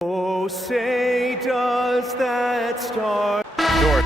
Oh, say does that star... Door.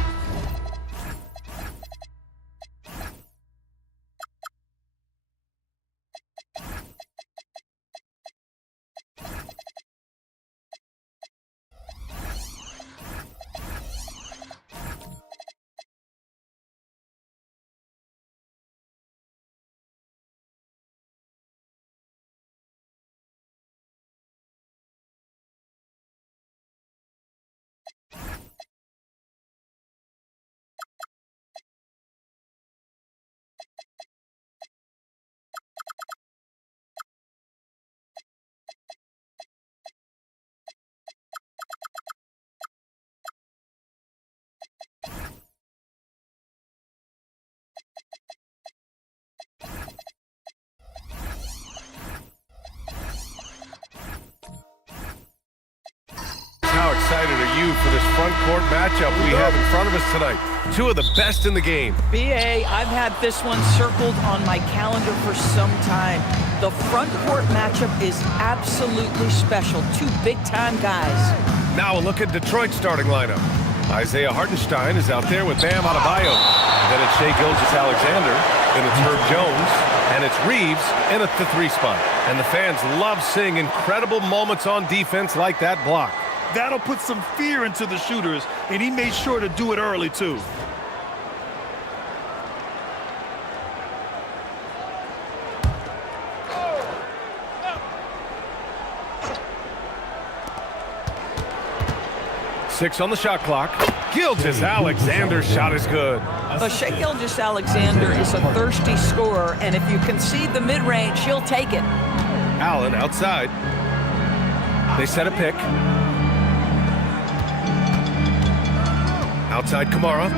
How excited are you for this front court matchup we have in front of us tonight? Two of the best in the game. BA, I've had this one circled on my calendar for some time. The front court matchup is absolutely special. Two big-time guys. Now a look at Detroit's starting lineup. Isaiah Hartenstein is out there with Bam Adebayo. Then it's Shai Gilgeous-Alexander. Then it's Herb Jones. And it's Reeves in at the 3 spot. And the fans love seeing incredible moments on defense like that block. That'll put some fear into the shooters, and he made sure to do it early, too. Six on the shot clock. Gilgeous-Alexander's shot is good. But Shai Gilgeous-Alexander is a thirsty scorer, and if you concede the mid-range, he'll take it. Allen outside. They set a pick. Outside Kamara.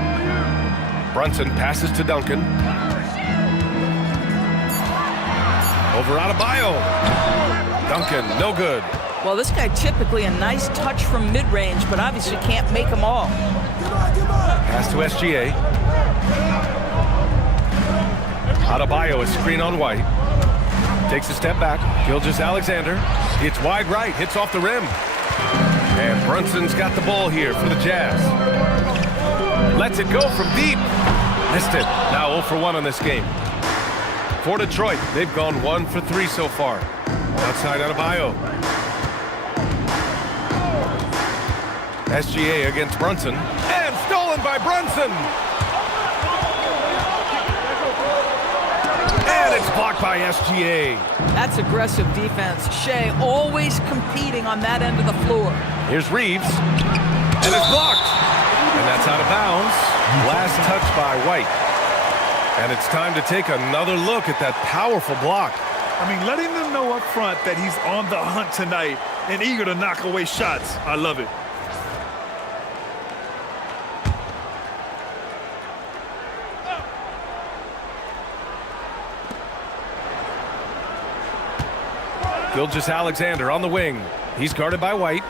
Brunson passes to Duncan. Over Adebayo. Duncan, no good. Well, this guy typically a nice touch from mid-range, but obviously can't make them all. Pass to SGA. Adebayo, a screen on White. Takes a step back. Gilgeous-Alexander. It's wide right. Hits off the rim. And Brunson's got the ball here for the Jazz. Lets it go from deep. Missed it. Now 0 for 1 on this game. For Detroit, they've gone 1 for 3 so far. Outside Adebayo. SGA against Brunson. And stolen by Brunson. And it's blocked by SGA. That's aggressive defense. Shea always competing on that end of the floor. Here's Reeves. And it's blocked. And that's out of bounds. Last touch by White. And it's time to take another look at that powerful block. I mean, letting them know up front that he's on the hunt tonight and eager to knock away shots. I love it. Gilgeous-Alexander on the wing. He's guarded by White.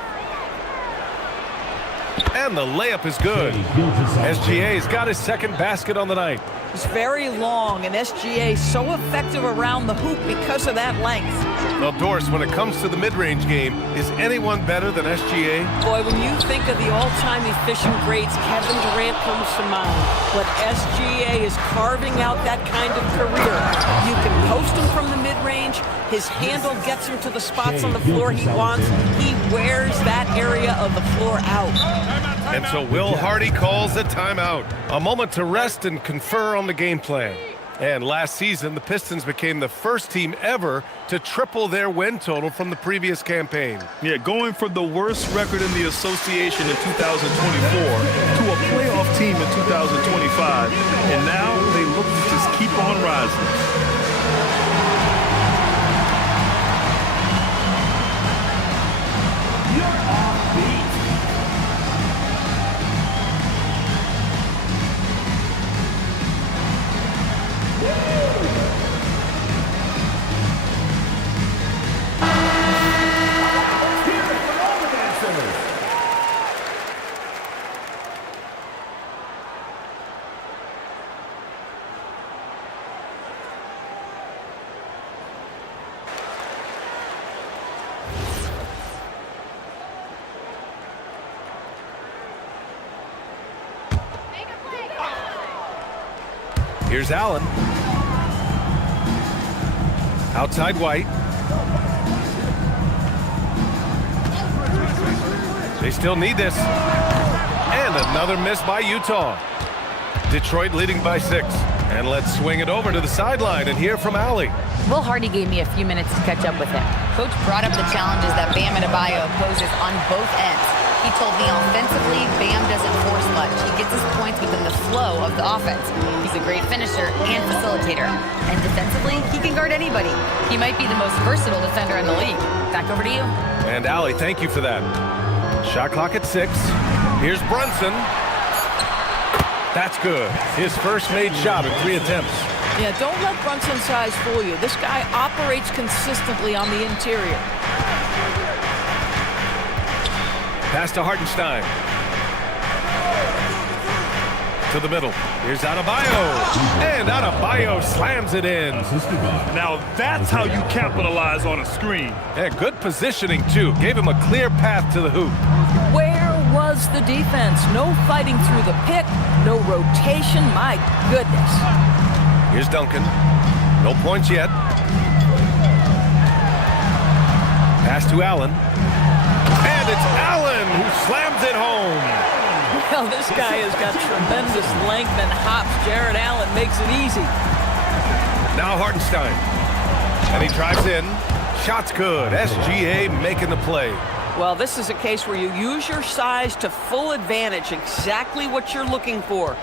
And the layup is good. SGA's got his second basket on the night. He's very long, and SGA so effective around the hoop because of that length. Well, Doris, when it comes to the mid-range game, is anyone better than SGA? Boy, when you think of the all-time efficient greats, Kevin Durant comes to mind. But SGA is carving out that kind of career. You can post him from the mid-range. His handle gets him to the spots on the floor he wants. He wears that area of the floor out. And so Will Hardy calls a timeout. A moment to rest and confer on the game plan. And last season, the Pistons became the first team ever to triple their win total from the previous campaign. Yeah, going from the worst record in the association in 2024 to a playoff team in 2025. And now they look to just keep on rising. Here's Allen. Outside White. They still need this. And another miss by Utah. Detroit leading by 6. And let's swing it over to the sideline and hear from Allie. Will Hardy gave me a few minutes to catch up with him. Coach brought up the challenges that Bam Adebayo poses on both ends. He told me offensively, Bam doesn't force much. He gets his points within the flow of the offense. He's a great finisher and facilitator. And defensively, he can guard anybody. He might be the most versatile defender in the league. Back over to you. And Allie, thank you for that. Shot clock at 6. Here's Brunson. That's good. His first made shot in 3 attempts. Yeah, don't let Brunson's size fool you. This guy operates consistently on the interior. Pass to Hartenstein. To the middle. Here's Adebayo. And Adebayo slams it in. Now that's how you capitalize on a screen. Yeah, good positioning, too. Gave him a clear path to the hoop. Where was the defense? No fighting through the pick, no rotation. My goodness. Here's Duncan. No points yet. Pass to Allen. And it's Allen who slams it home. Well, this guy has got tremendous length and hops. Jared Allen makes it easy. Now Hartenstein. And he drives in. Shot's good. SGA making the play. Well, this is a case where you use your size to full advantage. Exactly what you're looking for.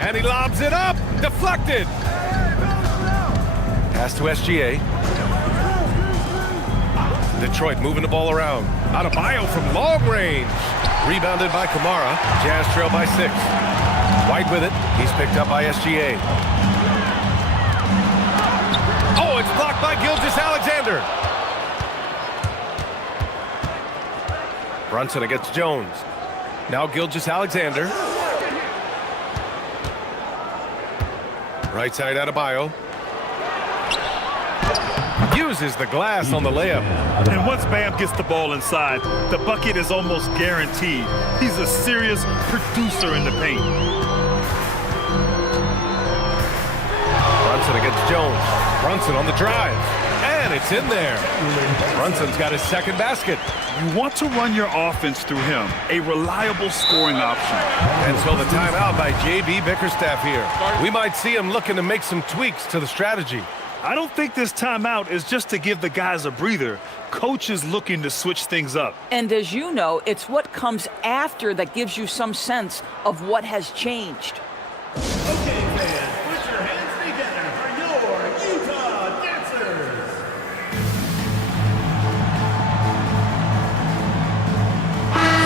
And he lobs it up. Deflected. Pass to SGA. Detroit moving the ball around. Adebayo from long range. Rebounded by Kamara. Jazz trail by 6. White with it. He's picked up by SGA. Oh, it's blocked by Gilgeous-Alexander. Brunson against Jones. Now Gilgeous-Alexander. Right side Adebayo. Uses the glass on the layup. And once Bam gets the ball inside, the bucket is almost guaranteed. He's a serious producer in the paint. Brunson against Jones. Brunson on the drive. And it's in there. Brunson's got his second basket. You want to run your offense through him, a reliable scoring option. And so the timeout by J.B. Bickerstaff here. We might see him looking to make some tweaks to the strategy. I don't think this timeout is just to give the guys a breather. Coach is looking to switch things up. And as you know, it's what comes after that gives you some sense of what has changed. Okay, fans, put your hands together for your Utah Dancers.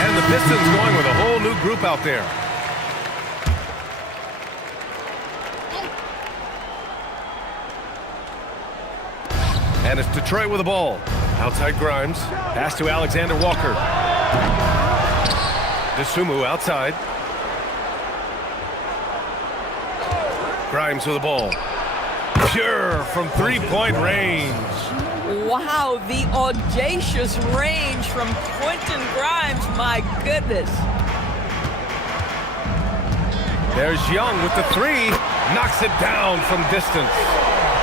And the Pistons going with a whole new group out there. And it's Detroit with the ball. Outside Grimes. Pass to Alexander Walker. DeSumo outside. Grimes with the ball. Pure from three-point range. Wow, the audacious range from Quentin Grimes. My goodness. There's Young with the three. Knocks it down from distance.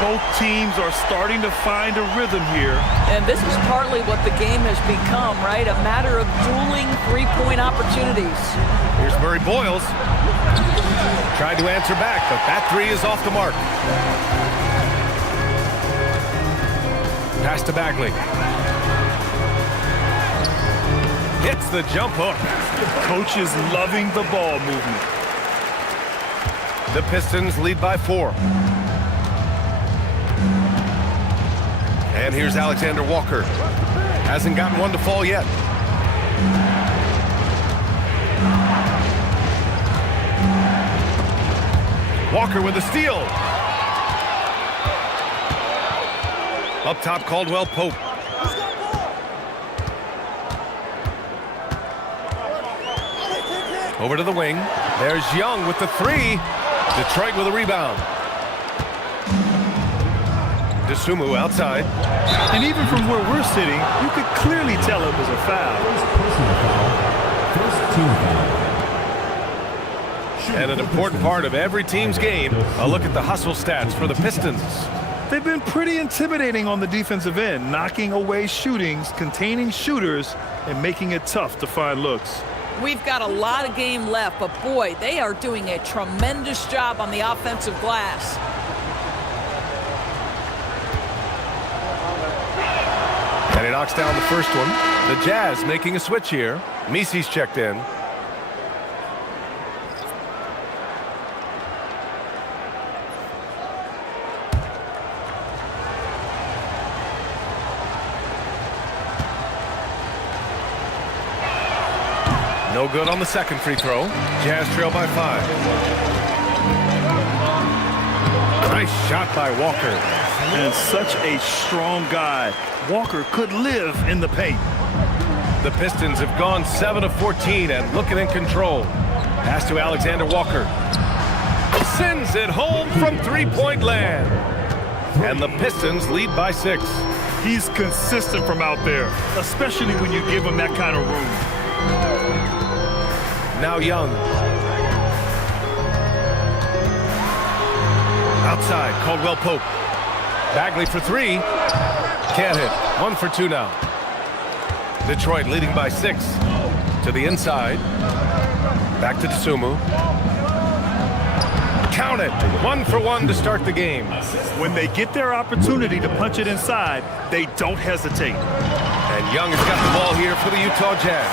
Both teams are starting to find a rhythm here. And this is partly what the game has become, right? A matter of dueling three-point opportunities. Here's Murray Boyles. Tried to answer back, but that three is off the mark. Pass to Bagley. Hits the jump hook. Coach is loving the ball movement. The Pistons lead by 4. And here's Alexander Walker. Hasn't gotten one to fall yet. Walker with a steal. Up top, Caldwell Pope. Over to the wing. There's Young with the three. Detroit with a rebound. DeSumo outside. And even from where we're sitting, you could clearly tell it was a foul. And an important part of every team's game, a look at the hustle stats for the Pistons. They've been pretty intimidating on the defensive end, knocking away shootings, containing shooters, and making it tough to find looks. We've got a lot of game left, but boy, they are doing a tremendous job on the offensive glass. And he knocks down the first one. The Jazz making a switch here. Missy's checked in. No good on the second free throw. Jazz trail by 5. Nice shot by Walker. And such a strong guy. Walker could live in the paint. The Pistons have gone 7 of 14 and looking in control. Pass to Alexander Walker. Sends it home from three-point land. And the Pistons lead by 6. He's consistent from out there, especially when you give him that kind of room. Now Young. Outside, Caldwell Pope. Bagley for 3. Can't hit. 1 for 2 now. Detroit leading by 6. To the inside. Back to DeSumo. Count it. 1 for 1 to start the game. When they get their opportunity to punch it inside, they don't hesitate. And Young has got the ball here for the Utah Jazz.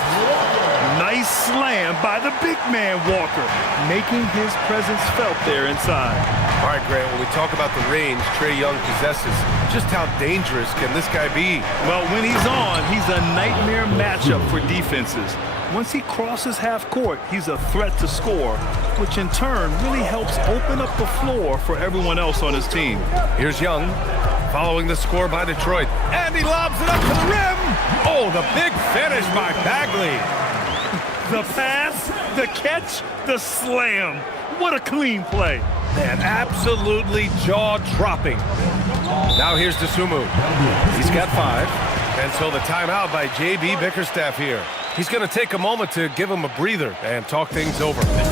Nice slam by the big man Walker, making his presence felt there inside. All right, Grant, when we talk about the range Trae Young possesses, just how dangerous can this guy be? Well, when he's on, he's a nightmare matchup for defenses. Once he crosses half court, he's a threat to score, which in turn really helps open up the floor for everyone else on his team. Here's Young, following the score by Detroit. And he lobs it up to the rim! Oh, the big finish by Bagley. The pass, the catch, the slam. What a clean play. Man, absolutely jaw-dropping. Now here's Dosunmu. He's got 5. And so the timeout by J.B. Bickerstaff here. He's going to take a moment to give him a breather and talk things over. And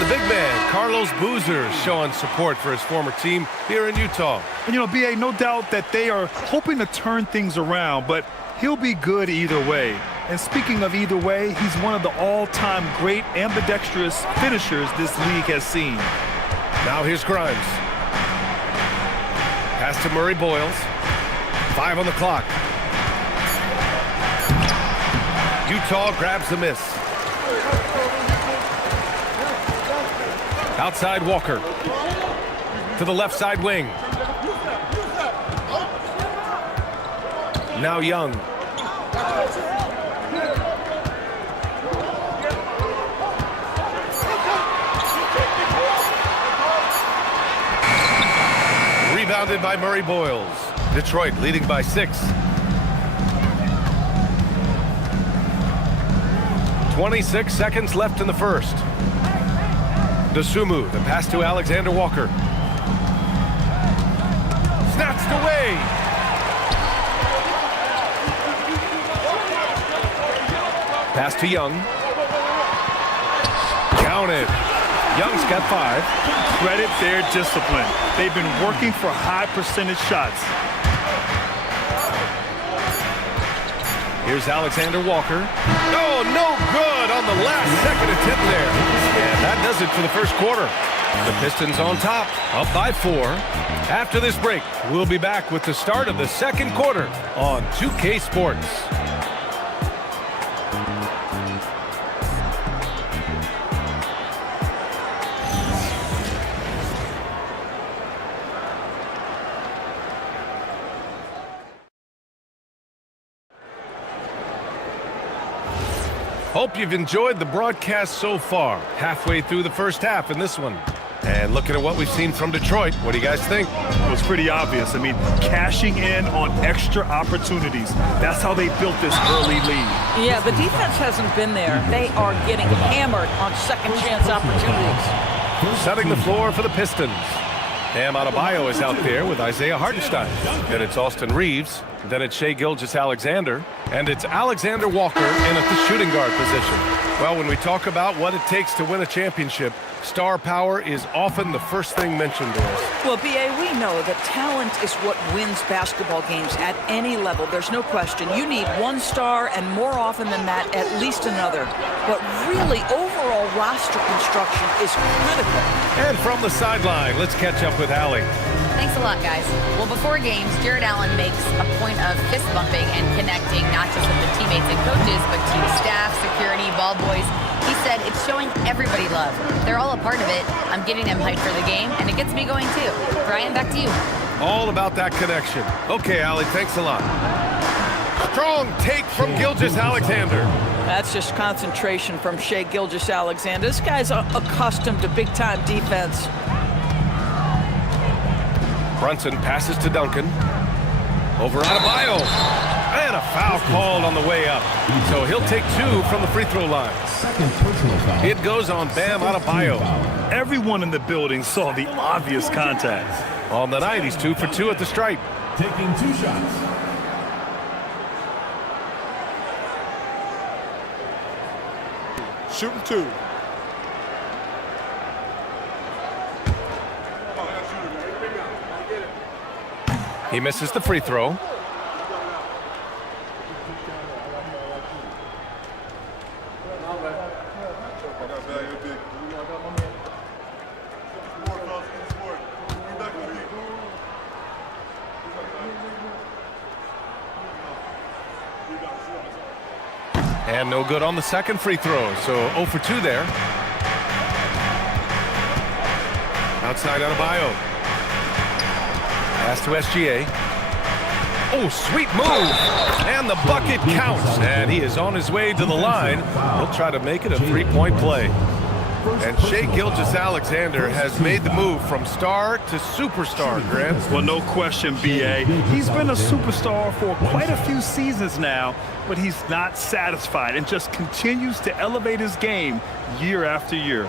the big man, Carlos Boozer, showing support for his former team here in Utah. And, B.A., no doubt that they are hoping to turn things around, but he'll be good either way. And speaking of either way, he's one of the all-time great ambidextrous finishers this league has seen. Now here's Grimes. Pass to Murray Boyles. 5 on the clock. Utah grabs the miss. Outside Walker. To the left side wing. Now Young. Rebounded by Murray Boyles. Detroit leading by 6. 26 seconds left in the first. Dosunmu, the pass to Alexander Walker. Snatched away. Pass to Young. Counted. Young's got 5. Credit their discipline. They've been working for high percentage shots. Here's Alexander Walker. Oh, no good on the last second attempt there. And that does it for the first quarter. The Pistons on top, up by 4. After this break, we'll be back with the start of the second quarter on 2K Sports. Hope you've enjoyed the broadcast so far. Halfway through the first half in this one. And looking at what we've seen from Detroit, what do you guys think? It was pretty obvious. I mean, cashing in on extra opportunities. That's how they built this early lead. Yeah, the defense hasn't been there. They are getting hammered on second chance opportunities. Setting the floor for the Pistons. Bam Adebayo is out there with Isaiah Hartenstein. Then it's Austin Reeves. Then it's Shai Gilgeous-Alexander. And it's Alexander Walker in at the shooting guard position. Well, when we talk about what it takes to win a championship, star power is often the first thing mentioned to us. Well, B.A., we know that talent is what wins basketball games at any level. There's no question. You need one star, and more often than that, at least another. But really, overall roster construction is critical. And from the sideline, let's catch up with Allie. Thanks a lot, guys. Well, before games, Jared Allen makes a point of fist bumping and connecting not just with the teammates and coaches, but team staff, security, ball boys. He said it's showing everybody love. They're all a part of it. I'm getting them hyped for the game, and it gets me going too. Brian, back to you. All about that connection. Okay, Allie, thanks a lot. Strong take from Gilgeous-Alexander. That's just concentration from Shai Gilgeous-Alexander. This guy's accustomed to big-time defense. Brunson passes to Duncan. Over Adebayo. And a foul called on the way up. So he'll take 2 from the free throw line. It goes on Bam Adebayo. Everyone in the building saw the obvious contact. On the night, he's 2 for 2 at the stripe. Taking 2 shots. Shooting 2. He misses the free throw. And no good on the second free throw, so 0 for 2 there. Outside Adebayo. Pass to SGA. Oh, sweet move. And the bucket counts. And he is on his way to the line. He'll try to make it a three-point play. And Shai Gilgeous-Alexander has made the move from star to superstar, Grant. Well, no question, B.A. He's been a superstar for quite a few seasons now, but he's not satisfied and just continues to elevate his game year after year.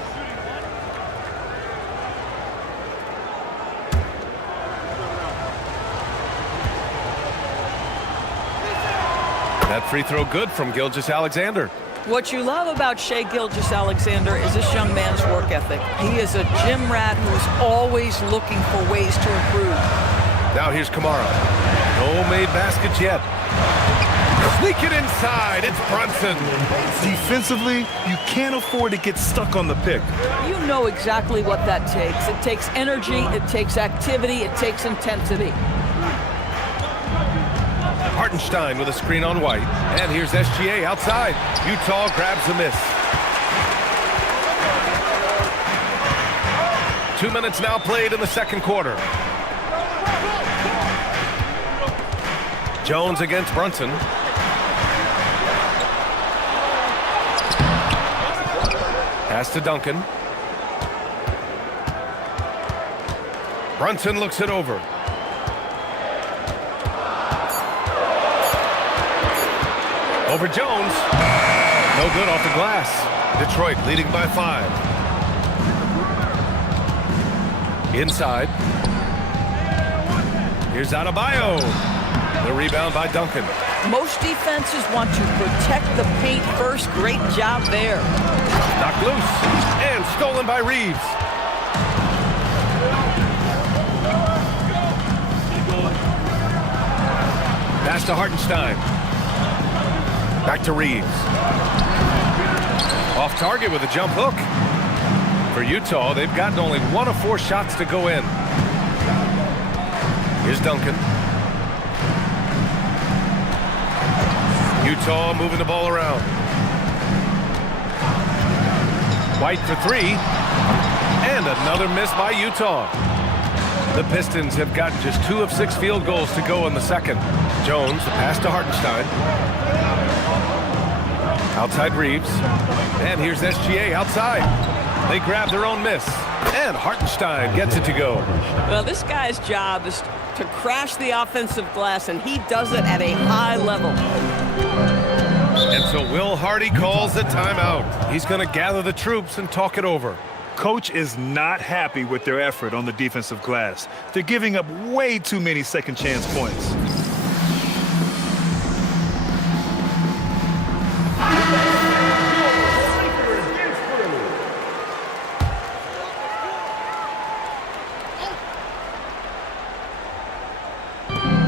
That free throw good from Gilgeous-Alexander. What you love about Shai Gilgeous-Alexander is this young man's work ethic. He is a gym rat who's always looking for ways to improve. Now here's Kamara. No made baskets yet. Sneak it inside. It's Brunson. Defensively, you can't afford to get stuck on the pick. You know exactly what that takes. It takes energy, it takes activity, it takes intensity. Hartenstein with a screen on White. And here's SGA outside. Utah grabs the miss. 2 minutes now played in the second quarter. Jones against Brunson. Pass to Duncan. Brunson looks it over. Over Jones. No good off the glass. Detroit leading by 5. Inside. Here's Adebayo. The rebound by Duncan. Most defenses want to protect the paint first. Great job there. Knocked loose. And stolen by Reeves. Pass to Hartenstein. Back to Reeves. Off target with a jump hook. For Utah, they've gotten only 1 of 4 shots to go in. Here's Duncan. Utah moving the ball around. White for 3. And another miss by Utah. The Pistons have gotten just 2 of 6 field goals to go in the second. Jones, the pass to Hartenstein. Outside Reeves. And here's SGA outside. They grab their own miss. And Hartenstein gets it to go. Well, this guy's job is to crash the offensive glass, and he does it at a high level. And so Will Hardy calls the timeout. He's going to gather the troops and talk it over. Coach is not happy with their effort on the defensive glass. They're giving up way too many second chance points.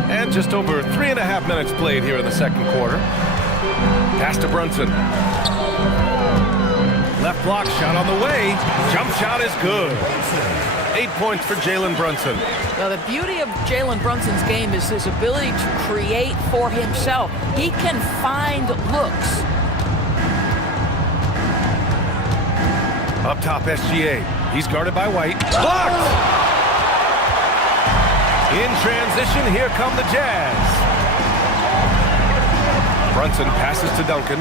And just over 3.5 minutes played here in the second quarter. Pass to Brunson. Left block shot on the way. Jump shot is good. 8 points for Jalen Brunson. Now, the beauty of Jalen Brunson's game is his ability to create for himself. He can find looks. Up top, SGA. He's guarded by White. Blocked! In transition, here come the Jazz. Brunson passes to Duncan.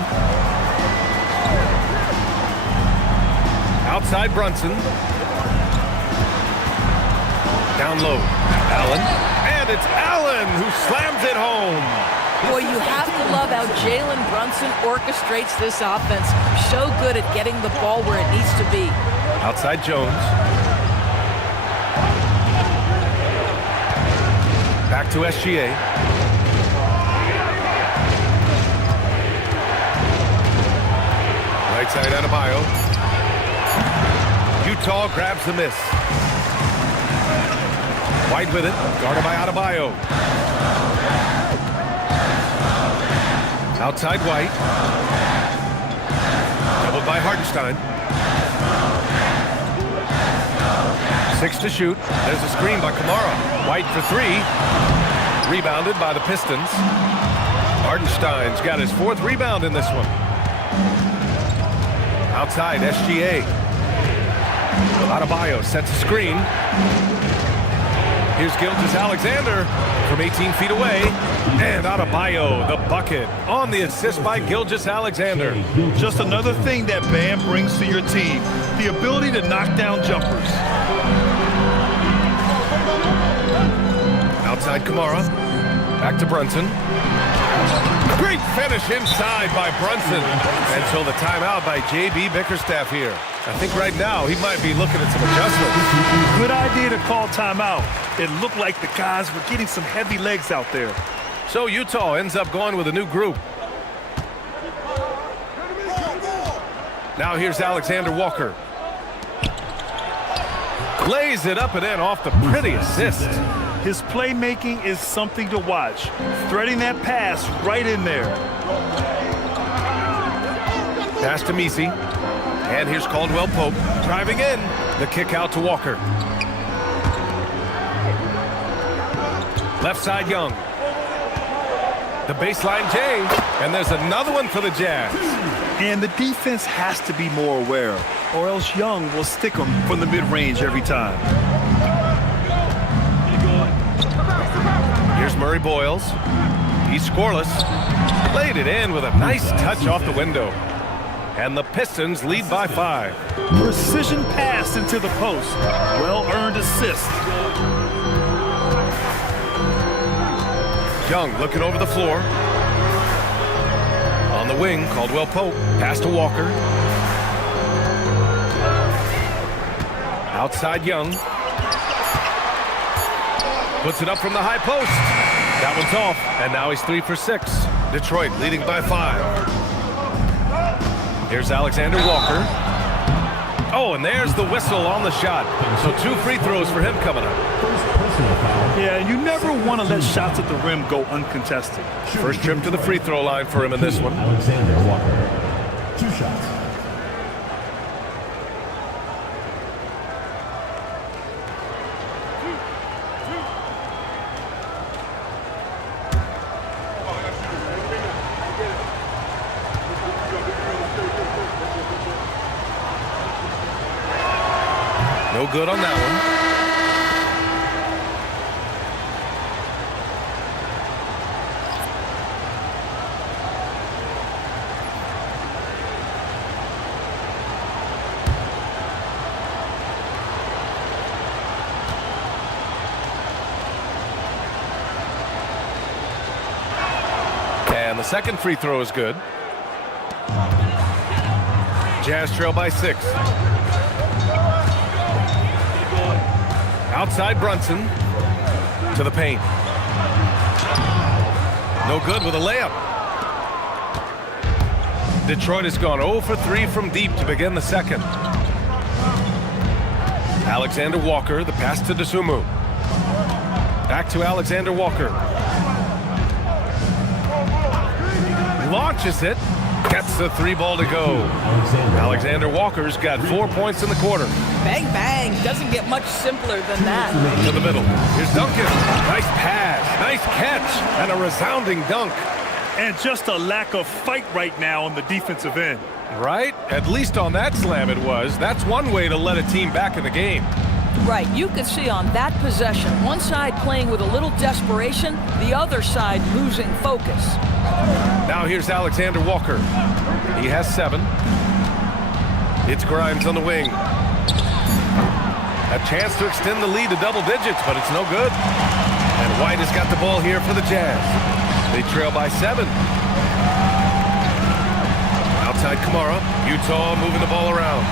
Outside Brunson. Down low. Allen. And it's Allen who slams it home. Boy, you have to love how Jalen Brunson orchestrates this offense. So good at getting the ball where it needs to be. Outside Jones. Back to SGA. Right side Adebayo. Utah grabs the miss. White with it, guarded by Adebayo. Outside White. Doubled by Hartenstein. 6 to shoot. There's a screen by Kamara. White for 3. Rebounded by the Pistons. Hartenstein's got his 4th rebound in this one. Outside, SGA. Adebayo sets a screen. Here's Gilgeous-Alexander from 18 feet away. And Adebayo, the bucket, on the assist by Gilgeous-Alexander. Just another thing that Bam brings to your team, the ability to knock down jumpers. Outside Kamara. Back to Brunson. Great finish inside by Brunson. Until the timeout by J.B. Bickerstaff here. I think right now he might be looking at some adjustments. Good idea to call timeout. It looked like the guys were getting some heavy legs out there. So Utah ends up going with a new group. Now here's Alexander Walker. Lays it up and in off the pretty assist. His playmaking is something to watch. Threading that pass right in there. Pass to Messi. And here's Caldwell Pope driving in. The kick out to Walker. Left side Young. The baseline Jay. And there's another one for the Jazz. And the defense has to be more aware, or else Young will stick them from the mid-range every time. Here's Murray Boyles. He's scoreless. Laid it in with a nice touch off the window. And the Pistons lead by 5. Precision pass into the post. Well-earned assist. Young looking over the floor. On the wing, Caldwell Pope. Pass to Walker. Outside Young. Puts it up from the high post. That one's off, and now he's 3 for 6. Detroit leading by 5. Here's Alexander Walker. Oh, and there's the whistle on the shot. So 2 free throws for him coming up. Yeah, you never want to let shots at the rim go uncontested. First trip to the free throw line for him in this one. Alexander Walker. 2 shots. No good on that one. And the second free throw is good. Jazz trail by 6. Outside Brunson to the paint. No good with a layup. Detroit has gone 0 for 3 from deep to begin the second. Alexander Walker, the pass to Dosunmu. Back to Alexander Walker. Launches it. Gets the 3 ball to go. Alexander Walker's got 4 points in the quarter. Bang, bang. Doesn't get much simpler than that. To the middle. Here's Duncan. Nice pass. Nice catch. And a resounding dunk. And just a lack of fight right now on the defensive end. Right? At least on that slam it was. That's one way to let a team back in the game. Right, you can see on that possession, one side playing with a little desperation, the other side losing focus. Now here's Alexander Walker. He has 7. It's Grimes on the wing. A chance to extend the lead to double digits, but it's no good. And White has got the ball here for the Jazz. They trail by 7. Outside Kamara. Utah moving the ball around.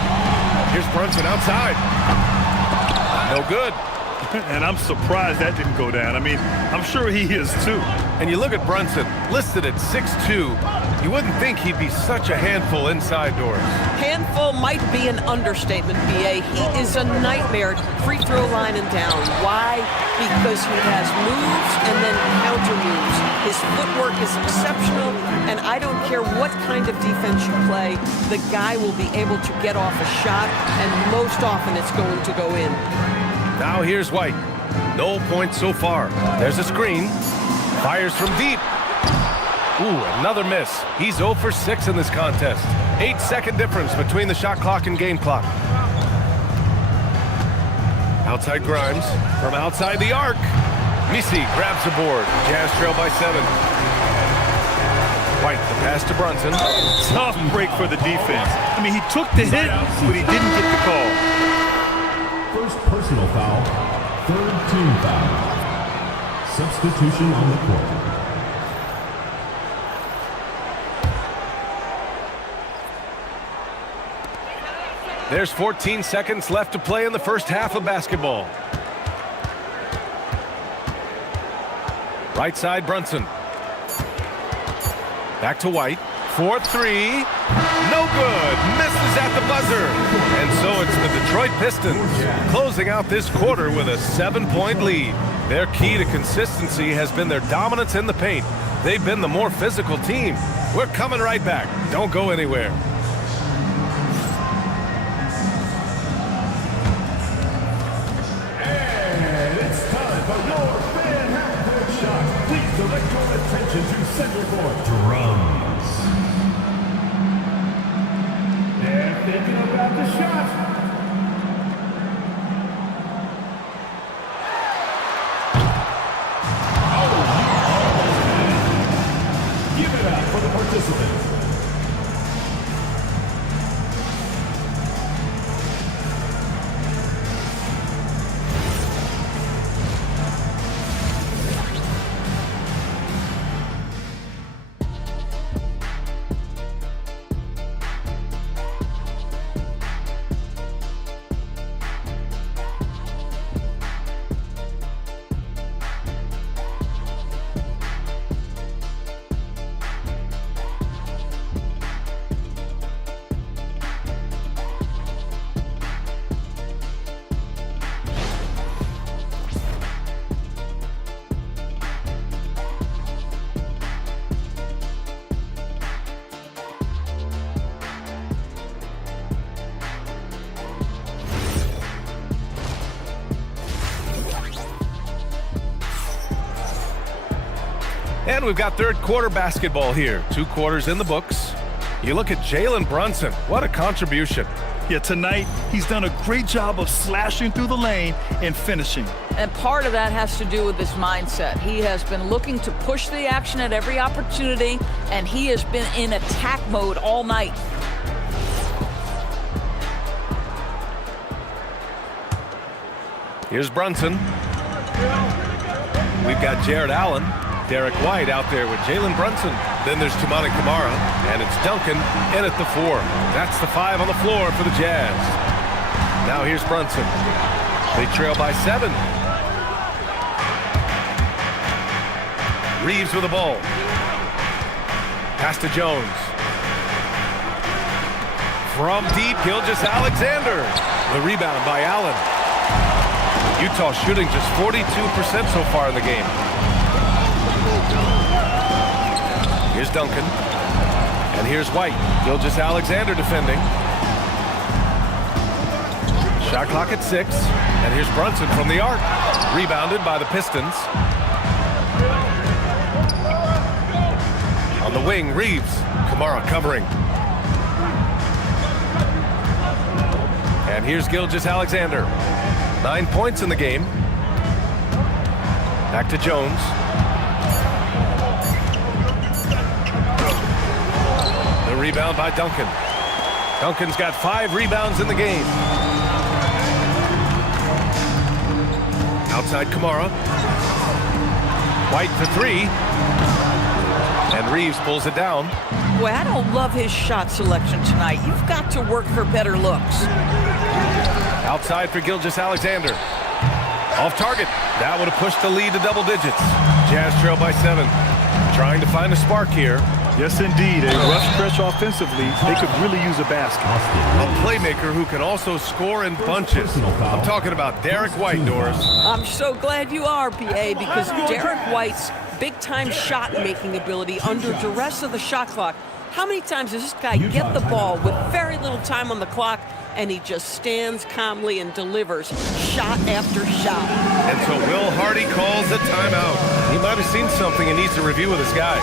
Here's Brunson outside. No good. And I'm surprised that didn't go down. I mean, I'm sure he is too. And you look at Brunson, listed at 6'2". You wouldn't think he'd be such a handful inside doors. Handful might be an understatement, B.A. He is a nightmare at free throw line and down. Why? Because he has moves and then counter moves. His footwork is exceptional, and I don't care what kind of defense you play, the guy will be able to get off a shot, and most often it's going to go in. Now here's White. No points so far. There's a screen. Fires from deep. Ooh, another miss. He's 0 for 6 in this contest. 8-second difference between the shot clock and game clock. Outside Grimes from outside the arc. Misi grabs the board. Jazz trail by 7. White, the pass to Brunson. Tough break for the defense. I mean, he took the hit, but he didn't get the call. First personal foul, third team foul. Substitution on the court. There's 14 seconds left to play in the first half of basketball. Right side, Brunson. Back to White. 4-3. No good. Misses at the buzzer. And so it's the Detroit Pistons closing out this quarter with a 7-point lead. Their key to consistency has been their dominance in the paint. They've been the more physical team. We're coming right back. Don't go anywhere. And it's time for your fan half-court shot. Please direct your attention to center court. Drums. They're thinking about the shot. Give it up for the participants. And we've got third quarter basketball here. 2 quarters in the books. You look at Jalen Brunson. What a contribution. Yeah, tonight he's done a great job of slashing through the lane and finishing. And part of that has to do with his mindset. He has been looking to push the action at every opportunity, and he has been in attack mode all night. Here's Brunson. We've got Jared Allen. Derek White out there with Jalen Brunson. Then there's Toumani Camara, and it's Duncan in at the 4. That's the 5 on the floor for the Jazz. Now here's Brunson. They trail by 7. Reeves with the ball. Pass to Jones. From deep, Gilgeous-Alexander. The rebound by Allen. Utah shooting just 42% so far in the game. Here's Duncan. And here's White. Gilgeous-Alexander defending. Shot clock at 6. And here's Brunson from the arc. Rebounded by the Pistons. On the wing, Reeves. Camara covering. And here's Gilgeous-Alexander. 9 points in the game. Back to Jones. The rebound by Duncan. Duncan's got 5 rebounds in the game. Outside Camara. White for 3. And Reeves pulls it down. Boy, I don't love his shot selection tonight. You've got to work for better looks. Outside for Gilgeous-Alexander. Off target. That would have pushed the lead to double digits. Jazz trail by 7. Trying to find a spark here. Yes, indeed. A rough stretch offensively. They could really use a basket. A playmaker who can also score in bunches. I'm talking about Derek White, Doris. I'm so glad you are, PA, because Derek White's big-time shot-making ability under duress of the shot clock. How many times does this guy get the ball with very little time on the clock and he just stands calmly and delivers shot after shot. And so Will Hardy calls a timeout. He might have seen something and needs to review with his guys.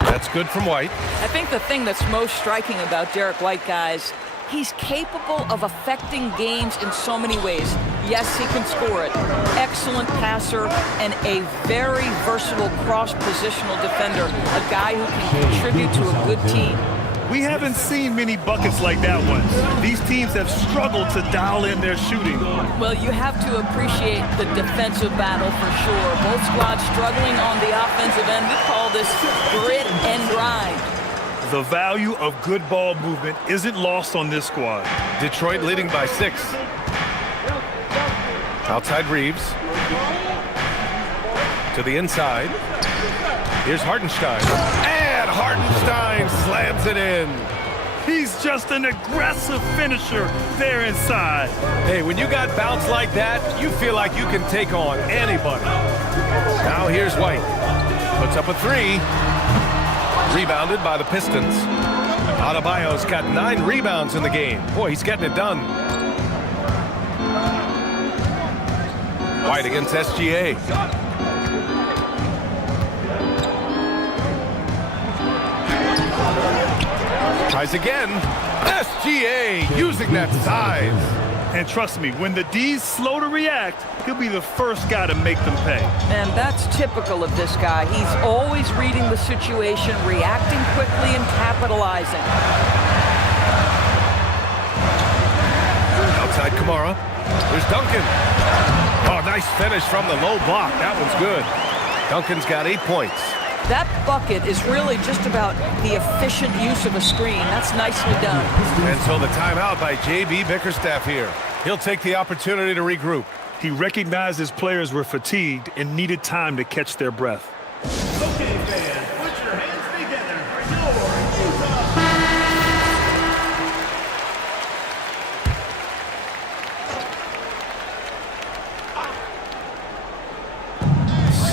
That's good from White. I think the thing that's most striking about Derek White, guys, he's capable of affecting games in so many ways. Yes, he can score it. Excellent passer and a very versatile cross-positional defender, a guy who can contribute to a good team. We haven't seen many buckets like that one. These teams have struggled to dial in their shooting. Well, you have to appreciate the defensive battle for sure. Both squads struggling on the offensive end. We call this grit and grind. The value of good ball movement isn't lost on this squad. Detroit leading by 6. Outside Reeves. To the inside. Here's Hartenstein. And Hartenstein slams it in. He's just an aggressive finisher there inside. Hey, when you got bounce like that, you feel like you can take on anybody. Now here's White. Puts up a 3. Rebounded by the Pistons. Adebayo's got 9 rebounds in the game. Boy, he's getting it done. White against SGA. Tries again. SGA using that size. And trust me, when the D's slow to react, he'll be the first guy to make them pay. And that's typical of this guy. He's always reading the situation, reacting quickly and capitalizing. Outside Kamara. There's Duncan. Oh, nice finish from the low block. That one's good. Duncan's got 8 points. That bucket is really just about the efficient use of a screen. That's nicely done. And so the timeout by J.B. Bickerstaff here. He'll take the opportunity to regroup. He recognized his players were fatigued and needed time to catch their breath. Okay, fans, put your hands together for your Utah.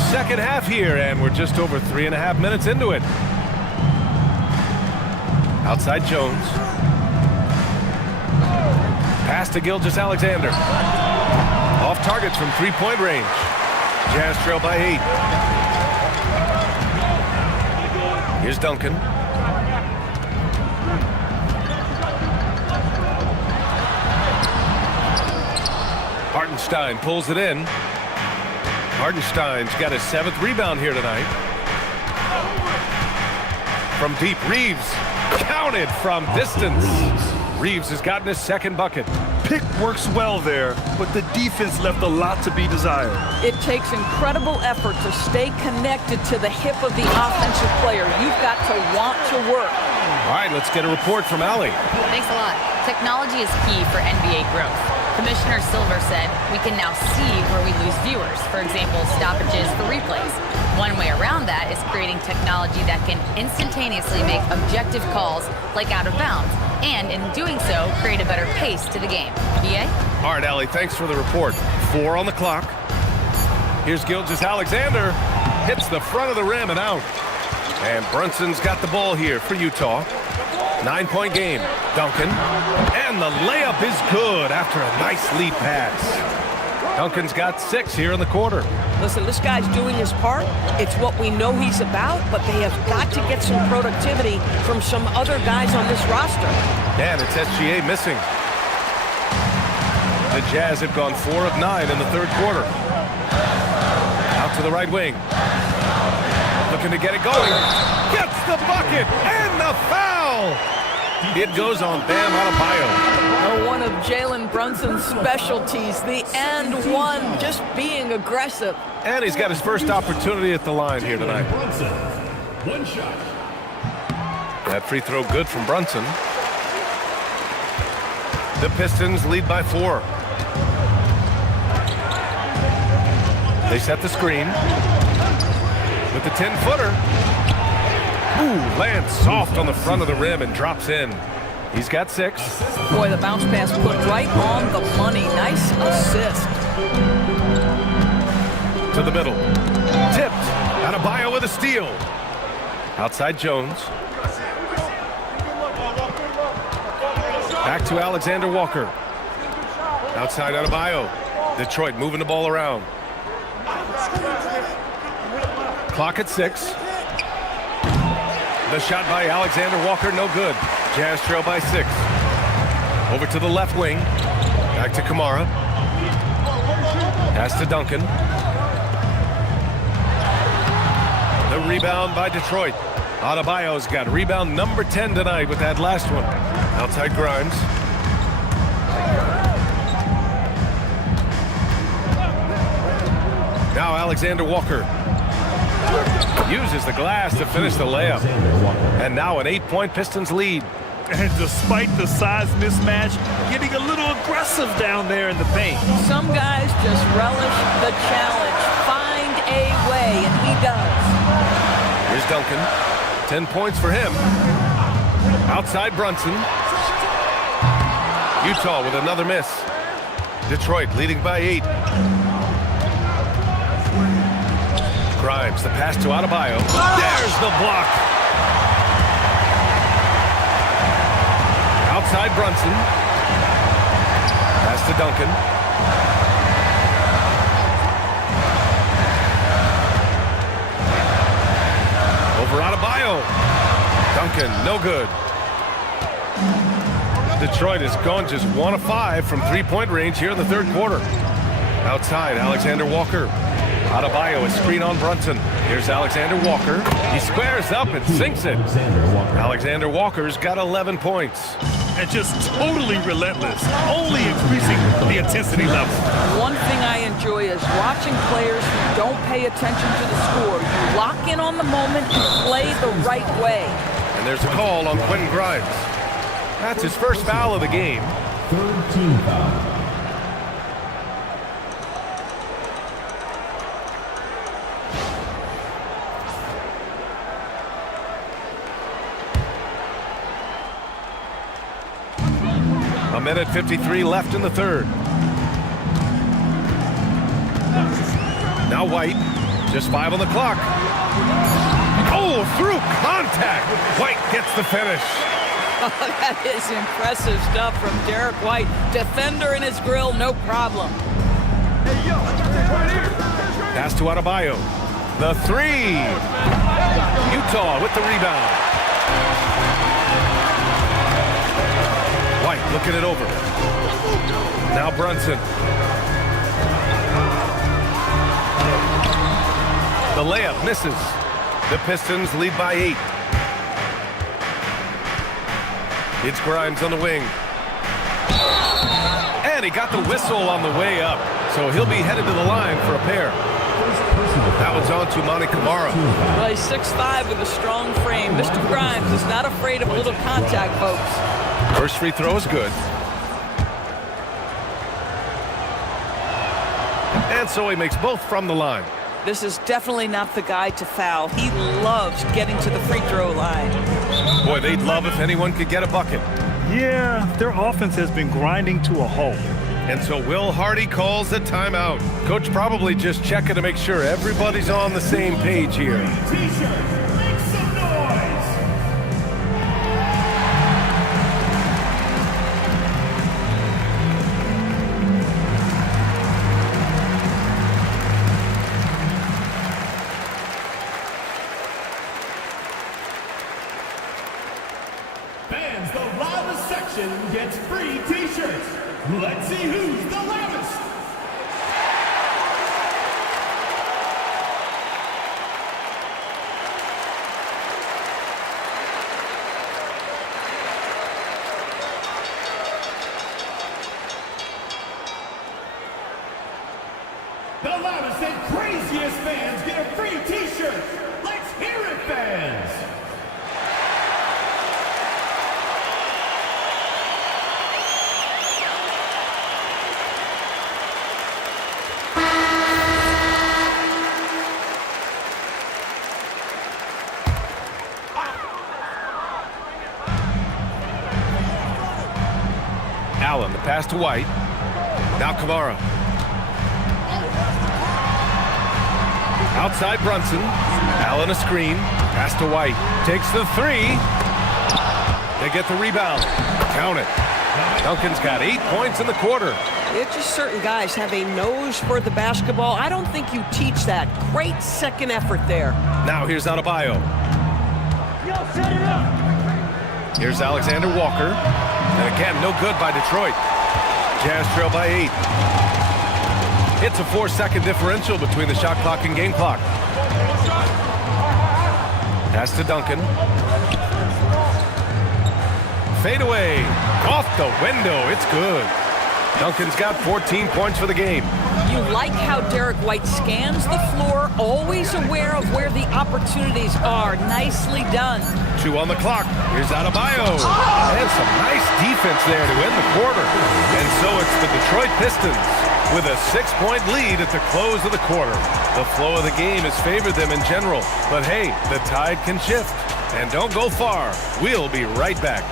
Second half here, and we're just over 3.5 minutes into it. Outside Jones. Pass to Gilgeous-Alexander. Off targets from 3-point range. Jazz trail by 8. Here's Duncan. Hartenstein pulls it in. Hartenstein's got his 7th rebound here tonight. From deep, Reeves counted from distance. Reeves has gotten his 2nd bucket. Pick works well there, but the defense left a lot to be desired. It takes incredible effort to stay connected to the hip of the offensive player. You've got to want to work. All right, let's get a report from Allie. Thanks a lot. Technology is key for NBA growth. Commissioner Silver said, we can now see where we lose viewers, for example, stoppages for replays. One way around that is creating technology that can instantaneously make objective calls like out of bounds, and in doing so, create a better pace to the game. EA? All right, Allie, thanks for the report. 4 on the clock. Here's Gilgeous-Alexander. Hits the front of the rim and out. And Brunson's got the ball here for Utah. 9-point game. Duncan. And the layup is good after a nice lead pass. Duncan's got 6 here in the quarter. Listen, this guy's doing his part. It's what we know he's about, but they have got to get some productivity from some other guys on this roster. And it's SGA missing. The Jazz have gone 4 of 9 in the 3rd quarter. Out to the right wing. Looking to get it going. Gets the bucket and the foul. It goes on Bam Adebayo. One of Jalen Brunson's specialties, the and one, just being aggressive. And he's got his first opportunity at the line here tonight. Brunson, 1 shot. That free throw good from Brunson. The Pistons lead by 4. They set the screen. With the 10-footer. Ooh, lands soft on the front of the rim and drops in. He's got 6. Boy, the bounce pass put right on the money. Nice assist. To the middle. Tipped. Adebayo with a steal. Outside Jones. Back to Alexander Walker. Outside Adebayo. Detroit moving the ball around. Clock at 6. The shot by Alexander Walker, no good. Jazz trail by 6. Over to the left wing. Back to Kamara. Pass to Duncan. The rebound by Detroit. Adebayo's got rebound number 10 tonight with that last one. Outside Grimes. Now Alexander Walker uses the glass to finish the layup. And now an 8-point Pistons lead. And despite the size mismatch, getting a little aggressive down there in the paint. Some guys just relish the challenge. Find a way, and he does. Here's Duncan. 10 points for him. Outside Brunson. Utah with another miss. Detroit leading by 8. Grimes, the pass to Adebayo. There's the block. Outside Brunson. Pass to Duncan. Over Adebayo. Duncan, no good. Detroit has gone just 1 of 5 from 3-point range here in the third quarter. Outside, Alexander Walker. Adebayo is screen on Brunson. Here's Alexander Walker. He squares up and sinks it. Alexander Walker's got 11 points. And just totally relentless, only increasing the intensity level. One thing I enjoy is watching players who don't pay attention to the score. You lock in on the moment and play the right way. And there's a call on Quentin Grimes. That's his first foul of the game. Third team foul. A minute 53 left in the third. Now White, just 5 on the clock. Oh, through contact. White gets the finish. Oh, that is impressive stuff from Derek White. Defender in his grill, no problem. Pass to Adebayo. The 3. Utah with the rebound. White looking it over. Now Brunson. The layup misses. The Pistons lead by 8. It's Grimes on the wing. And he got the whistle on the way up. So he'll be headed to the line for a pair. That one's on to Monty Kamara. Well, he's 6'5" with a strong frame. Mr. Grimes is not afraid of a little contact, folks. First free throw is good. And so he makes both from the line. This is definitely not the guy to foul. He loves getting to the free throw line. Boy, they'd love if anyone could get a bucket. Yeah, their offense has been grinding to a halt. And so Will Hardy calls the timeout. Coach probably just checking to make sure everybody's on the same page here. T-shirts, make some noise. Fans, the loudest section gets free T-shirts. Let's see who's the loudest. The loudest and craziest fans get a free T-shirt. Let's hear it, fans. Allen, the pass to White. Now Kamara. Outside Brunson. Allen a screen. Pass to White. Takes the three. They get the rebound. Count it. Duncan's got 8 points in the quarter. It's just certain guys have a nose for the basketball. I don't think you teach that. Great second effort there. Now here's Adebayo. Here's Alexander Walker. And again, no good by Detroit. Jazz trail by 8. It's a 4-second differential between the shot clock and game clock. Pass to Duncan. Fade away. Off the window. It's good. Duncan's got 14 points for the game. You like how Derek White scans the floor, always aware of where the opportunities are. Nicely done. 2 on the clock. Here's Adebayo. And some nice defense there to end the quarter. And so it's the Detroit Pistons with a 6-point lead at the close of the quarter. The flow of the game has favored them in general. But hey, the tide can shift. And don't go far. We'll be right back.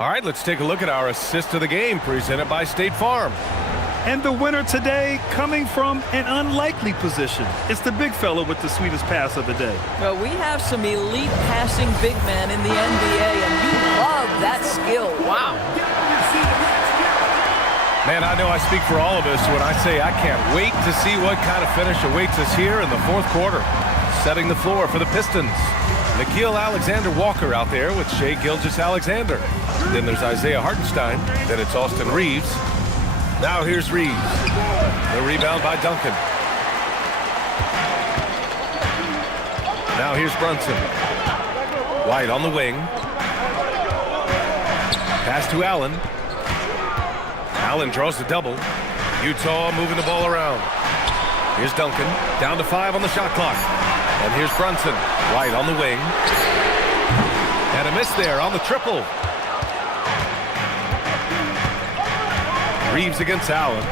All right, let's take a look at our assist of the game presented by State Farm. And the winner today coming from an unlikely position. It's the big fella with the sweetest pass of the day. Well, we have some elite passing big men in the NBA, and you love that skill. Wow. Man, I know I speak for all of us when I say I can't wait to see what kind of finish awaits us here in the fourth quarter. Setting the floor for the Pistons. Nickeil Alexander-Walker out there with Shai Gilgeous-Alexander. Then there's Isaiah Hartenstein. Then it's Austin Reeves. Now here's Reeves. The rebound by Duncan. Now here's Brunson. White on the wing. Pass to Allen. Allen draws the double. Utah moving the ball around. Here's Duncan. Down to 5 on the shot clock. And here's Brunson. White on the wing. And a miss there on the triple. Reeves against Allen.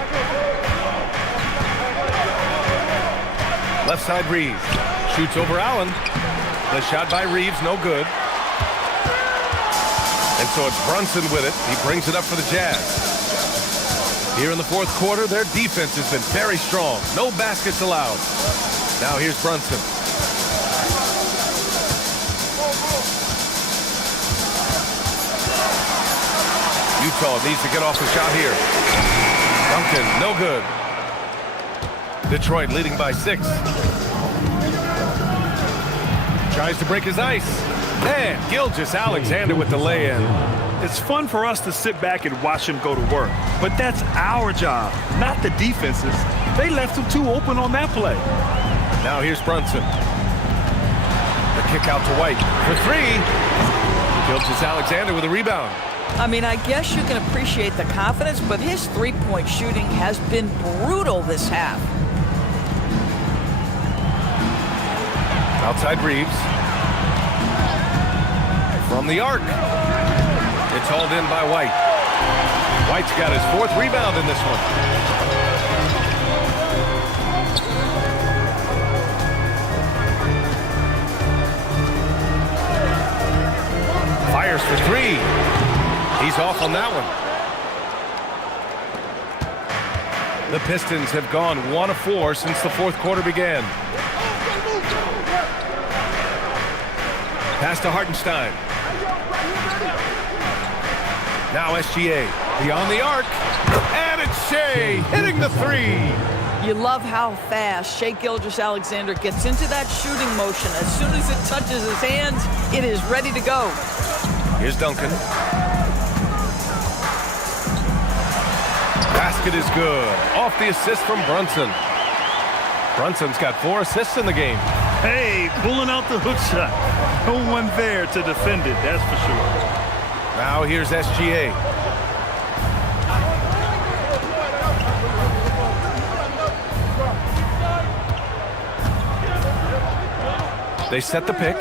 Left side Reeves. Shoots over Allen. The shot by Reeves, no good. And so it's Brunson with it. He brings it up for the Jazz. Here in the fourth quarter, their defense has been very strong. No baskets allowed. Now here's Brunson. Utah needs to get off the shot here. Duncan, no good. Detroit leading by 6. Tries to break his ice. And Gilgeous-Alexander with the lay-in. It's fun for us to sit back and watch him go to work. But that's our job, not the defenses. They left him too open on that play. Now here's Brunson. The kick out to White for 3. Gilgeous-Alexander with a rebound. I mean, I guess you can appreciate the confidence, but his three-point shooting has been brutal this half. Outside Reeves. From the arc. It's hauled in by White. White's got his 4th rebound in this one. Fires for 3. He's off on that one. The Pistons have gone 1 of 4 since the fourth quarter began. Pass to Hartenstein. Now SGA beyond the arc. And it's Shai hitting the 3. You love how fast Shai Gilgeous-Alexander gets into that shooting motion. As soon as it touches his hands, it is ready to go. Here's Duncan. Basket is good. Off the assist from Brunson. Brunson's got 4 assists in the game. Hey, pulling out the hook shot. No one there to defend it, that's for sure. Now here's SGA. They set the pick.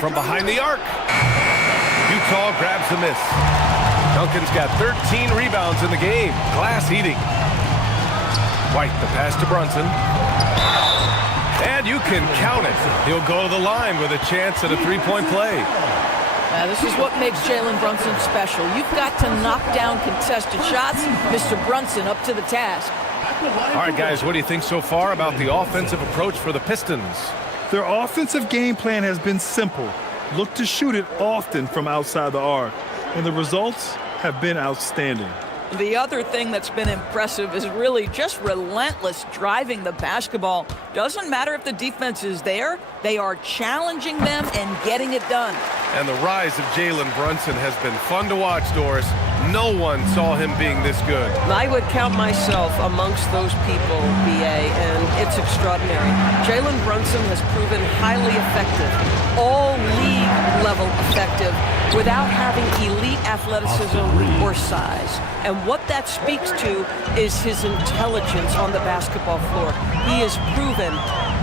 from behind the arc. Utah grabs the miss. Duncan's got 13 rebounds in the game. Glass eating. White, the pass to Brunson. And you can count it. He'll go to the line with a chance at a three-point play. Now, this is what makes Jalen Brunson special. You've got to knock down contested shots. Mr. Brunson up to the task. All right, guys, what do you think so far about the offensive approach for the Pistons? Their offensive game plan has been simple. Look to shoot it often from outside the arc. And the results have been outstanding. The other thing that's been impressive is really just relentless driving the basketball. Doesn't matter if the defense is there, they are challenging them and getting it done. And the rise of Jalen Brunson has been fun to watch, Doris. No one saw him being this good. I would count myself amongst those people, B.A., and it's extraordinary. Jalen Brunson has proven highly effective, all league level effective, without having elite athleticism or size. And what that speaks to is his intelligence on the basketball floor. He has proven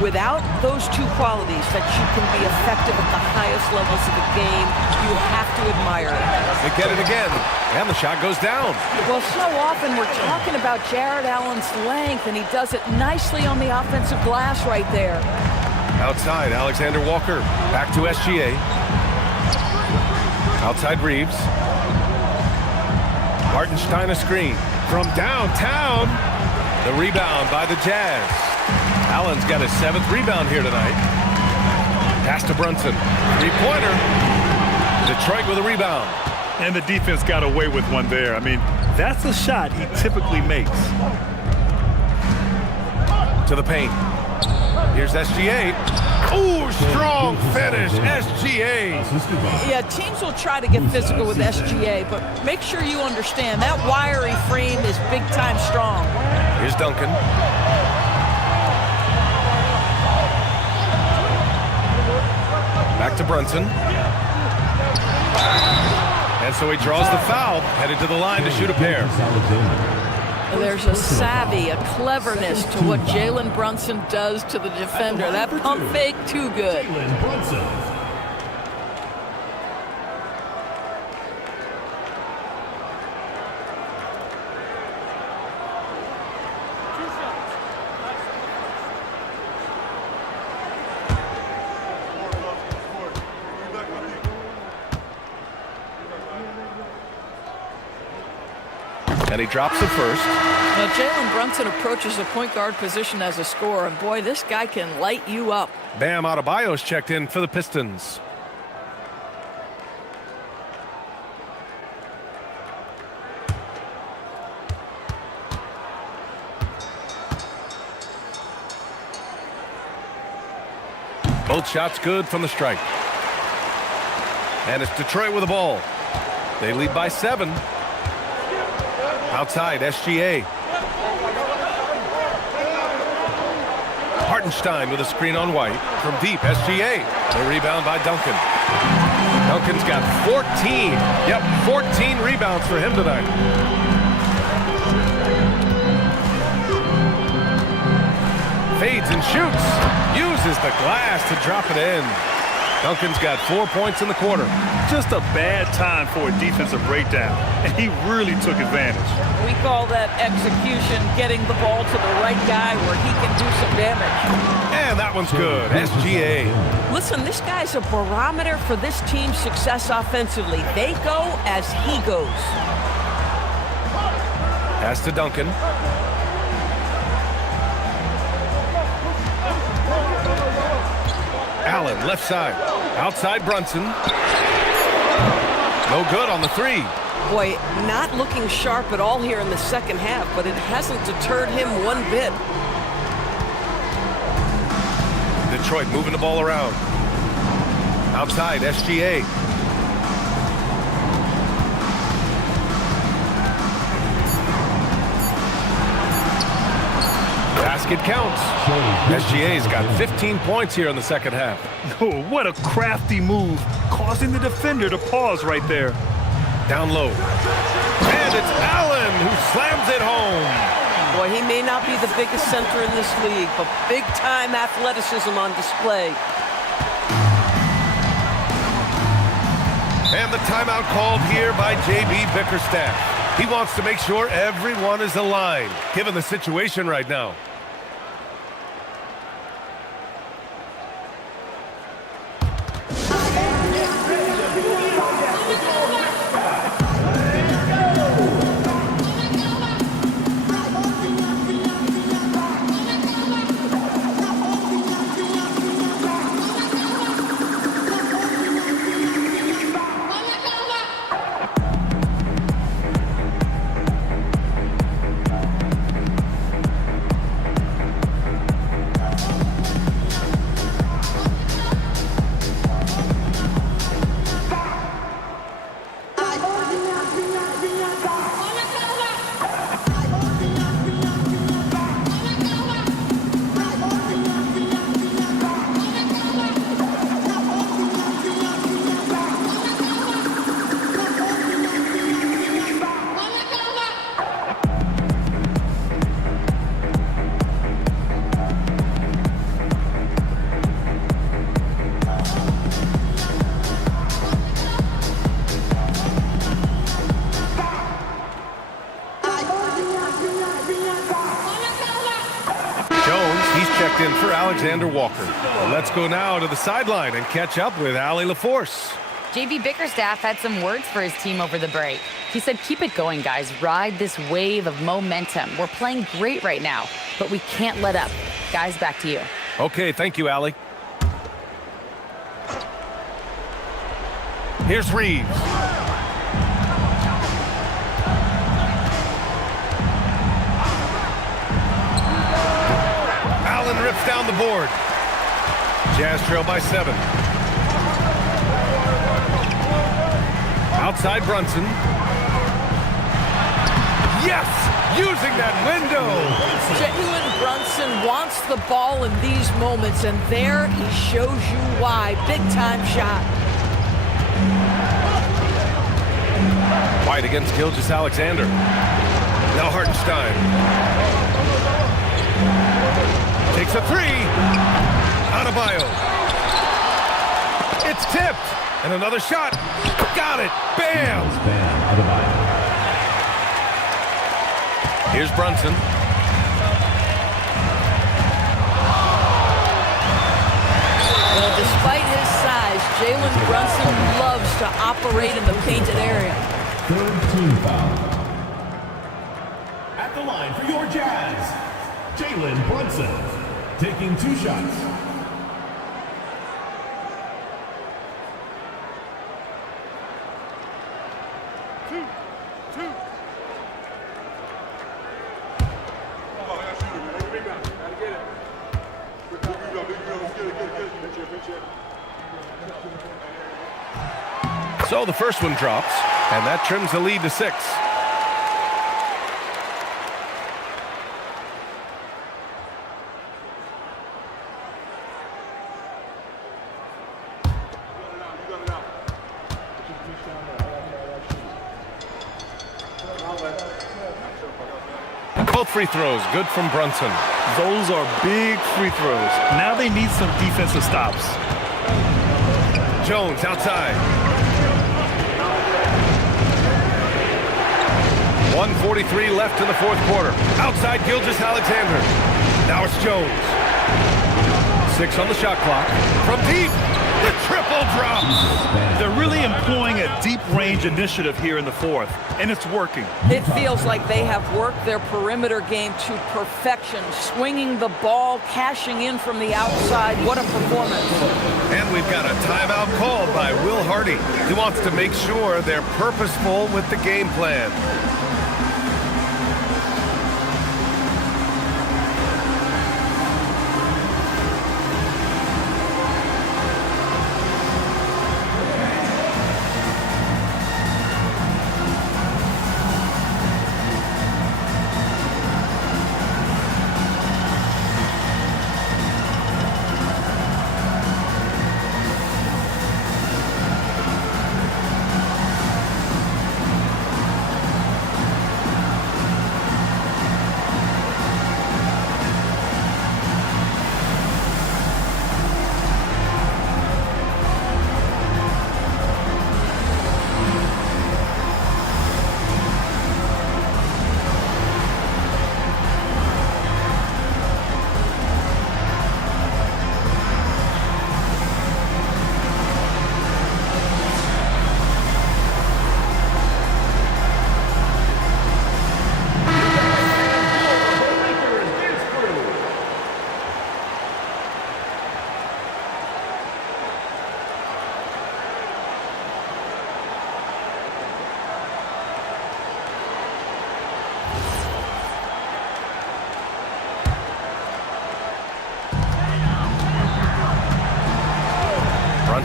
without those two qualities that you can be effective at the highest levels of the game. You have to admire it. They get it again, and the shot goes down. Well, so often we're talking about Jared Allen's length, and he does it nicely on the offensive glass right there. Outside, Alexander Walker. Back to SGA. Outside Reeves. Hartenstein a screen. From downtown. The rebound by the Jazz. Allen's got his 7th rebound here tonight. Pass to Brunson. Three-pointer. Detroit with a rebound. And the defense got away with one there. I mean, that's a shot he typically makes. To the paint. Here's SGA. Ooh, strong finish, SGA. Yeah, teams will try to get physical with SGA, but make sure you understand that wiry frame is big-time strong. Here's Duncan. Back to Brunson. And so he draws the foul, headed to the line to shoot a pair. There's a savvy, a cleverness to what Jalen Brunson does to the defender. That pump fake, too good. Jalen Brunson. And he drops it first. Now, Jalen Brunson approaches the point guard position as a scorer, and boy, this guy can light you up. Bam Adebayo's checked in for the Pistons. Both shots good from the stripe. And it's Detroit with the ball. They lead by 7. Outside, SGA. Hartenstein with a screen on White. From deep, SGA. The rebound by Duncan. Duncan's got 14. Yep, 14 rebounds for him tonight. Fades and shoots. Uses the glass to drop it in. Duncan's got 4 points in the quarter. Just a bad time for a defensive breakdown, and he really took advantage. We call that execution, getting the ball to the right guy where he can do some damage. And that one's good. SGA. Listen, this guy's a barometer for this team's success offensively. They go as he goes. Pass to Duncan. Allen, left side. Outside Brunson. No good on the 3. Boy, not looking sharp at all here in the second half, but it hasn't deterred him one bit. Detroit moving the ball around. Outside, SGA. Basket counts. SGA's got 15 points here in the second half. Oh, what a crafty move, causing the defender to pause right there. Down low. And it's Allen who slams it home. Boy, he may not be the biggest center in this league, but big-time athleticism on display. And the timeout called here by J.B. Bickerstaff. He wants to make sure everyone is aligned, given the situation right now. Checked in for Alexander Walker. Well, let's go now to the sideline and catch up with Allie LaForce. J.B. Bickerstaff had some words for his team over the break. He said, keep it going, guys. Ride this wave of momentum. We're playing great right now, but we can't let up. Guys, back to you. Okay, thank you, Allie. Here's Reeves. Allen rips down the board. Jazz trail by 7. Outside Brunson. Yes! Using that window! Jalen Brunson wants the ball in these moments, and there he shows you why. Big-time shot. White against Gilgeous-Alexander. Now Hartenstein. Takes a 3. Adebayo. It's tipped. And another shot. Got it. Bam! Here's Brunson. Well, despite his size, Jalen Brunson loves to operate in the painted area. Third team foul. At the line for your Jazz, Jalen Brunson. Taking 2 shots. So the first one drops, and that trims the lead to 6. Both free throws, good from Brunson. Those are big free throws. Now they need some defensive stops. Jones outside. 1:43 left in the fourth quarter. Outside Gilgeous-Alexander. Now it's Jones. 6 on the shot clock. From deep, the triple drops. They're really employing a deep range initiative here in the fourth, and it's working. It feels like they have worked their perimeter game to perfection, swinging the ball, cashing in from the outside. What a performance. And we've got a timeout called by Will Hardy. He wants to make sure they're purposeful with the game plan.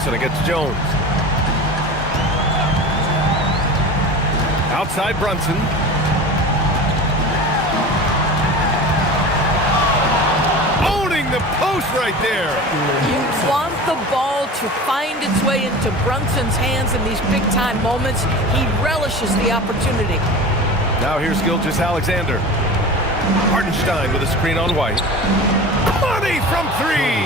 Brunson against Jones. Outside Brunson. Owning the post right there. You want the ball to find its way into Brunson's hands in these big-time moments. He relishes the opportunity. Now here's Gilgeous-Alexander. Hartenstein with a screen on White. Money from three.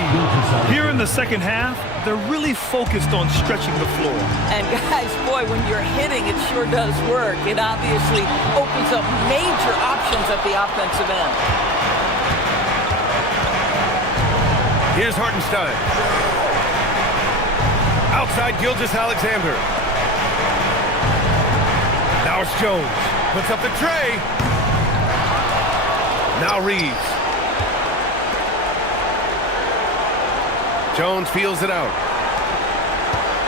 Here in the second half, they're really focused on stretching the floor. And guys, boy, when you're hitting, it sure does work. It obviously opens up major options at the offensive end. Here's Hartenstein. Outside Gilgeous-Alexander. Now it's Jones. Puts up the tray. Now Reeves. Jones feels it out.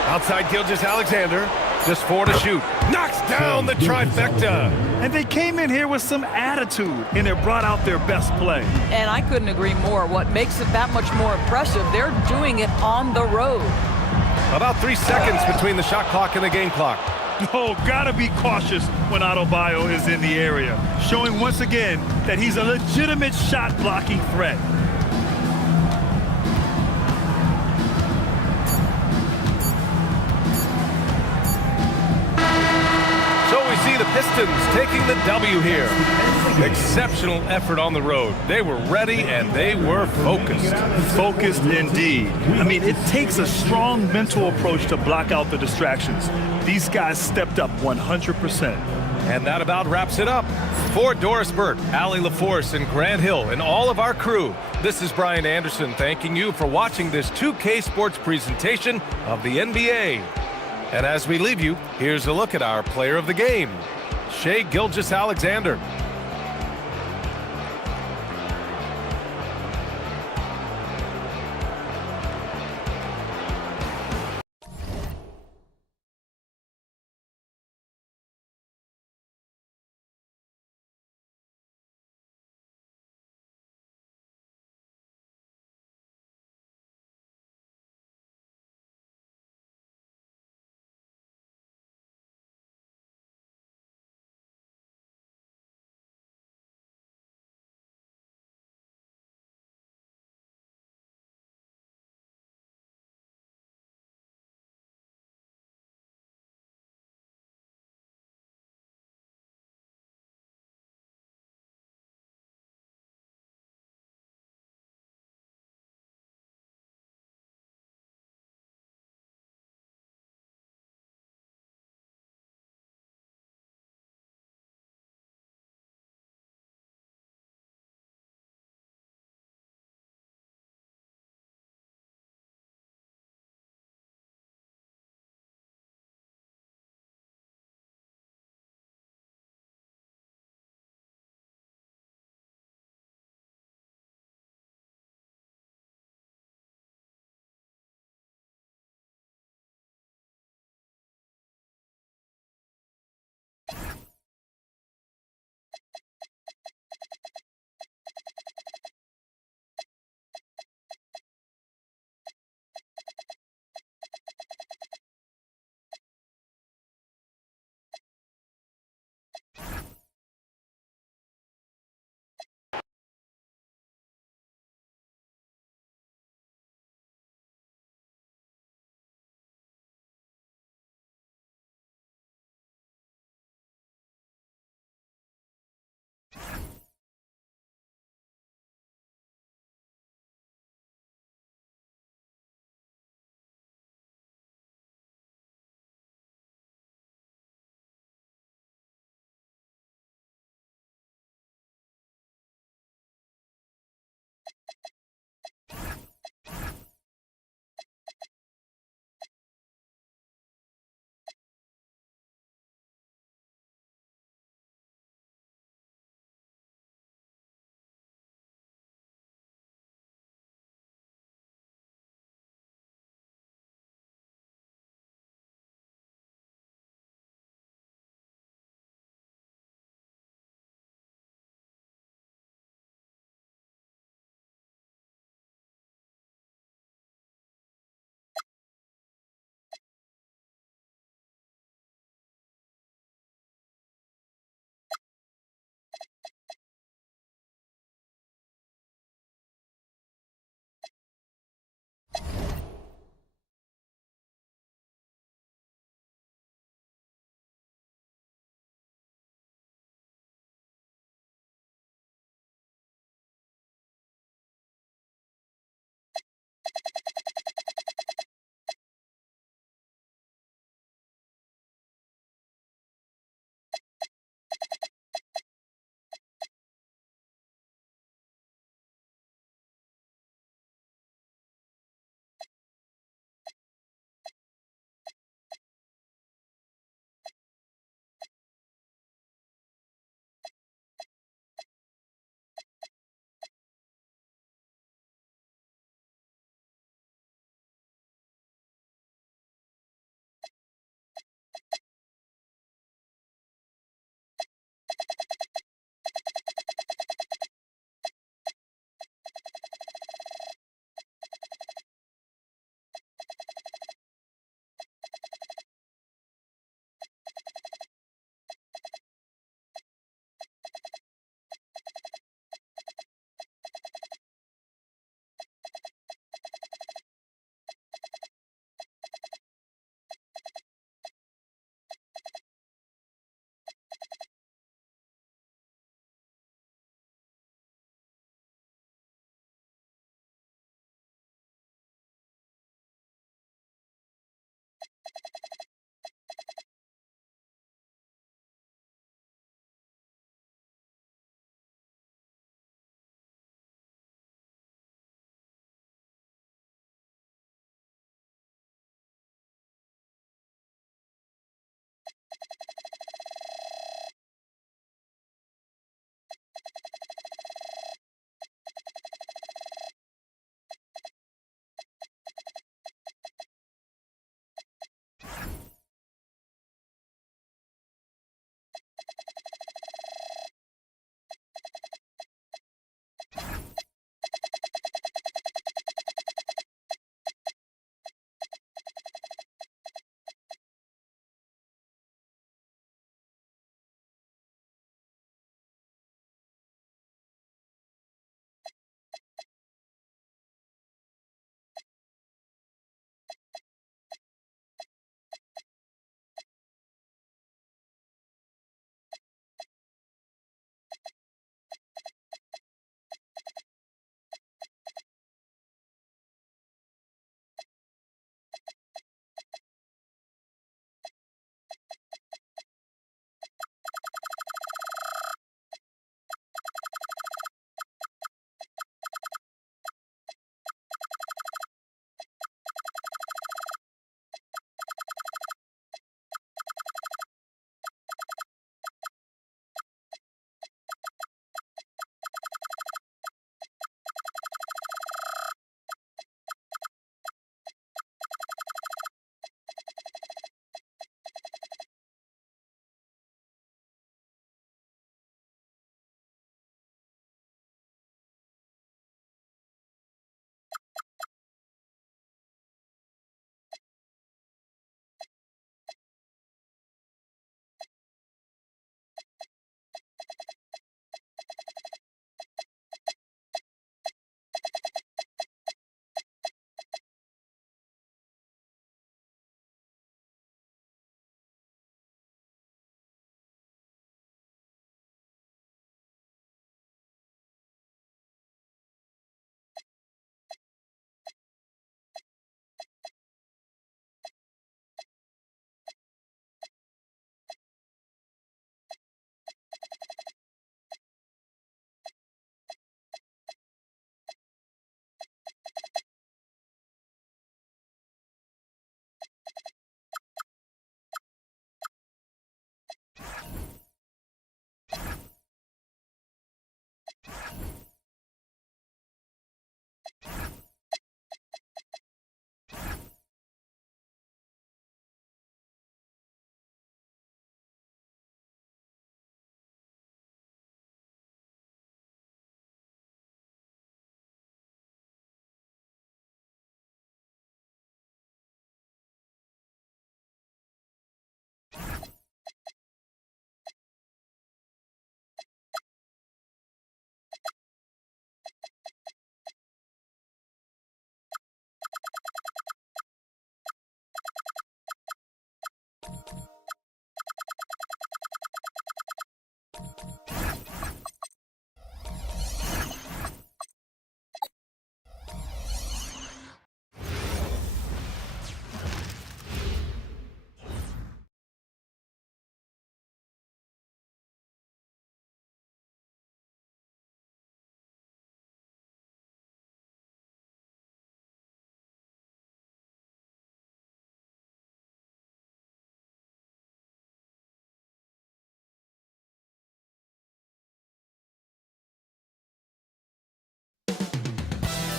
Outside Gilgeous-Alexander. Just 4 to shoot. Knocks down the trifecta. And they came in here with some attitude, and they brought out their best play. And I couldn't agree more. What makes it that much more impressive, they're doing it on the road. About 3 seconds between the shot clock and the game clock. Oh, gotta be cautious when Adebayo is in the area, showing once again that he's a legitimate shot-blocking threat. So we see the Pistons taking the W here. Exceptional effort on the road. They were ready and they were focused. Focused indeed. I mean, it takes a strong mental approach to block out the distractions. These guys stepped up 100%. And that about wraps it up. For Doris Burke, Allie LaForce, and Grant Hill, and all of our crew, this is Brian Anderson thanking you for watching this 2K Sports presentation of the NBA. And as we leave you, here's a look at our player of the game, Shai Gilgeous-Alexander.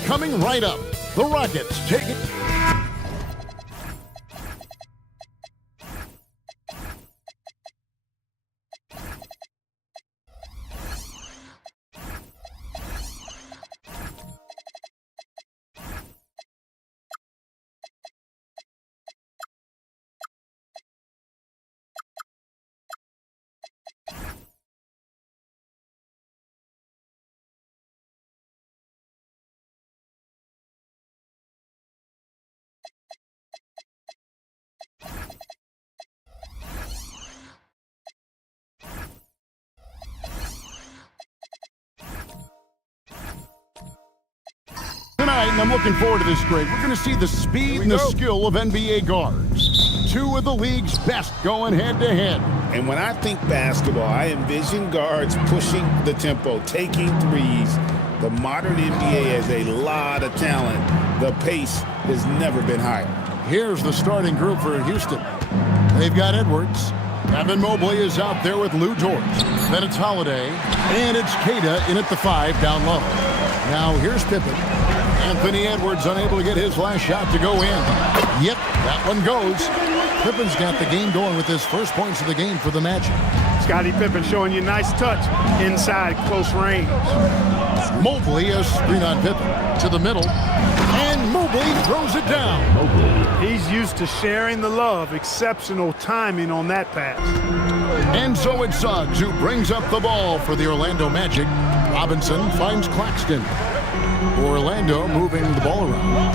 coming right up. The Rockets take it. Tonight, and I'm looking forward to this grade, we're going to see the speed and the skill of NBA guards. Two of the league's best going head-to-head. And when I think basketball, I envision guards pushing the tempo, taking threes. The modern NBA has a lot of talent. The pace has never been higher. Here's the starting group for Houston. They've got Edwards. Evan Mobley is out there with Lou Dort. Then it's Holiday. And it's Queta in at the 5 down low. Now here's Pippen. Anthony Edwards unable to get his last shot to go in. Yep, that one goes. Pippen's got the game going with his first points of the game for the Magic. Scottie Pippen showing you nice touch inside close range. Mobley a screen on Pippen to the middle. And Mobley throws it down. He's used to sharing the love. Exceptional timing on that pass. And so it's Suggs who brings up the ball for the Orlando Magic. Robinson finds Claxton. Orlando moving the ball around.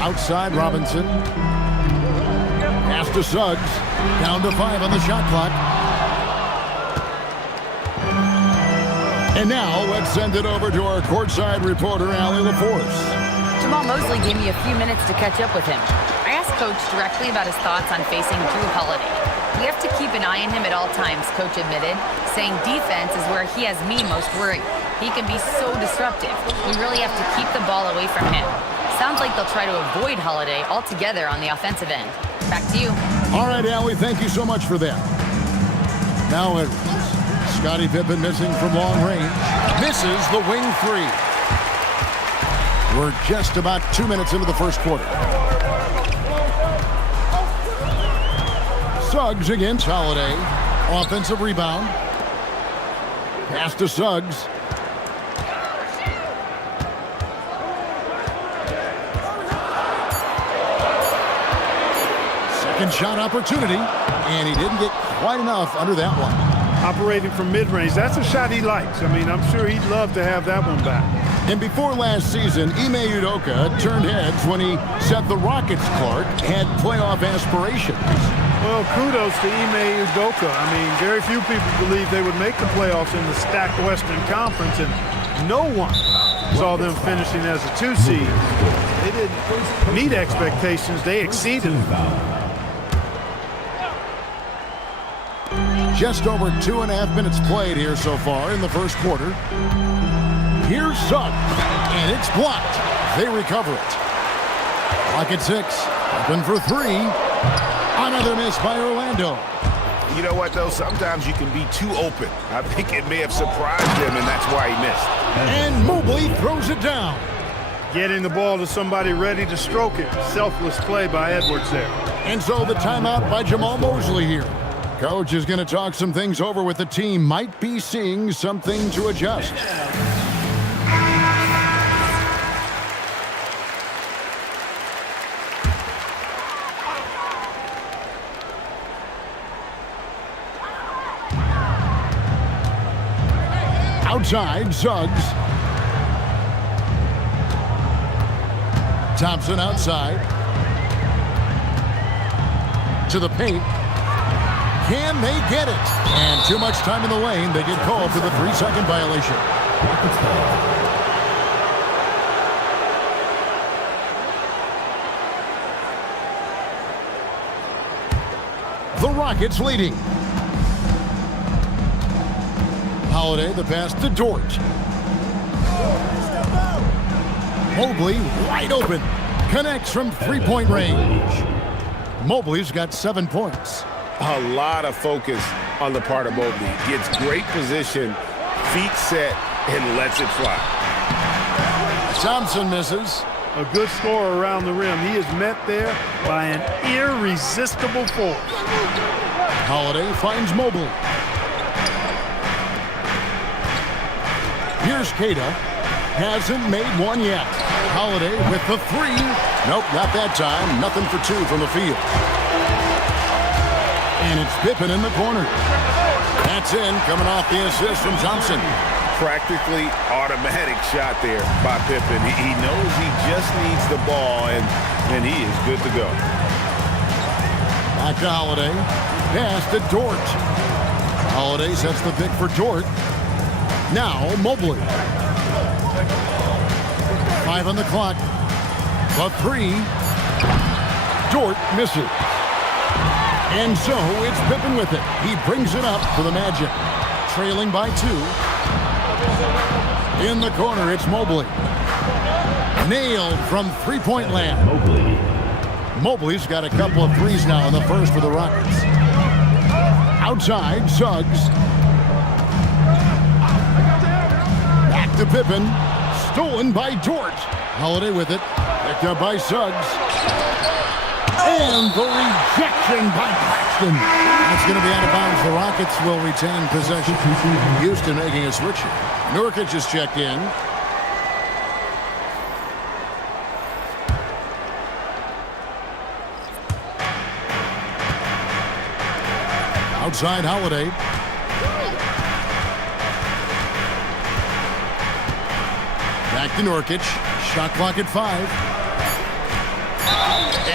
Outside Robinson. Pass to Suggs. Down to 5 on the shot clock. And now let's send it over to our courtside reporter, Allie LaForce. Jamal Mosley gave me a few minutes to catch up with him. I asked Coach directly about his thoughts on facing Drew Holiday. We have to keep an eye on him at all times, Coach admitted, saying defense is where he has me most worried. He can be so disruptive. We really have to keep the ball away from him. Sounds like they'll try to avoid Holiday altogether on the offensive end. Back to you. All right, Allie, thank you so much for that. Now Edwards. Scottie Pippen missing from long range. Misses the wing 3. We're just about 2 minutes into the first quarter. Suggs against Holiday. Offensive rebound. Pass to Suggs. Second shot opportunity. And he didn't get quite enough under that one. Operating from mid-range, that's a shot he likes. I mean, I'm sure he'd love to have that one back. And before last season, Ime Udoka turned heads when he said the Rockets, Clark, had playoff aspirations. Well, kudos to Ime Udoka. I mean, very few people believe they would make the playoffs in the stacked Western Conference, and no one saw them finishing as a 2 seed. They didn't meet expectations. They exceeded them. Just over 2.5 minutes played here so far in the first quarter. Here's Suggs, and it's blocked. They recover it. Clock at 6. Open for 3. Another miss by Orlando. You know what, though? Sometimes you can be too open. I think it may have surprised him, and that's why he missed. And Mobley throws it down. Getting the ball to somebody ready to stroke it. Selfless play by Edwards there. And so the timeout by Jamal Mosley here. Coach is going to talk some things over with the team. Might be seeing something to adjust. Outside, Suggs. Thompson outside. To the paint. Can they get it? And too much time in the lane. They get called for the 3-second violation. The Rockets leading. Holiday, the pass to Dort. Mobley wide open. Connects from 3-point range. Mobley's got 7 points. A lot of focus on the part of Mobley. Gets great position, feet set, and lets it fly. Thompson misses. A good scorer around the rim. He is met there by an irresistible force. Holiday finds Mobley. Here's Queta. Hasn't made one yet. Holiday with the three. Nope, not that time. Nothing for two from the field. And it's Pippen in the corner. That's in, coming off the assist from Thompson. Practically automatic shot there by Pippen. He knows he just needs the ball, and he is good to go. Back to Holiday. Pass to Dort. Holiday sets the pick for Dort. Now Mobley. 5 on the clock. The three. Dort misses. And so it's Pippen with it. He brings it up for the Magic. Trailing by 2. In the corner, it's Mobley. Nailed from three-point land. Mobley's got a couple of threes now in the first for the Rockets. Outside, Suggs. Back to Pippen. Stolen by Dort. Holiday with it. Picked up by Suggs. And the rejection by Claxton. That's going to be out of bounds. The Rockets will retain possession. Houston making a switch here. Nurkic is checked in. Outside Holiday. Back to Nurkic. Shot clock at 5.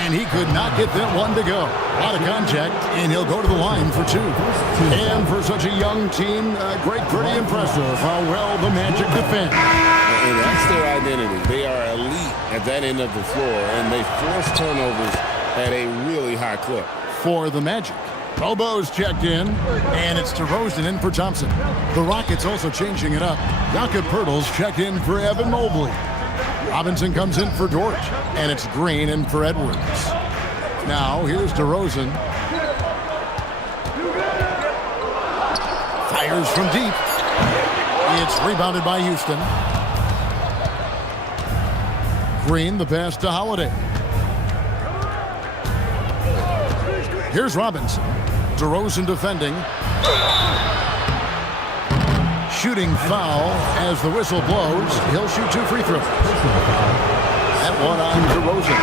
And he could not get that one to go. A lot of contact, and he'll go to the line for 2. And for such a young team, pretty impressive how well the Magic defend. And that's their identity. They are elite at that end of the floor, and they force turnovers at a really high clip. For the Magic, Bobo's checked in, and it's DeRozan in for Thompson. The Rockets also changing it up. Jakob Poeltl's checked in for Evan Mobley. Robinson comes in for Dort, and it's Green in for Edwards. Now, here's DeRozan. Fires from deep. It's rebounded by Houston. Green, the pass to Holiday. Here's Robinson. DeRozan defending. Shooting foul as the whistle blows. He'll shoot 2 free throws. That one on DeRozan.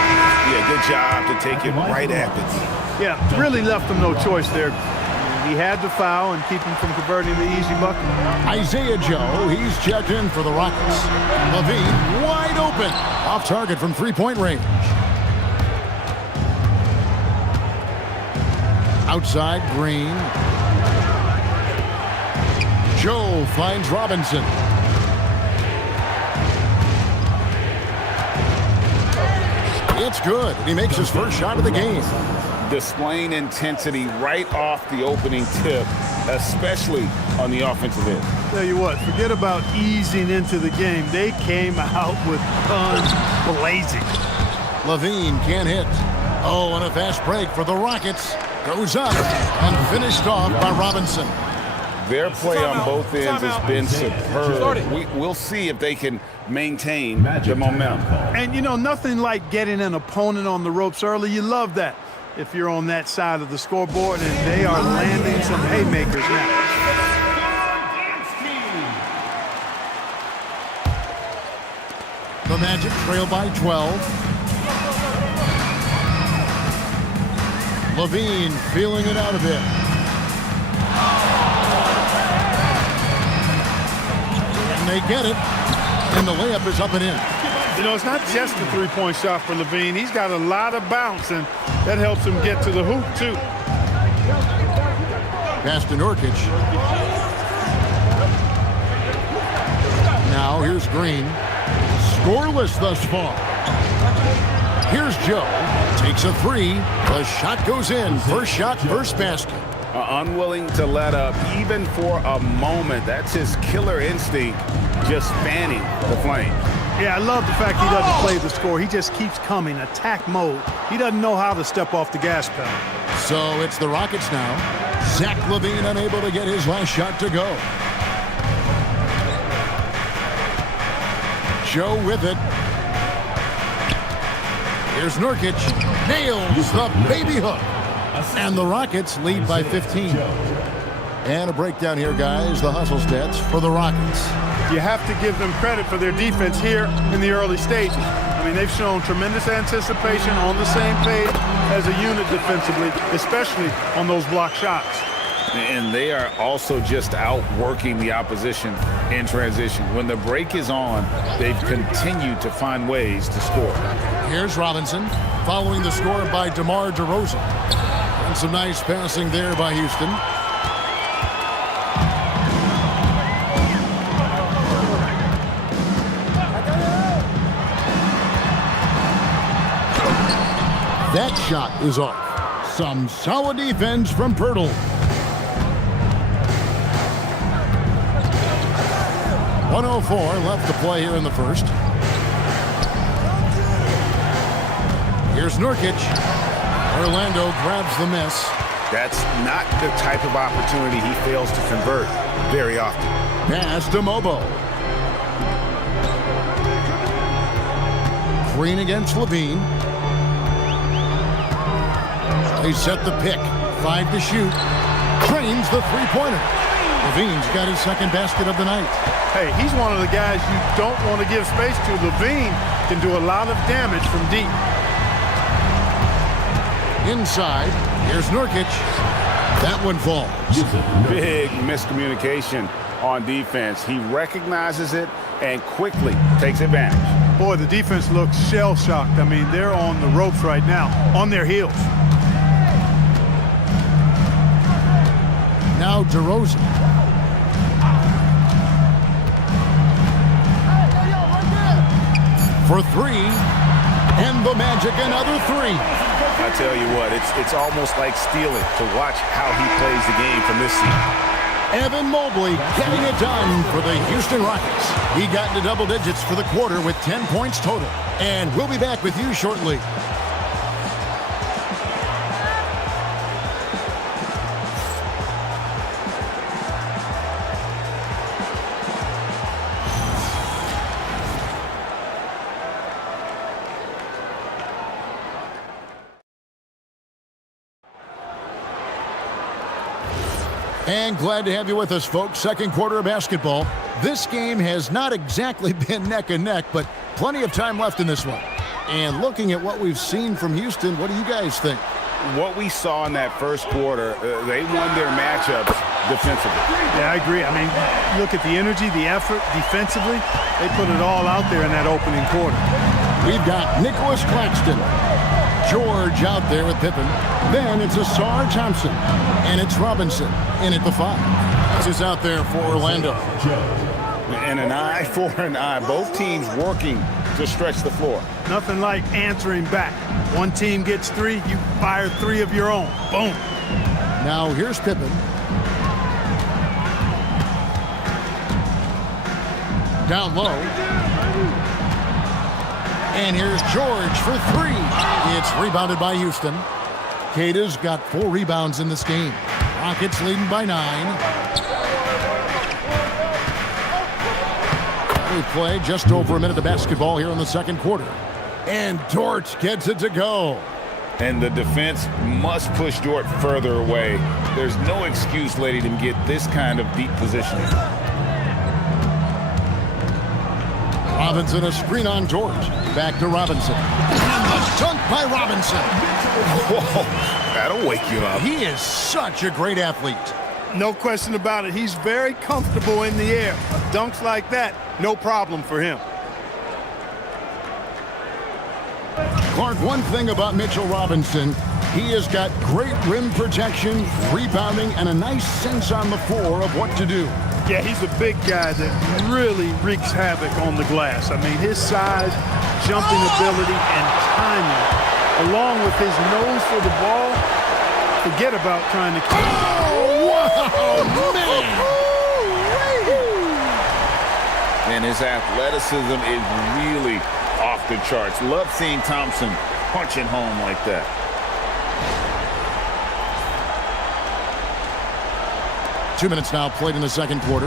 Yeah, good job to take it right at it. Yeah, really left him no choice there. He had the foul and keep him from converting the easy bucket. Isaiah Joe, he's checked in for the Rockets. Levine wide open. Off target from three-point range. Outside, Green. Joe finds Robinson. It's good. He makes his first shot of the game. Displaying intensity right off the opening tip, especially on the offensive end. Tell you what, forget about easing into the game. They came out with guns blazing. Levine can't hit. Oh, and a fast break for the Rockets. Goes up and finished off by Robinson. Their play on both ends has been superb. We'll see if they can maintain the momentum. And, you know, nothing like getting an opponent on the ropes early. You love that if you're on that side of the scoreboard, and they are landing some haymakers now. The Magic trail by 12. Levine feeling it out a bit. And they get it. And the layup is up and in. You know, it's not just a three-point shot for Levine. He's got a lot of bounce, and that helps him get to the hoop, too. Pass to Nurkic. Now here's Green. Scoreless thus far. Here's Joe. Takes a 3. The shot goes in. First shot, first basket. Unwilling to let up even for a moment. That's his killer instinct, just fanning the flame. Yeah, I love the fact he doesn't play the score. He just keeps coming, attack mode. He doesn't know how to step off the gas pedal. So it's the Rockets now. Zach LaVine unable to get his last shot to go. Joe with it. Here's Nurkic. Nails the baby hook. And the Rockets lead by 15. And a breakdown here, guys. The hustle stats for the Rockets. You have to give them credit for their defense here in the early stages. I mean, they've shown tremendous anticipation, on the same page as a unit defensively, especially on those block shots. And they are also just outworking the opposition in transition. When the break is on, they've continued to find ways to score. Here's Robinson, following the score by DeMar DeRozan. And some nice passing there by Houston. That shot is off. Some solid defense from Pirtle. 104 left to play here in the first. Here's Nurkic. Orlando grabs the miss. That's not the type of opportunity he fails to convert very often. Pass to Mobo. Green against Levine. They set the pick. 5 to shoot. Trains the three-pointer. Levine's got his second basket of the night. Hey, he's one of the guys you don't want to give space to. Levine can do a lot of damage from deep. Inside, here's Nurkic. That one falls. Big miscommunication on defense. He recognizes it and quickly takes advantage. Boy, the defense looks shell-shocked. I mean, they're on the ropes right now, on their heels. Now DeRozan. For three. And the Magic another three. I tell you what, it's almost like stealing to watch how he plays the game from this seat. Evan Mobley getting it done for the Houston Rockets. He got into double digits for the quarter with 10 points total. And we'll be back with you shortly. And glad to have you with us, folks. Second quarter of basketball. This game has not exactly been neck and neck, but plenty of time left in this one. And looking at what we've seen from Houston, what do you guys think? What we saw in that first quarter, they won their matchups defensively. Yeah, I agree. I mean, look at the energy, the effort defensively. They put it all out there in that opening quarter. We've got Nicholas Claxton. George out there with Pippen. Then it's Asar Thompson. And it's Robinson in at the 5. This is out there for Orlando. And an eye for an eye. Both teams working to stretch the floor. Nothing like answering back. One team gets 3, you fire 3 of your own. Boom. Now here's Pippen. Down low. And here's George for 3. It's rebounded by Houston. Queta's got 4 rebounds in this game. Rockets leading by 9. We play just over a minute of basketball here in the second quarter. And Dort gets it to go. And the defense must push Dort further away. There's no excuse letting him get this kind of deep position. Robinson, a screen on George. Back to Robinson. And the dunk by Robinson. Whoa, that'll wake you up. He is such a great athlete. No question about it. He's very comfortable in the air. Dunks like that, no problem for him. Clark, one thing about Mitchell Robinson, he has got great rim protection, rebounding, and a nice sense on the floor of what to do. Yeah, he's a big guy that really wreaks havoc on the glass. I mean, his size, jumping ability, and timing, along with his nose for the ball, forget about trying to keep it. Oh, wow, man! And his athleticism is really off the charts. Love seeing Thompson punching home like that. Two minutes now played in the second quarter.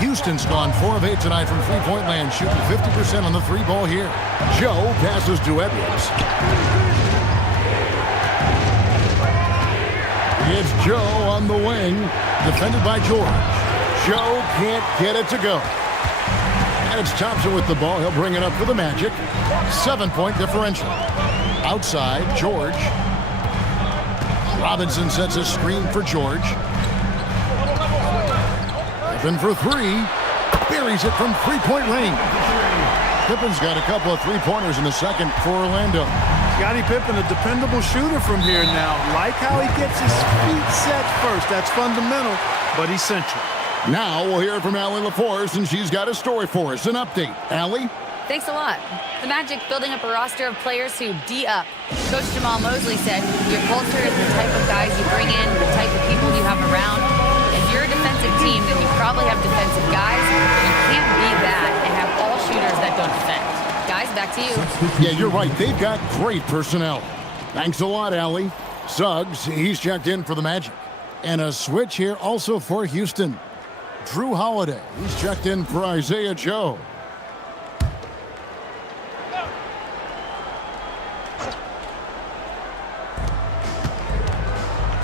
Houston's gone 4 of 8 tonight from three-point land, shooting 50% on the three ball here. Joe passes to Edwards. It's Joe on the wing, defended by George. Joe can't get it to go. And it's Thompson with the ball. He'll bring it up for the Magic. 7-point differential. Outside, George. Robinson sets a screen for George. Pippen for three. Buries it from three-point range. Pippen's got a couple of three-pointers in the second for Orlando. Scottie Pippen, a dependable shooter from here now. Like how he gets his feet set first. That's fundamental, but essential. Now we'll hear from Allie LaForce, and she's got a story for us. An update. Allie? Thanks a lot. The Magic building up a roster of players who D-up. Coach Jamal Mosley said, your culture is the type of guys you bring in, the type of people you have around. If you're a defensive team, then you probably have defensive guys. You can't be that and have all shooters that don't defend. Guys, back to you. Yeah, you're right. They've got great personnel. Thanks a lot, Allie. Suggs, he's checked in for the Magic. And a switch here also for Houston. Drew Holiday, he's checked in for Isaiah Joe.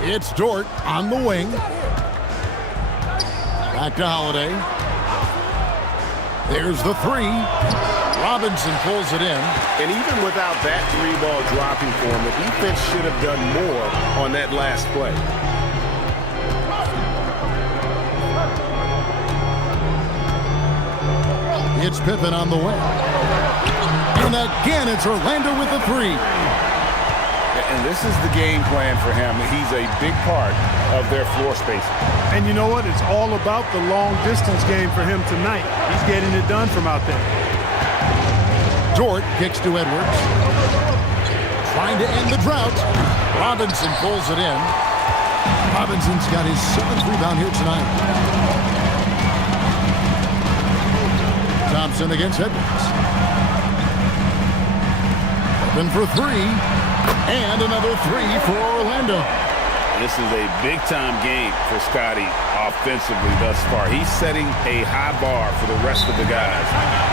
It's Dort on the wing. Back to Holiday. There's the three. Robinson pulls it in. And even without that three ball dropping for him, the defense should have done more on that last play. It's Pippen on the way. And again, it's Orlando with the three. And this is the game plan for him. He's a big part of their floor spacing. And you know what? It's all about the long distance game for him tonight. He's getting it done from out there. Dort kicks to Edwards. Trying to end the drought. Robinson pulls it in. Robinson's got his 7th rebound here tonight. Thompson against Edwards. Open for three. And another three for Orlando. This is a big-time game for Scottie offensively thus far. He's setting a high bar for the rest of the guys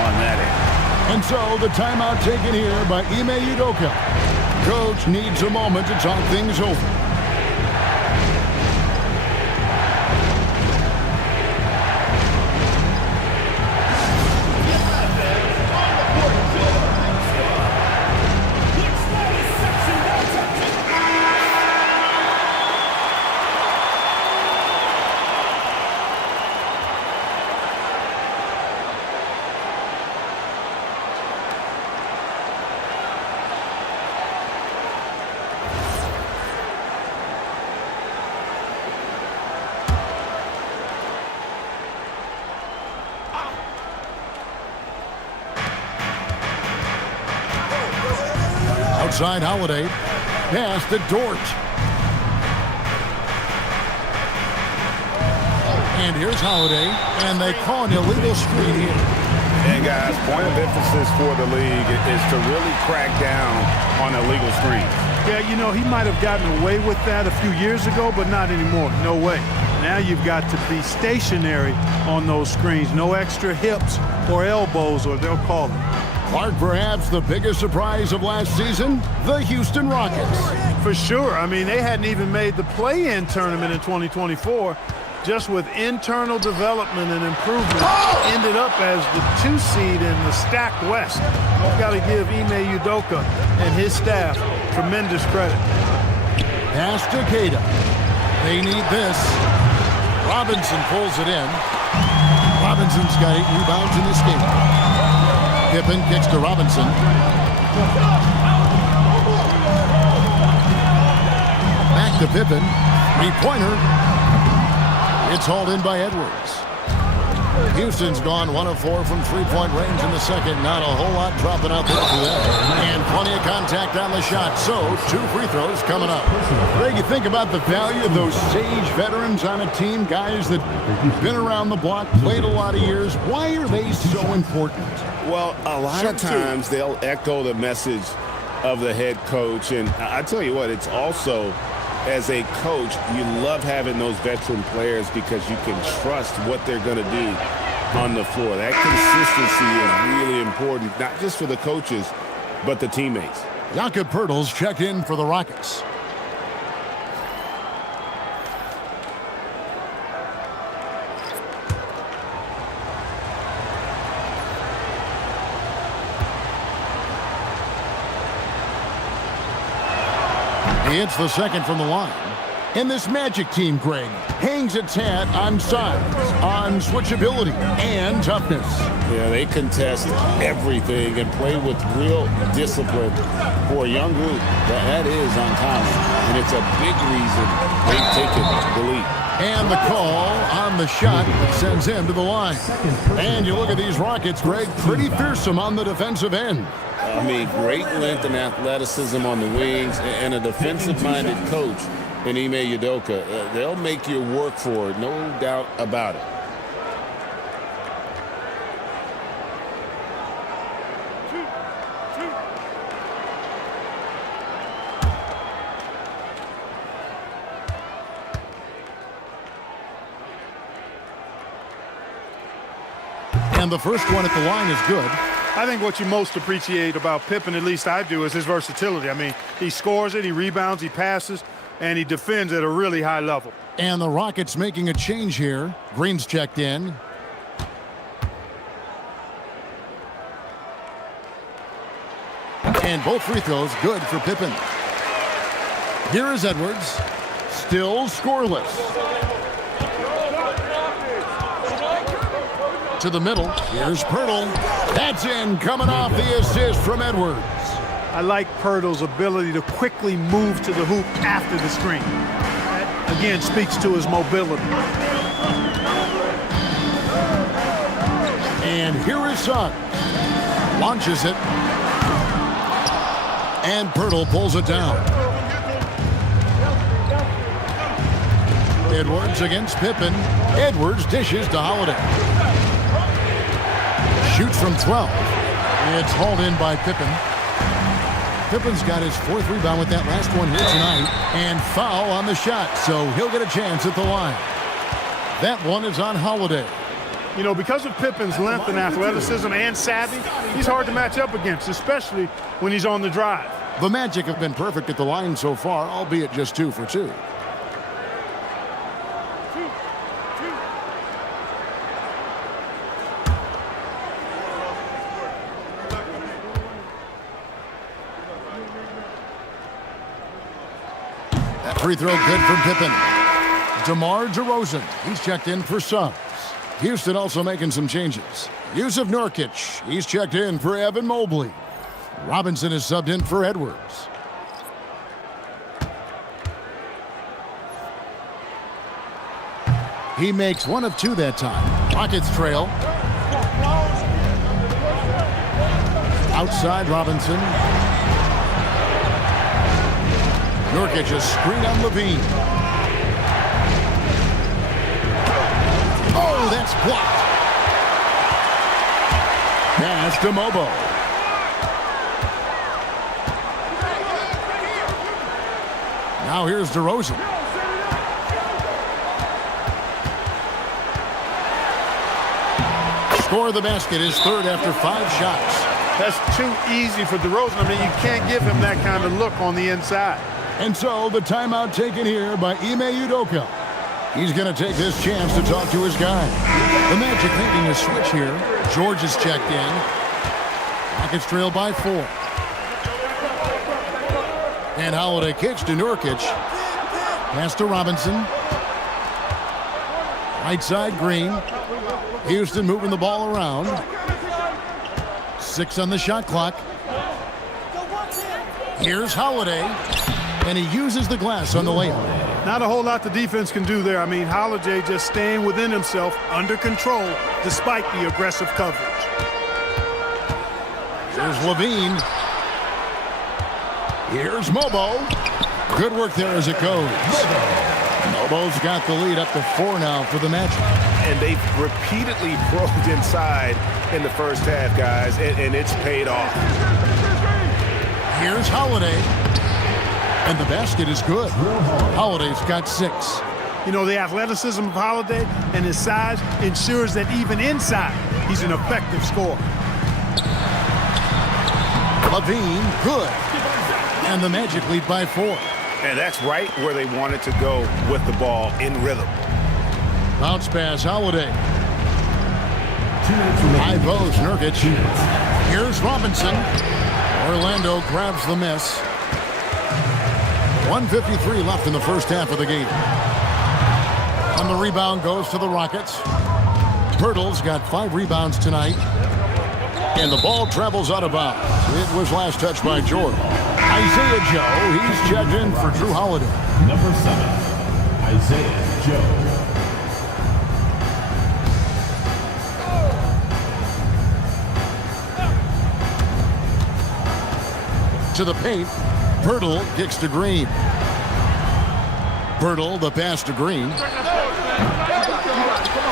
on that end. And so the timeout taken here by Ime Udoka. Coach needs a moment to talk things over. Outside Holiday. Pass to Dort. And here's Holiday. And they call an illegal screen here. And guys, point of emphasis for the league is to really crack down on illegal screens. Yeah, you know, he might have gotten away with that a few years ago, but not anymore. No way. Now you've got to be stationary on those screens. No extra hips or elbows, or they'll call it. Mark, perhaps the biggest surprise of last season, the Houston Rockets. For sure. I mean, they hadn't even made the play-in tournament in 2024. Just with internal development and improvement, ended up as the 2 seed in the stacked West. You've got to give Ime Udoka and his staff tremendous credit. Pass to Queta. They need this. Robinson pulls it in. Robinson's got 8 rebounds in this game. Pippen kicks to Robinson. Back to Pippen. 3-pointer. It's hauled in by Edwards. Houston's gone 1 of 4 from three-point range in the second. Not a whole lot dropping out there for them. And plenty of contact on the shot. So 2 free throws coming up. Greg, you think about the value of those sage veterans on a team, guys that been around the block, played a lot of years. Why are they so important? Well, a lot of times they'll echo the message of the head coach. And I tell you what, it's also, as a coach, you love having those veteran players because you can trust what they're going to do on the floor. That consistency is really important, not just for the coaches, but the teammates. Jakob Poeltl's checked in for the Rockets. He hits the second from the line. And this Magic team, Greg, hangs its hat on size, on switchability, and toughness. Yeah, they contest everything and play with real discipline. For a young group, that is uncommon. And it's a big reason they've taken the lead. And the call on the shot that sends him to the line. And you look at these Rockets, Greg, pretty fearsome on the defensive end. I mean, great length and athleticism on the wings, and a defensive-minded coach in Ime Udoka. They'll make you work for it, no doubt about it. And the first one at the line is good. I think what you most appreciate about Pippen, at least I do, is his versatility. I mean, he scores it, he rebounds, he passes, and he defends at a really high level. And the Rockets making a change here. Green's checked in. And both free throws good for Pippen. Here is Edwards. Still scoreless. To the middle. Here's Poeltl. That's in, coming off the assist from Edwards. I like Poeltl's ability to quickly move to the hoop after the screen. That, again, speaks to his mobility. And here is Suggs. Launches it. And Poeltl pulls it down. Edwards against Pippen. Edwards dishes to Holiday. Shoots from 12. It's hauled in by Pippen. Pippen's got his fourth rebound with that last one here tonight. And foul on the shot, so he'll get a chance at the line. That one is on Holiday. You know, because of Pippen's length and athleticism and savvy, he's hard to match up against, especially when he's on the drive. The Magic have been perfect at the line so far, albeit just 2 for 2. That free throw good from Pippen. DeMar DeRozan, he's checked in for Suggs. Houston also making some changes. Yusuf Nurkic, he's checked in for Evan Mobley. Robinson is subbed in for Edwards. He makes 1 of 2 that time. Rockets trail. Outside Robinson. Nurkic a screen on Levine. Oh, that's blocked. Pass to Mobo. Now here's DeRozan. Score the basket, his third after 5 shots. That's too easy for DeRozan. I mean, you can't give him that kind of look on the inside. And so the timeout taken here by Ime Udoka. He's going to take this chance to talk to his guy. The Magic making a switch here. George is checked in. Rockets trail by 4. And Holiday kicks to Nurkic. Pass to Robinson. Right side, Green. Houston moving the ball around. 6 on the shot clock. Here's Holiday. And he uses the glass on the layup. Not a whole lot the defense can do there. I mean, Holiday just staying within himself, under control, despite the aggressive coverage. Here's Levine. Here's Mobo. Good work there as it goes. Mobo's got the lead up to 4 now for the Magic. And they've repeatedly probed inside in the first half, guys, and it's paid off. Here's Holiday. And the basket is good. Holiday's got 6. You know, the athleticism of Holiday and his size ensures that even inside, he's an effective scorer. Levine, good. And the Magic lead by 4. And that's right where they wanted to go with the ball in rhythm. Bounce pass, Holiday. High post, Nurkic. Here's Robinson. Orlando grabs the miss. 1:53 left in the first half of the game. On the rebound goes to the Rockets. Pirtle's got 5 rebounds tonight. And the ball travels out of bounds. It was last touched by Jordan. Isaiah Joe, he's checked in for Drew Holiday. Number 7, Isaiah Joe. To the paint. Pirtle kicks to Green. Pirtle, the pass to Green.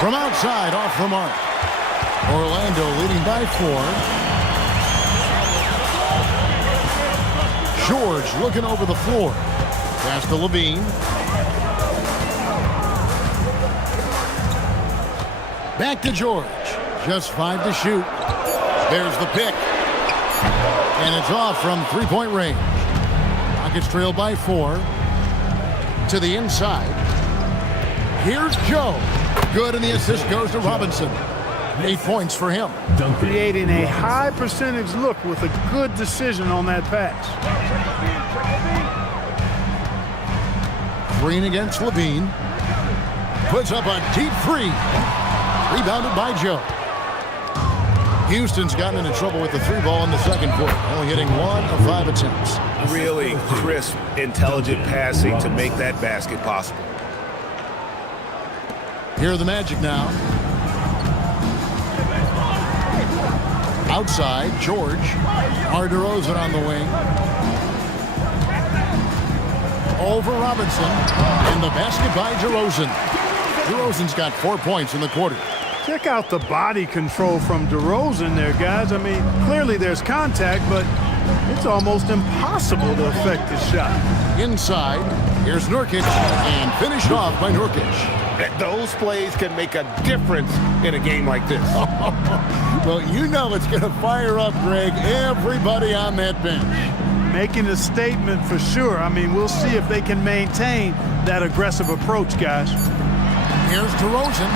From outside, off the mark. Orlando leading by 4. George looking over the floor. Pass to Levine. Back to George. Just 5 to shoot. There's the pick. And it's off from three-point range. Rockets trail by 4. To the inside. Here's Joe. Good, and the assist goes to Robinson. 8 points for him. Creating a high percentage look with a good decision on that pass. Green against Levine. Puts up a deep 3. Rebounded by Joe. Houston's gotten into trouble with the 3 ball in the second quarter, only hitting 1 of 5 attempts. Really crisp, intelligent passing to make that basket possible. Here are the Magic now. Outside, George. DeRozan on the wing. Over Robinson. And the basket by DeRozan. DeRozan's got 4 points in the quarter. Check out the body control from DeRozan there, guys. I mean, clearly there's contact, but it's almost impossible to affect his shot. Inside, here's Nurkic, and finished off by Nurkic. Those plays can make a difference in a game like this. Well, you know it's going to fire up, Greg, everybody on that bench. Making a statement for sure. I mean, we'll see if they can maintain that aggressive approach, guys. Here's DeRozan.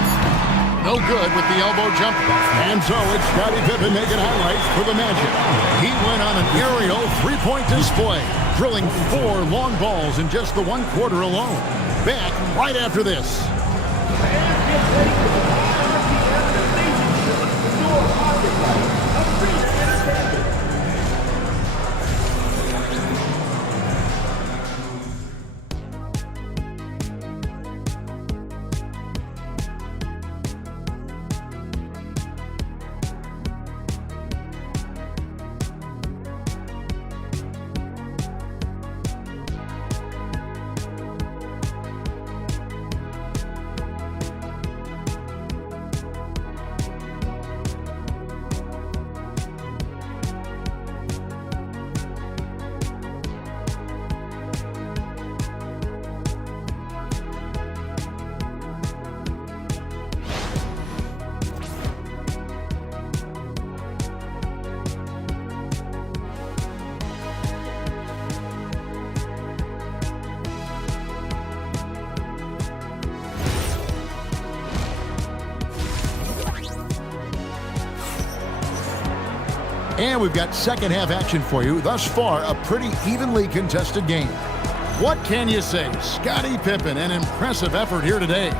No good with the elbow jumper. And so it's Scottie Pippen making highlights for the Magic. He went on an aerial 3-point display, drilling 4 long balls in just the 1 quarter alone. Back right after this. And we've got second half action for you. Thus far, a pretty evenly contested game. What can you say? Scottie Pippen, an impressive effort here today.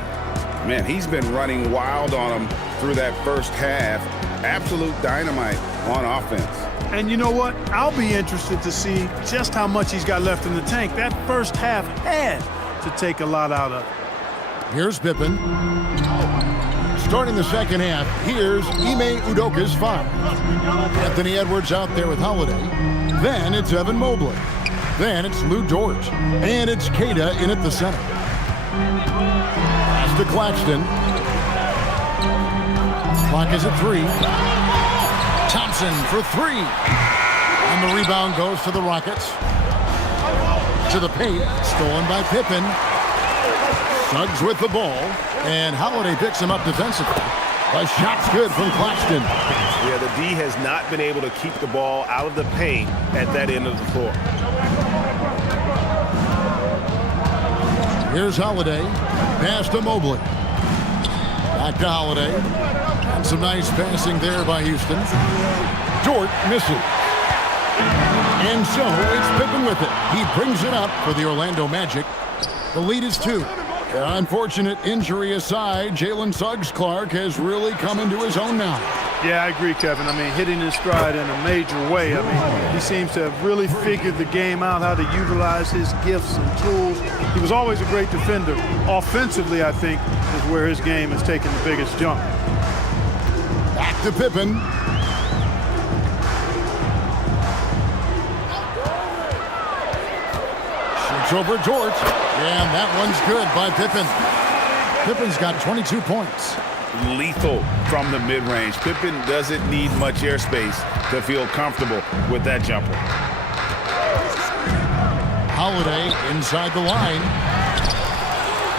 Man, he's been running wild on them through that first half. Absolute dynamite on offense. And you know what? I'll be interested to see just how much he's got left in the tank. That first half had to take a lot out of it. Here's Pippen. Starting the second half, here's Ime Udoka's foul. Anthony Edwards out there with Holiday. Then it's Evan Mobley. Then it's Lou Dort. And it's Queta in at the center. Pass to Claxton. Clock is at 3. Thompson for 3. And the rebound goes to the Rockets. To the paint, stolen by Pippen. Suggs with the ball, and Holiday picks him up defensively. A shot's good from Claxton. Yeah, the D has not been able to keep the ball out of the paint at that end of the floor. Here's Holiday. Pass to Mobley. Back to Holiday. And some nice passing there by Houston. Dort misses. And so it's Pippen with it. He brings it up for the Orlando Magic. The lead is 2. Unfortunate injury aside, Jalen Suggs-Clark has really come into his own now. Yeah, I agree, Kevin. I mean, hitting his stride in a major way. I mean, he seems to have really figured the game out, how to utilize his gifts and tools. He was always a great defender. Offensively, I think, is where his game has taken the biggest jump. Back to Pippen. Shoots over Dort. And that one's good by Pippen. Pippen's got 22 points. Lethal from the mid-range. Pippen doesn't need much airspace to feel comfortable with that jumper. Holiday inside the line.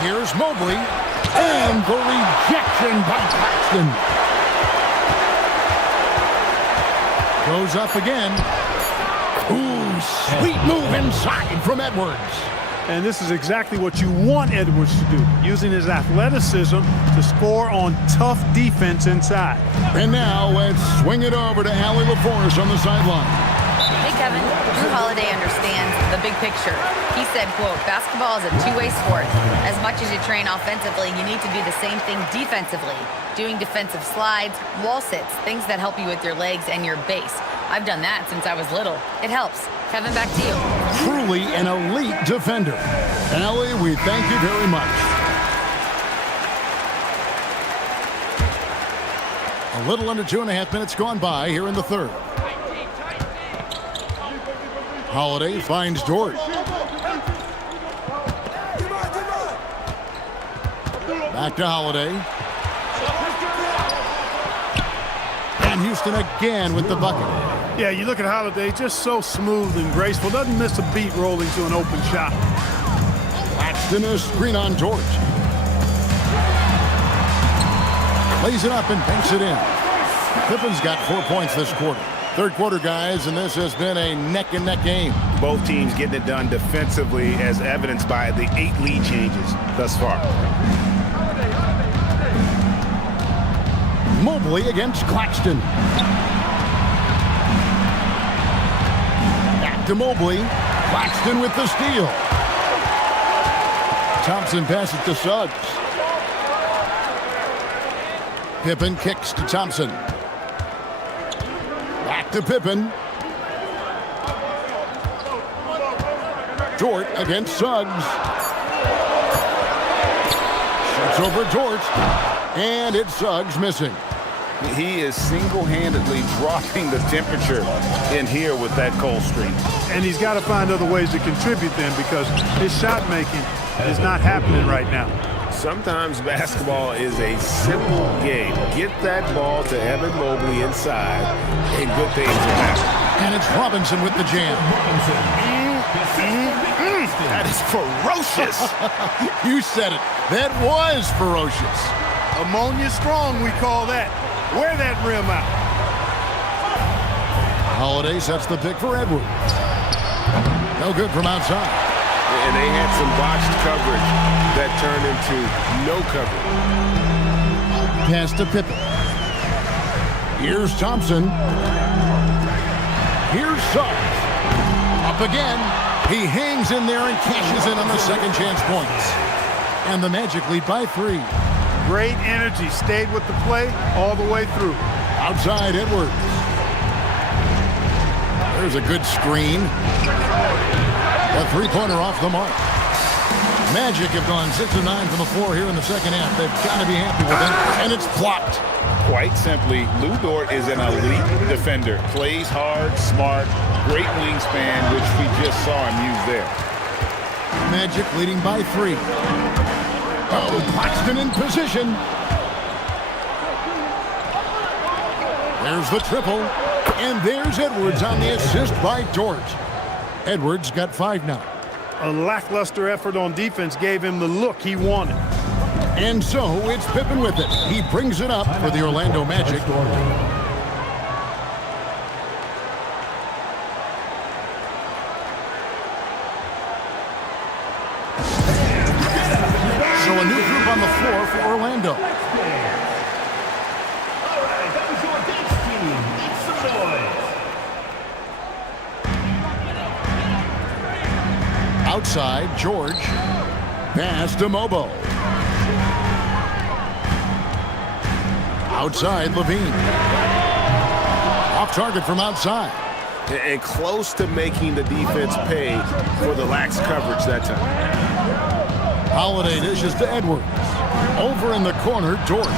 Here's Mobley. And the rejection by Claxton. Goes up again. Ooh, sweet move inside from Edwards. And this is exactly what you want Edwards to do, using his athleticism to score on tough defense inside. And now let's swing it over to Allie LaForest on the sideline. Hey, Kevin. Drew Holiday understands the big picture. He said, quote, basketball is a two-way sport. As much as you train offensively, you need to do the same thing defensively. Doing defensive slides, wall sits, things that help you with your legs and your base. I've done that since I was little. It helps. Kevin, back to you. Truly an elite defender. Allie, we thank you very much. A little under 2.5 minutes gone by here in the third. Holiday finds Dort. Back to Holiday. And Houston again with the bucket. Yeah, you look at Holiday, just so smooth and graceful. Doesn't miss a beat rolling to an open shot. Claxton a screen on Dort. Lays it up and banks it in. Pippen's got 4 points this quarter. Third quarter, guys, and this has been a neck-and-neck game. Both teams getting it done defensively, as evidenced by the 8 lead changes thus far. Mobley against Claxton. Back to Mobley. Claxton with the steal. Thompson passes to Suggs. Pippen kicks to Thompson. Back to Pippen. Dort against Suggs. Shoots over Dort. And it's Suggs missing. He is single-handedly dropping the temperature in here with that cold streak. And he's got to find other ways to contribute then, because his shot making is not happening right now. Sometimes basketball is a simple game. Get that ball to Evan Mobley inside, and good things will happen. And it's Robinson with the jam. That is ferocious. You said it. That was ferocious. Ammonia strong, we call that. Wear that rim out. Holiday sets the pick for Edwards. No good from outside. And they had some botched coverage that turned into no coverage. Pass to Pippen. Here's Thompson. Here's Suggs. Up again. He hangs in there and cashes in on the second chance points. And the Magic lead by 3. Great energy, stayed with the play all the way through. Outside Edwards. There's a good screen. A three-pointer off the mark. Magic have gone 6 of 9 from the floor here in the second half. They've got to be happy with it. And it's blocked. Quite simply, Lu Dort is an elite defender. Plays hard, smart, great wingspan, which we just saw him use there. Magic leading by 3. Oh, Claxton in position. There's the triple. And there's Edwards on the assist by Dort. Edwards got 5 now. A lackluster effort on defense gave him the look he wanted. And so it's Pippen with it. He brings it up for the Orlando Magic. So a new group on the floor for Orlando. Outside, George. Pass to Mobo. Outside, Levine. Off target from outside. And close to making the defense pay for the lax coverage that time. Holiday dishes to Edwards. Over in the corner, George.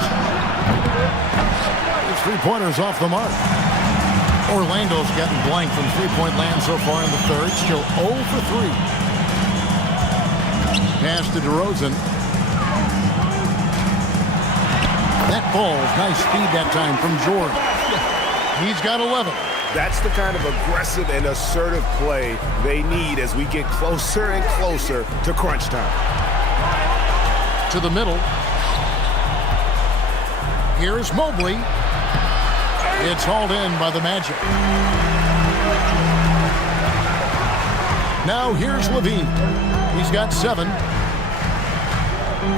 His three-pointer's off the mark. Orlando's gotten blank from three-point land so far in the third. Still 0 for 3. Pass to DeRozan. That ball's nice speed that time from George. He's got 11. That's the kind of aggressive and assertive play they need as we get closer and closer to crunch time. To the middle. Here's Mobley. It's hauled in by the Magic. Now here's Levine. He's got 7.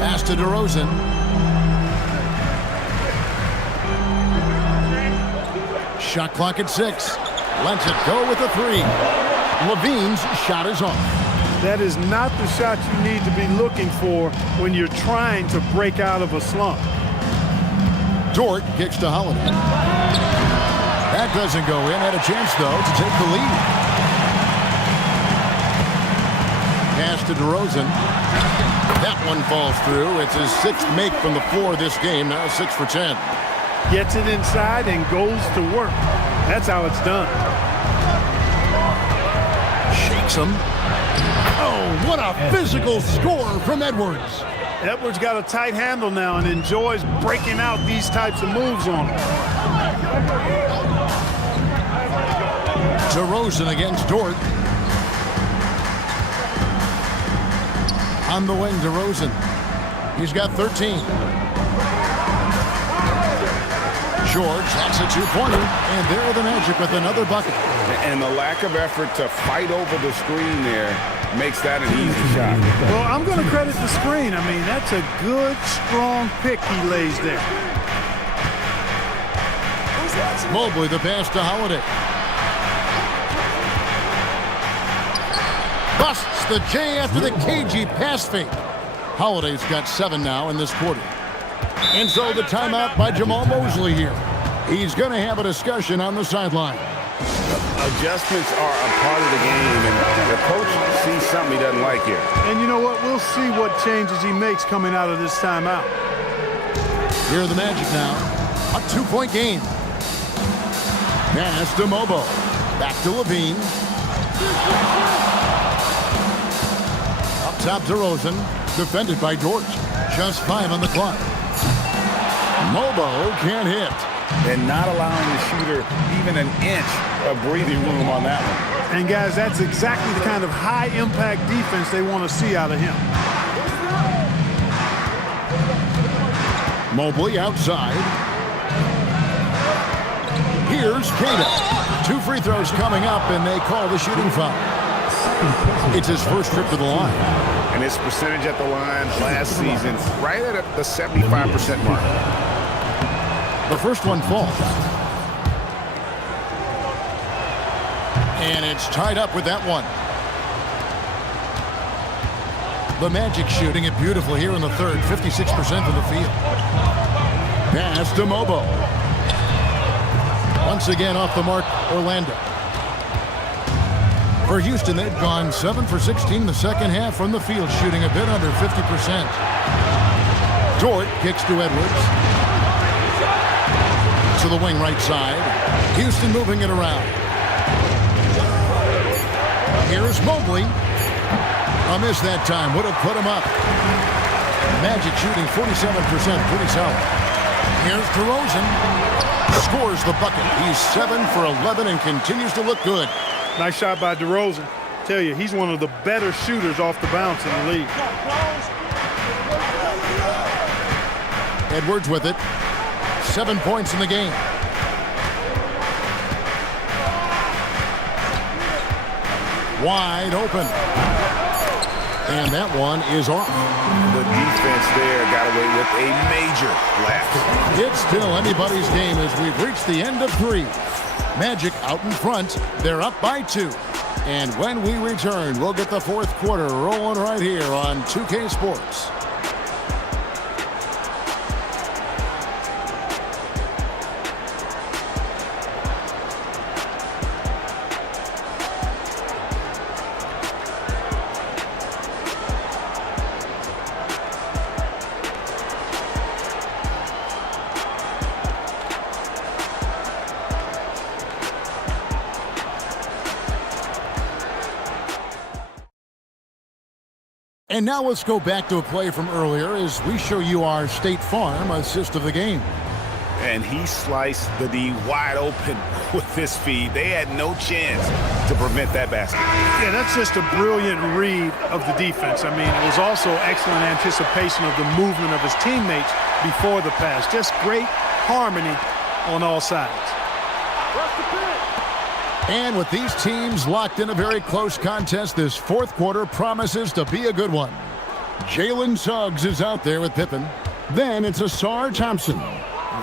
Pass to DeRozan. Shot clock at 6. Lets it go with a 3. Levine's shot is off. That is not the shot you need to be looking for when you're trying to break out of a slump. Dort kicks to Holiday. That doesn't go in. Had a chance, though, to take the lead. Pass to DeRozan. That one falls through. It's his 6th make from the floor this game. Now 6 for 10. Gets it inside and goes to work. That's how it's done. Shakes him. Oh, what a physical score from Edwards. Edwards got a tight handle now and enjoys breaking out these types of moves on him. DeRozan against Dort. On the wing, DeRozan. He's got 13. George, that's a 2-pointer. And there are the Magic with another bucket. And the lack of effort to fight over the screen there makes that an easy shot. Well, I'm going to credit the screen. I mean, that's a good, strong pick he lays there. Mobley, the pass to Holiday. Busts the J after the cagey pass fake. Holiday's got 7 now in this quarter. And so the timeout by Jamal Mosley here. He's going to have a discussion on the sideline. Adjustments are a part of the game, and the coach sees something he doesn't like here. And you know what? We'll see what changes he makes coming out of this timeout. Here are the Magic now. A 2-point game. Pass to Mobo. Back to Levine. Up top to DeRozan. Defended by George. Just 5 on the clock. Mobo can't hit. And not allowing the shooter even an inch of breathing room on that one. And guys, that's exactly the kind of high-impact defense they want to see out of him. Mobley outside. Here's Queta. 2 free throws coming up, and they call the shooting foul. It's his first trip to the line. And his percentage at the line last season, right at the 75% mark. The first one falls. And it's tied up with that one. The Magic shooting it beautifully here in the third. 56% from the field. Pass to Mobo. Once again off the mark, Orlando. For Houston, they've gone 7 for 16 in the second half from the field, shooting a bit under 50%. Dort kicks to Edwards. To the wing right side. Houston moving it around. Here's Mobley. A miss that time. Would have put him up. Magic shooting 47%. Pretty solid. Here's DeRozan. Scores the bucket. He's 7 for 11 and continues to look good. Nice shot by DeRozan. Tell you, he's one of the better shooters off the bounce in the league. Edwards with it. 7 points in the game. Wide open. And that one is off. The defense there got away with a major lapse. It's still anybody's game as we've reached the end of 3. Magic out in front. They're up by 2. And when we return, we'll get the 4th quarter rolling right here on 2K Sports. And now let's go back to a play from earlier as we show you our State Farm assist of the game. And he sliced the D wide open with his feed. They had no chance to prevent that basket. Yeah, that's just a brilliant read of the defense. I mean, it was also excellent anticipation of the movement of his teammates before the pass. Just great harmony on all sides. And with these teams locked in a very close contest, this 4th quarter promises to be a good one. Jalen Suggs is out there with Pippen. Then it's Asar Thompson.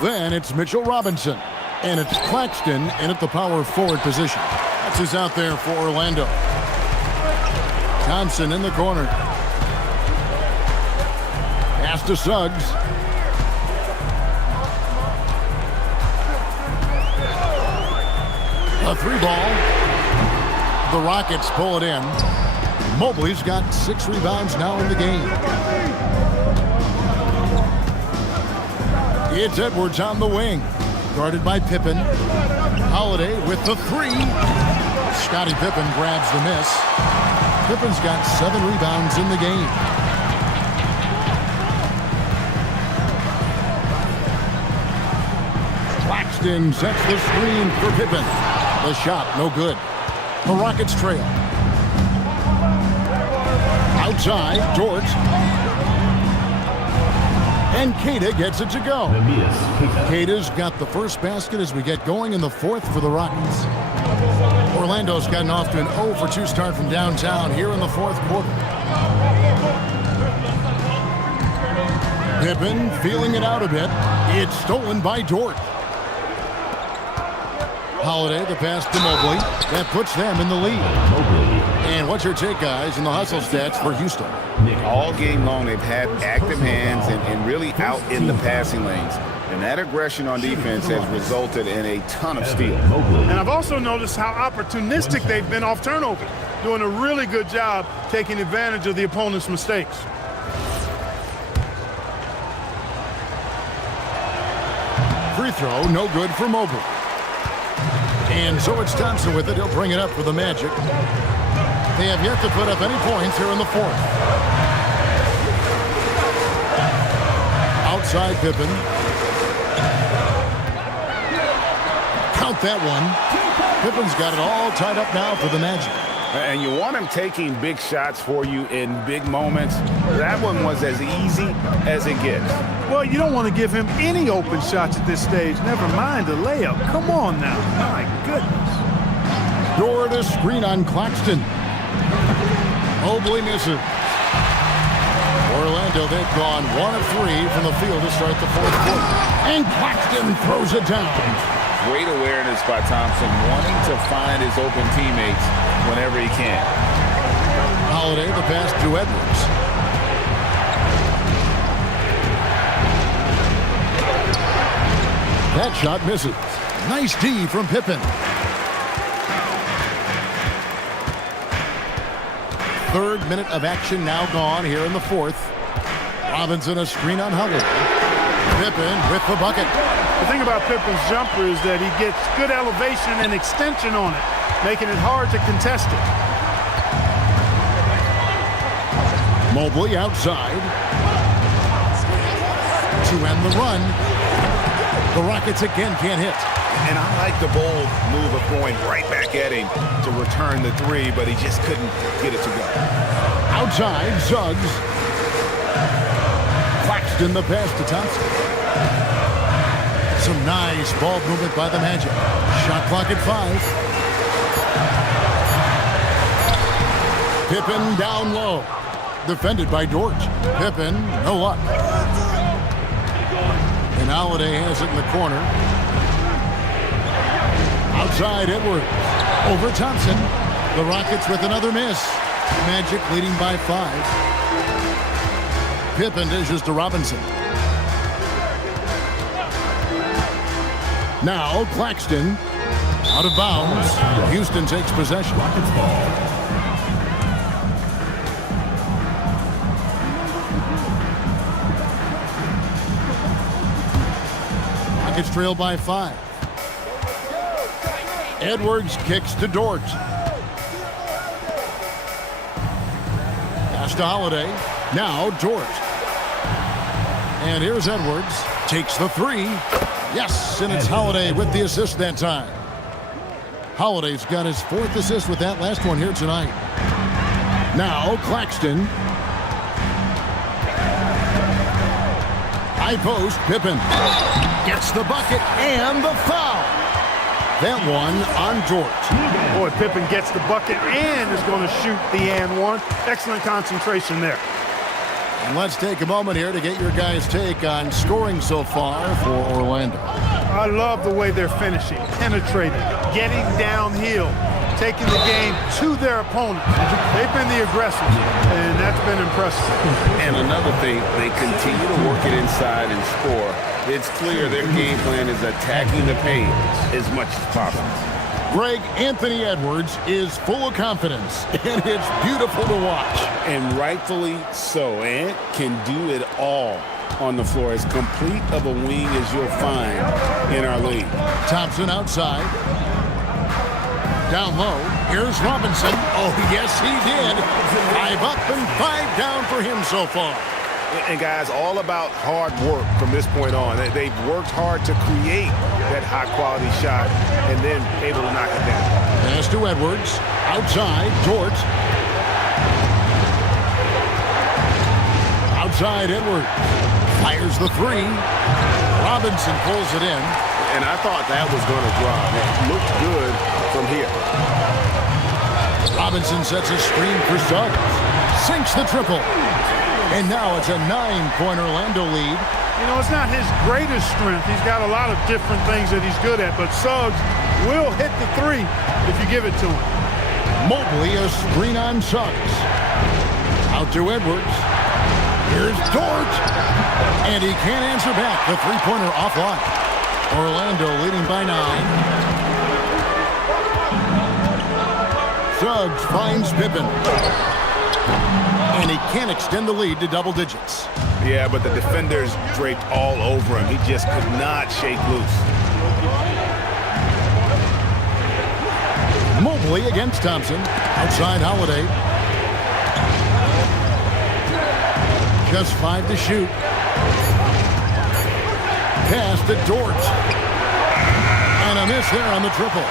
Then it's Mitchell Robinson. And it's Claxton in at the power forward position. That's who's out there for Orlando. Thompson in the corner. Pass to Suggs. A 3 ball. The Rockets pull it in. Mobley's got 6 rebounds now in the game. It's Edwards on the wing. Guarded by Pippen. Holiday with the 3. Scottie Pippen grabs the miss. Pippen's got 7 rebounds in the game. Claxton sets the screen for Pippen. The shot, no good. The Rockets trail. Outside, George. And Queta gets it to go. Queta's got the first basket as we get going in the 4th for the Rockets. Orlando's gotten off to an 0-for-2 start from downtown here in the 4th quarter. Pippen feeling it out a bit. It's stolen by Dort. Holiday, the pass to Mobley. That puts them in the lead. And what's your take, guys, in the hustle stats for Houston? All game long, they've had active hands and really out in the passing lanes. And that aggression on defense has resulted in a ton of steals. And I've also noticed how opportunistic they've been off turnovers, doing a really good job taking advantage of the opponent's mistakes. Free throw, no good for Mobley. And so it's Thompson with it. He'll bring it up for the Magic. They have yet to put up any points here in the 4th. Outside Pippen. Count that one. Pippen's got it all tied up now for the Magic. And you want him taking big shots for you in big moments. That one was as easy as it gets. Well, you don't want to give him any open shots at this stage. Never mind a layup. Come on now. My goodness. Dort a screen on Claxton. Mobley misses. Orlando, they've gone 1 of 3 from the field to start the 4th quarter. And Claxton throws it down. Great awareness by Thompson, wanting to find his open teammates whenever he can. Holiday, the pass to Edwards. That shot misses. Nice D from Pippen. 3rd minute of action now gone here in the 4th. Robinson a screen on Holiday. Pippen with the bucket. The thing about Pippen's jumper is that he gets good elevation and extension on it, making it hard to contest it. Mobley outside. To end the run. The Rockets again can't hit. And I like the bold move of going right back at him to return the three, but he just couldn't get it to go. Outside, Suggs. Claxton the pass to Thompson. Some nice ball movement by the Magic. Shot clock at 5. Pippen down low. Defended by Dort. Pippen, no luck. And Holiday has it in the corner. Outside, Edwards. Over Thompson. The Rockets with another miss. Magic leading by 5. Pippen dishes to Robinson. Now Claxton. Out of bounds. Houston takes possession. Rockets trail by 5. Edwards kicks to Dort. Pass to Holiday. Now Dort. And here's Edwards. Takes the 3. Yes, and it's Holiday with the assist that time. Holiday's got his 4th assist with that last one here tonight. Now Claxton. High post, Pippen. Gets the bucket and the foul. That one on Dort. Boy, Pippen gets the bucket and is going to shoot the and one. Excellent concentration there. And let's take a moment here to get your guys' take on scoring so far for Orlando. I love the way they're finishing, penetrating, getting downhill, taking the game to their opponents. They've been the aggressors, and that's been impressive. And another thing, they continue to work it inside and score. It's clear their game plan is attacking the paint as much as possible. Greg, Anthony Edwards is full of confidence, and it's beautiful to watch. And rightfully so. Ant can do it all on the floor. As complete of a wing as you'll find in our league. Thompson outside. Down low. Here's Robinson. Oh, yes, he did. 5 up and 5 down for him so far. And guys, all about hard work from this point on. They've worked hard to create that high-quality shot and then able to knock it down. Pass to Edwards. Outside, Dort. Outside, Edwards. Fires the 3. Robinson pulls it in. And I thought that was going to drop. It looked good from here. Robinson sets a screen for Suggs. Sinks the triple. And now it's a 9-point Orlando lead. You know, it's not his greatest strength. He's got a lot of different things that he's good at, but Suggs will hit the 3 if you give it to him. Mobley a screen on Suggs. Out to Edwards. Here's Dort. And he can't answer back. The 3-pointer offline. Orlando leading by 9. Suggs finds Pippen. And he can't extend the lead to double digits. Yeah, but the defenders draped all over him. He just could not shake loose. Mobley against Thompson. Outside Holiday. Just 5 to shoot. Pass to Dort. And a miss there on the triple.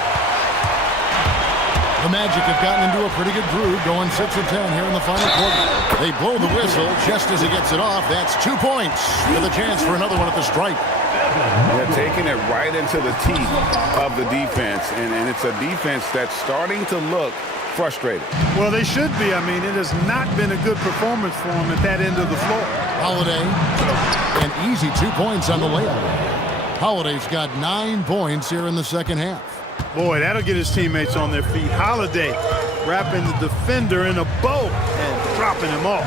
The Magic have gotten into a pretty good groove, going 6 of 10 here in the final quarter. They blow the whistle just as he gets it off. That's 2 points with a chance for another one at the stripe. They're taking it right into the teeth of the defense, and it's a defense that's starting to look frustrated. Well, they should be. I mean, it has not been a good performance for them at that end of the floor. Holiday, an easy 2 points on the layup. Holiday's got 9 points here in the second half. Boy, that'll get his teammates on their feet. Holiday wrapping the defender in a bow and dropping him off.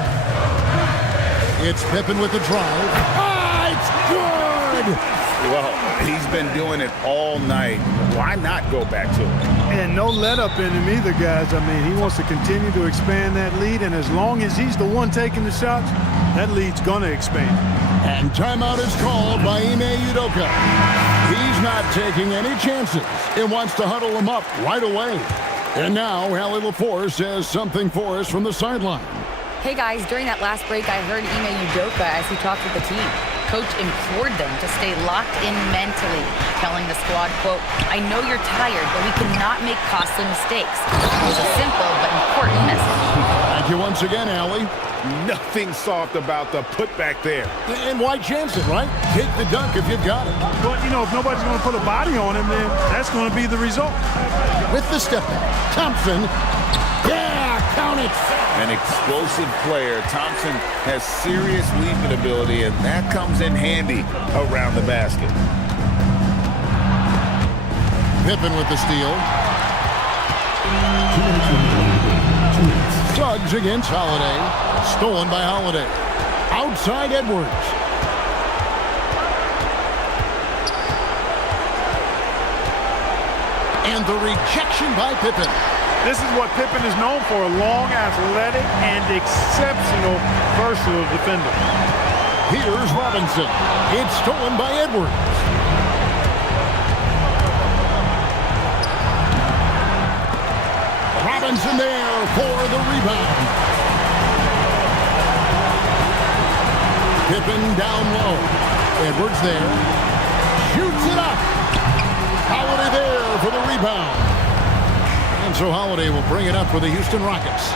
It's Pippen with the drive. Ah, it's good! Well, he's been doing it all night. Why not go back to it? And no let up in him either, guys. I mean, he wants to continue to expand that lead, and as long as he's the one taking the shots, that lead's going to expand. And timeout is called by Ime Udoka. He's not taking any chances and wants to huddle him up right away. And now, Allie LaForce says something for us from the sideline. Hey guys, during that last break, I heard Ime Udoka as he talked with the team. Coach implored them to stay locked in mentally, telling the squad, quote, "I know you're tired, but we cannot make costly mistakes." It was a simple but important message. Thank you once again, Allie. Nothing soft about the putback there. And why chance it, right? Take the dunk if you've got it. But, you know, if nobody's going to put a body on him, then that's going to be the result. With the step back, Thompson. Yeah, count it. An explosive player. Thompson has serious leaping ability, and that comes in handy around the basket. Pippen with the steal. Suggs against Holiday. Stolen by Holiday. Outside Edwards. And the rejection by Pippen. This is what Pippen is known for, a long, athletic, and exceptional versatile defender. Here's Robinson. It's stolen by Edwards. Robinson there for the rebound. Pippen down low. Edwards there. Shoots it up. Holiday there for the rebound. And so Holiday will bring it up for the Houston Rockets.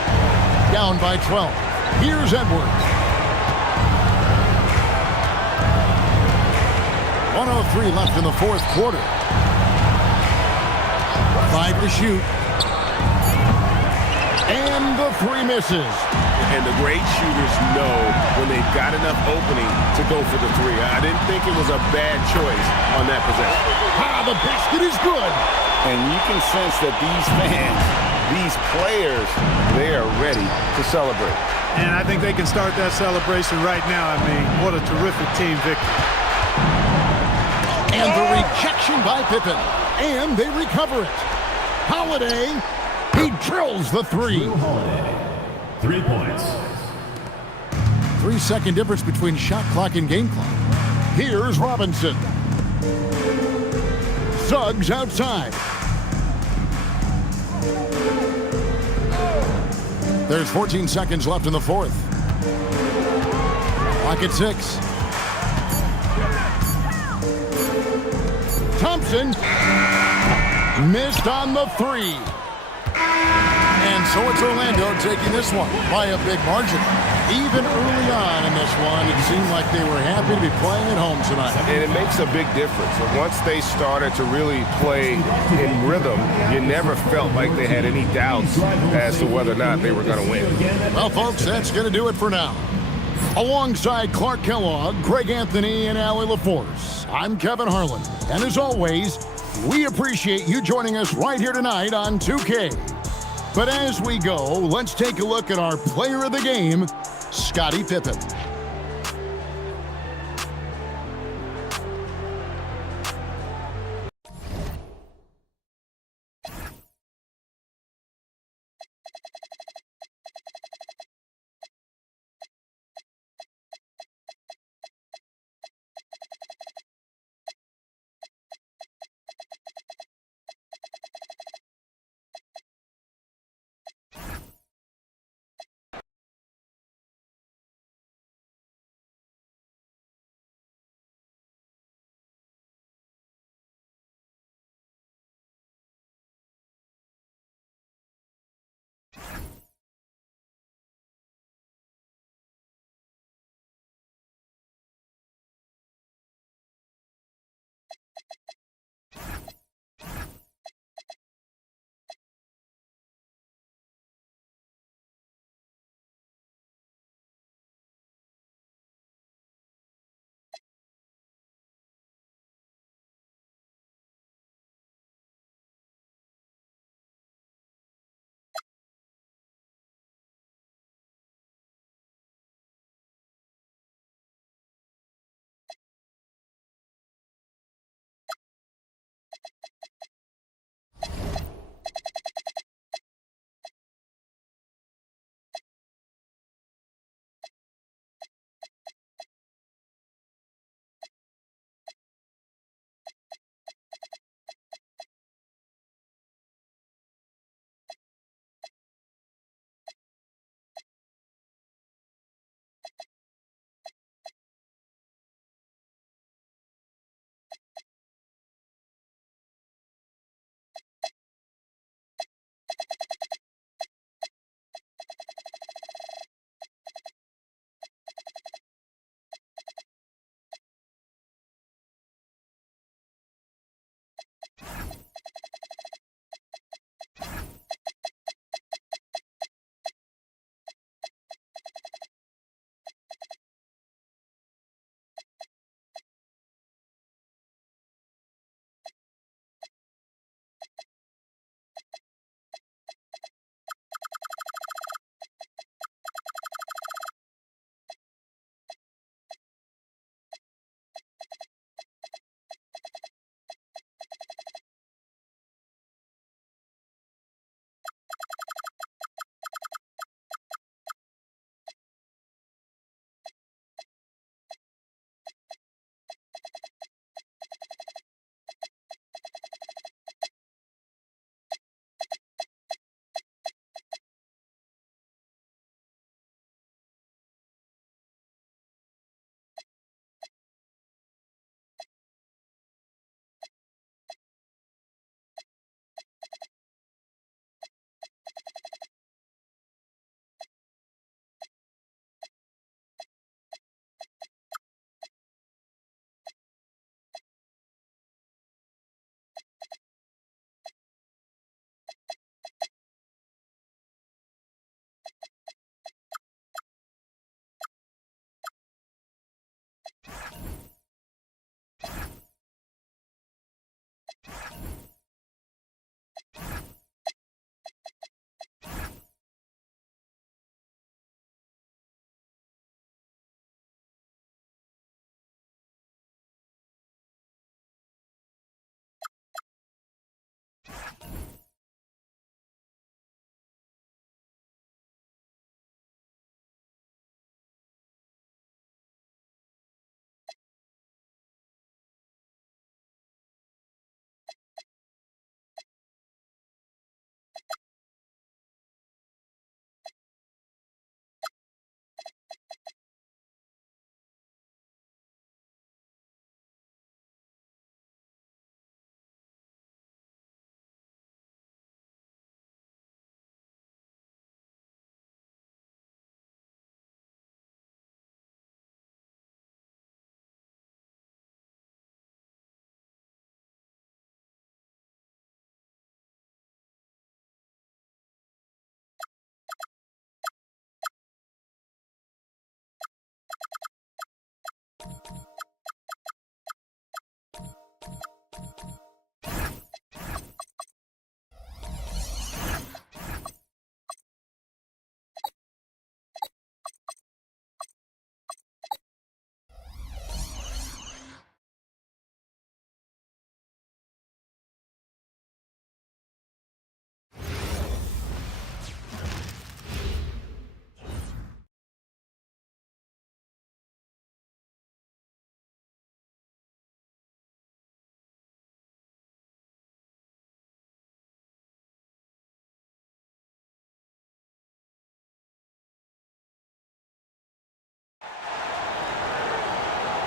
Down by 12. Here's Edwards. 1:03 left in the fourth quarter. 5 to shoot. And the three misses. And the great shooters know when they've got enough opening to go for the three. I didn't think it was a bad choice on that possession. The basket is good. And you can sense that these fans, these players, they are ready to celebrate. And I think they can start that celebration right now. I mean, what a terrific team victory. And the rejection by Pippen. And they recover it. Holiday, he drills the three. 3 points. 3-second difference between shot clock and game clock. Here's Robinson. Suggs outside. There's 14 seconds left in the fourth. Clock at 6. Thompson missed on the three. And so it's Orlando taking this one by a big margin. Even early on in this one, it seemed like they were happy to be playing at home tonight. And it makes a big difference. Once they started to really play in rhythm, you never felt like they had any doubts as to whether or not they were going to win. Well, folks, that's going to do it for now. Alongside Clark Kellogg, Greg Anthony, and Allie LaForce, I'm Kevin Harlan. And as always, we appreciate you joining us right here tonight on 2K. But as we go, let's take a look at our player of the game, Scottie Pippen.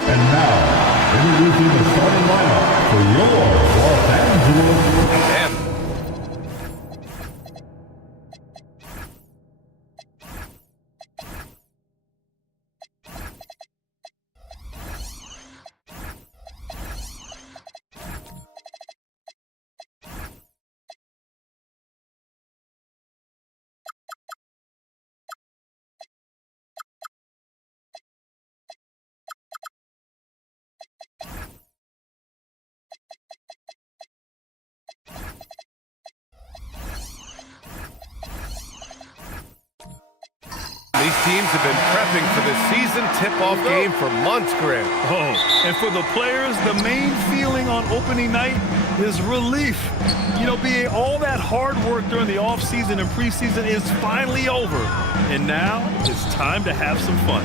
And now, introducing the starting lineup for your Los Angeles. And these teams have been prepping for this season tip-off game for months, Grant. Oh, and for the players, the main feeling on opening night is relief. You know, BA, all that hard work during the offseason and preseason is finally over. And now it's time to have some fun.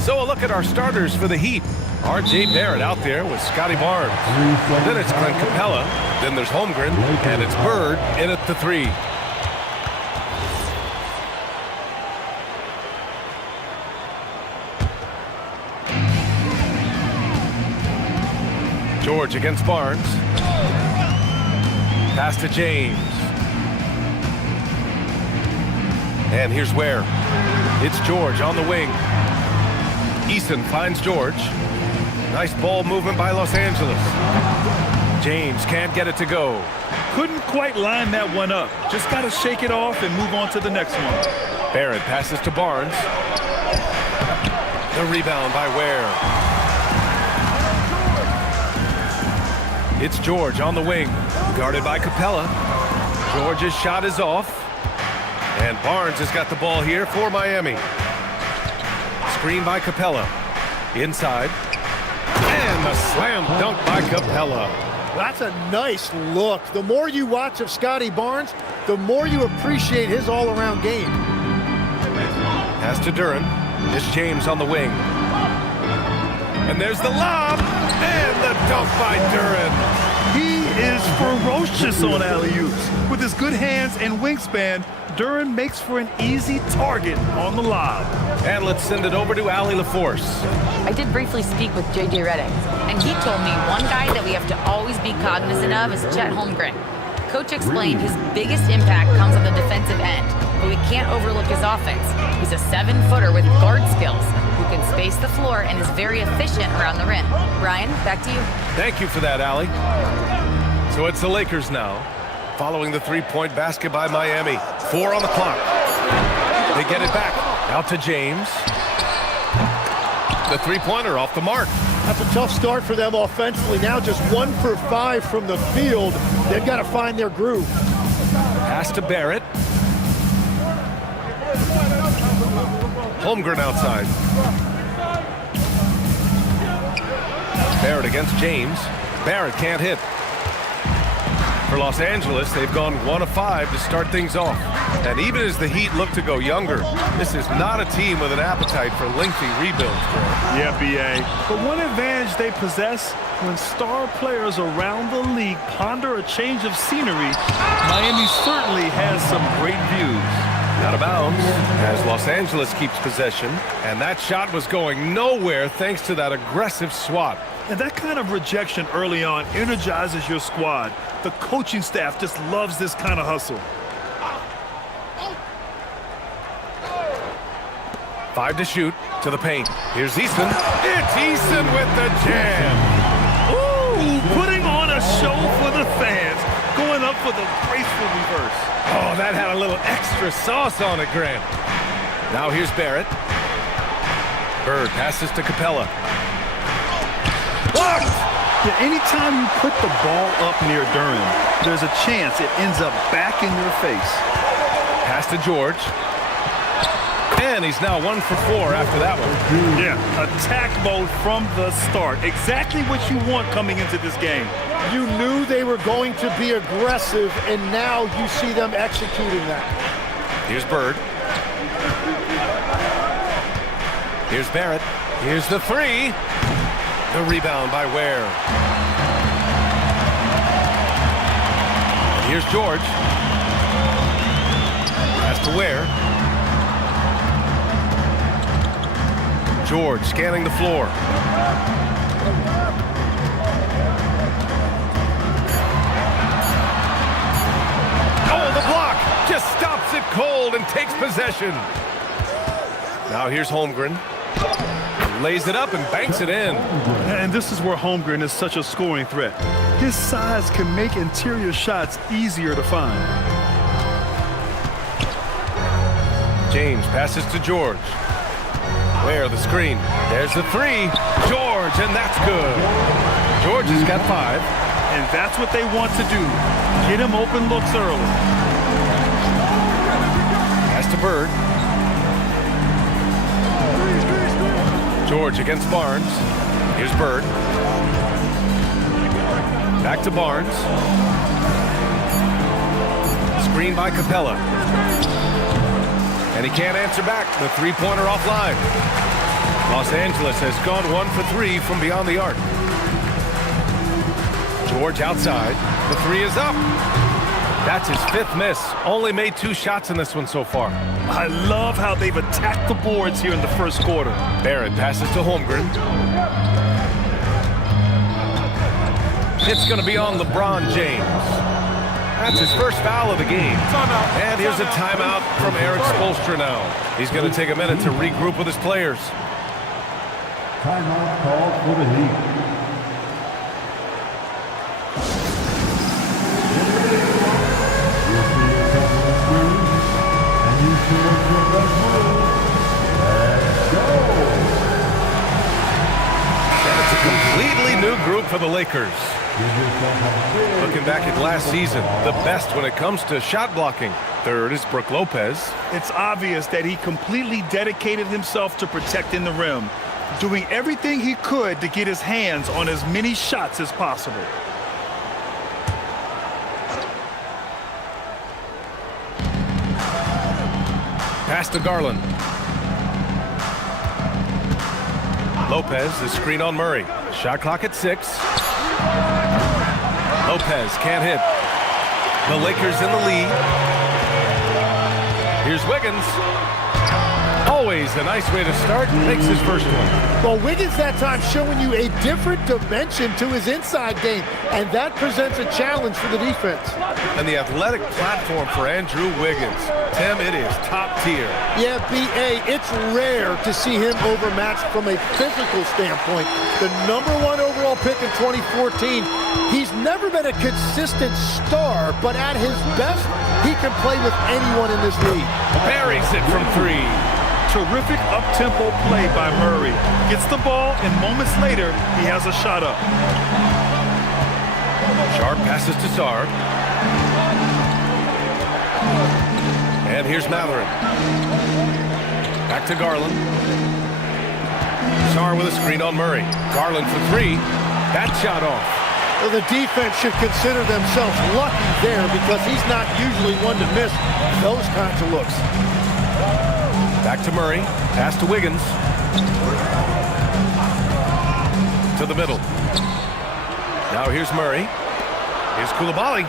So a look at our starters for the Heat. R.J. Barrett out there with Scotty Barnes. Then it's Clint Capella. Then there's Holmgren. And it's Bird in at the 3. George against Barnes. Pass to James. And here's Ware. It's George on the wing. Eason finds George. Nice ball movement by Los Angeles. James can't get it to go. Couldn't quite line that one up. Just got to shake it off and move on to the next one. Barrett passes to Barnes. The rebound by Ware. It's George on the wing, guarded by Capella. George's shot is off. And Barnes has got the ball here for Miami. Screen by Capella. Inside. And the slam dunk by Capella. That's a nice look. The more you watch of Scotty Barnes, the more you appreciate his all-around game. Pass to Duren. It's James on the wing. And there's the lob. And the dunk by Duren. He is ferocious on alley-oops. With his good hands and wingspan, Duren makes for an easy target on the lob. And let's send it over to Allie LaForce. I did briefly speak with J.J. Redick, and he told me one guy that we have to always be cognizant of is Chet Holmgren. Coach explained his biggest impact comes on the defensive end, but we can't overlook his offense. He's a 7-footer with guard skills who can space the floor and is very efficient around the rim. Ryan, back to you. Thank you for that, Allie. So it's the Lakers now, following the three-point basket by Miami. 4 on the clock. They get it back. Out to James. The three-pointer off the mark. That's a tough start for them offensively. Now just 1 for 5 from the field. They've got to find their groove. Pass to Barrett. Holmgren outside. Barrett against James. Barrett can't hit. For Los Angeles, they've gone 1 of 5 to start things off. And even as the Heat look to go younger, this is not a team with an appetite for lengthy rebuilds. Yeah, B.A. But one advantage they possess, when star players around the league ponder a change of scenery, Miami certainly has some great views. Out of bounds as Los Angeles keeps possession. And that shot was going nowhere thanks to that aggressive swat. And that kind of rejection early on energizes your squad. The coaching staff just loves this kind of hustle. 5 to shoot, to the paint. Here's Eason. It's Eason with the jam. Ooh, putting on a show for the fans. Going up for the graceful reverse. Oh, that had a little extra sauce on it, Grant. Now here's Barrett. Bird passes to Capella. Blocked! Yeah, anytime you put the ball up near Durham, there's a chance it ends up back in your face. Pass to George. And he's now 1 for 4 after that one. Yeah, attack mode from the start. Exactly what you want coming into this game. You knew they were going to be aggressive, and now you see them executing that. Here's Bird. Here's Barrett. Here's the 3. The rebound by Ware. And here's George. Pass to Ware. George scanning the floor. Oh, the block! Just stops it cold and takes possession. Now here's Holmgren. Lays it up and banks it in. And this is where Holmgren is such a scoring threat. His size can make interior shots easier to find. James passes to George. Where the screen. There's the 3. George, and that's good. George has got 5. And that's what they want to do. Get him open looks early. Pass to Bird. George against Barnes. Here's Bird. Back to Barnes. Screen by Capella. And he can't answer back. The 3-pointer offline. Los Angeles has gone 1 for 3 from beyond the arc. George outside. The 3 is up. That's his 5th miss. Only made 2 shots in this one so far. I love how they've attacked the boards here in the first quarter. Barrett passes to Holmgren. It's going to be on LeBron James. That's his first foul of the game. And here's a timeout from Eric Spoelstra now. He's going to take a minute to regroup with his players. Timeout called for the Heat. And it's a completely new group for the Lakers. Looking back at last season, the best when it comes to shot blocking. 3rd is Brook Lopez. It's obvious that he completely dedicated himself to protecting the rim, doing everything he could to get his hands on as many shots as possible. Pass to Garland. Lopez, the screen on Murray. Shot clock at 6. Lopez can't hit. The Lakers in the lead. Here's Wiggins. Always a nice way to start. Makes his first one. Well, Wiggins that time showing you a different dimension to his inside game, and that presents a challenge for the defense. And the athletic platform for Andrew Wiggins. Tim, it is top tier. Yeah, B.A., it's rare to see him overmatched from a physical standpoint. The #1 overall pick in 2014, he's never been a consistent star, but at his best, he can play with anyone in this league. Buries it from 3. Terrific up-tempo play by Murray. Gets the ball, and moments later, he has a shot up. Sharp passes to Sarr. And here's Matherin. Back to Garland. Sarr with a screen on Murray. Garland for three. That shot off. Well, the defense should consider themselves lucky there because he's not usually one to miss those kinds of looks. Back to Murray. Pass to Wiggins. To the middle. Now here's Murray. Here's Coulibaly.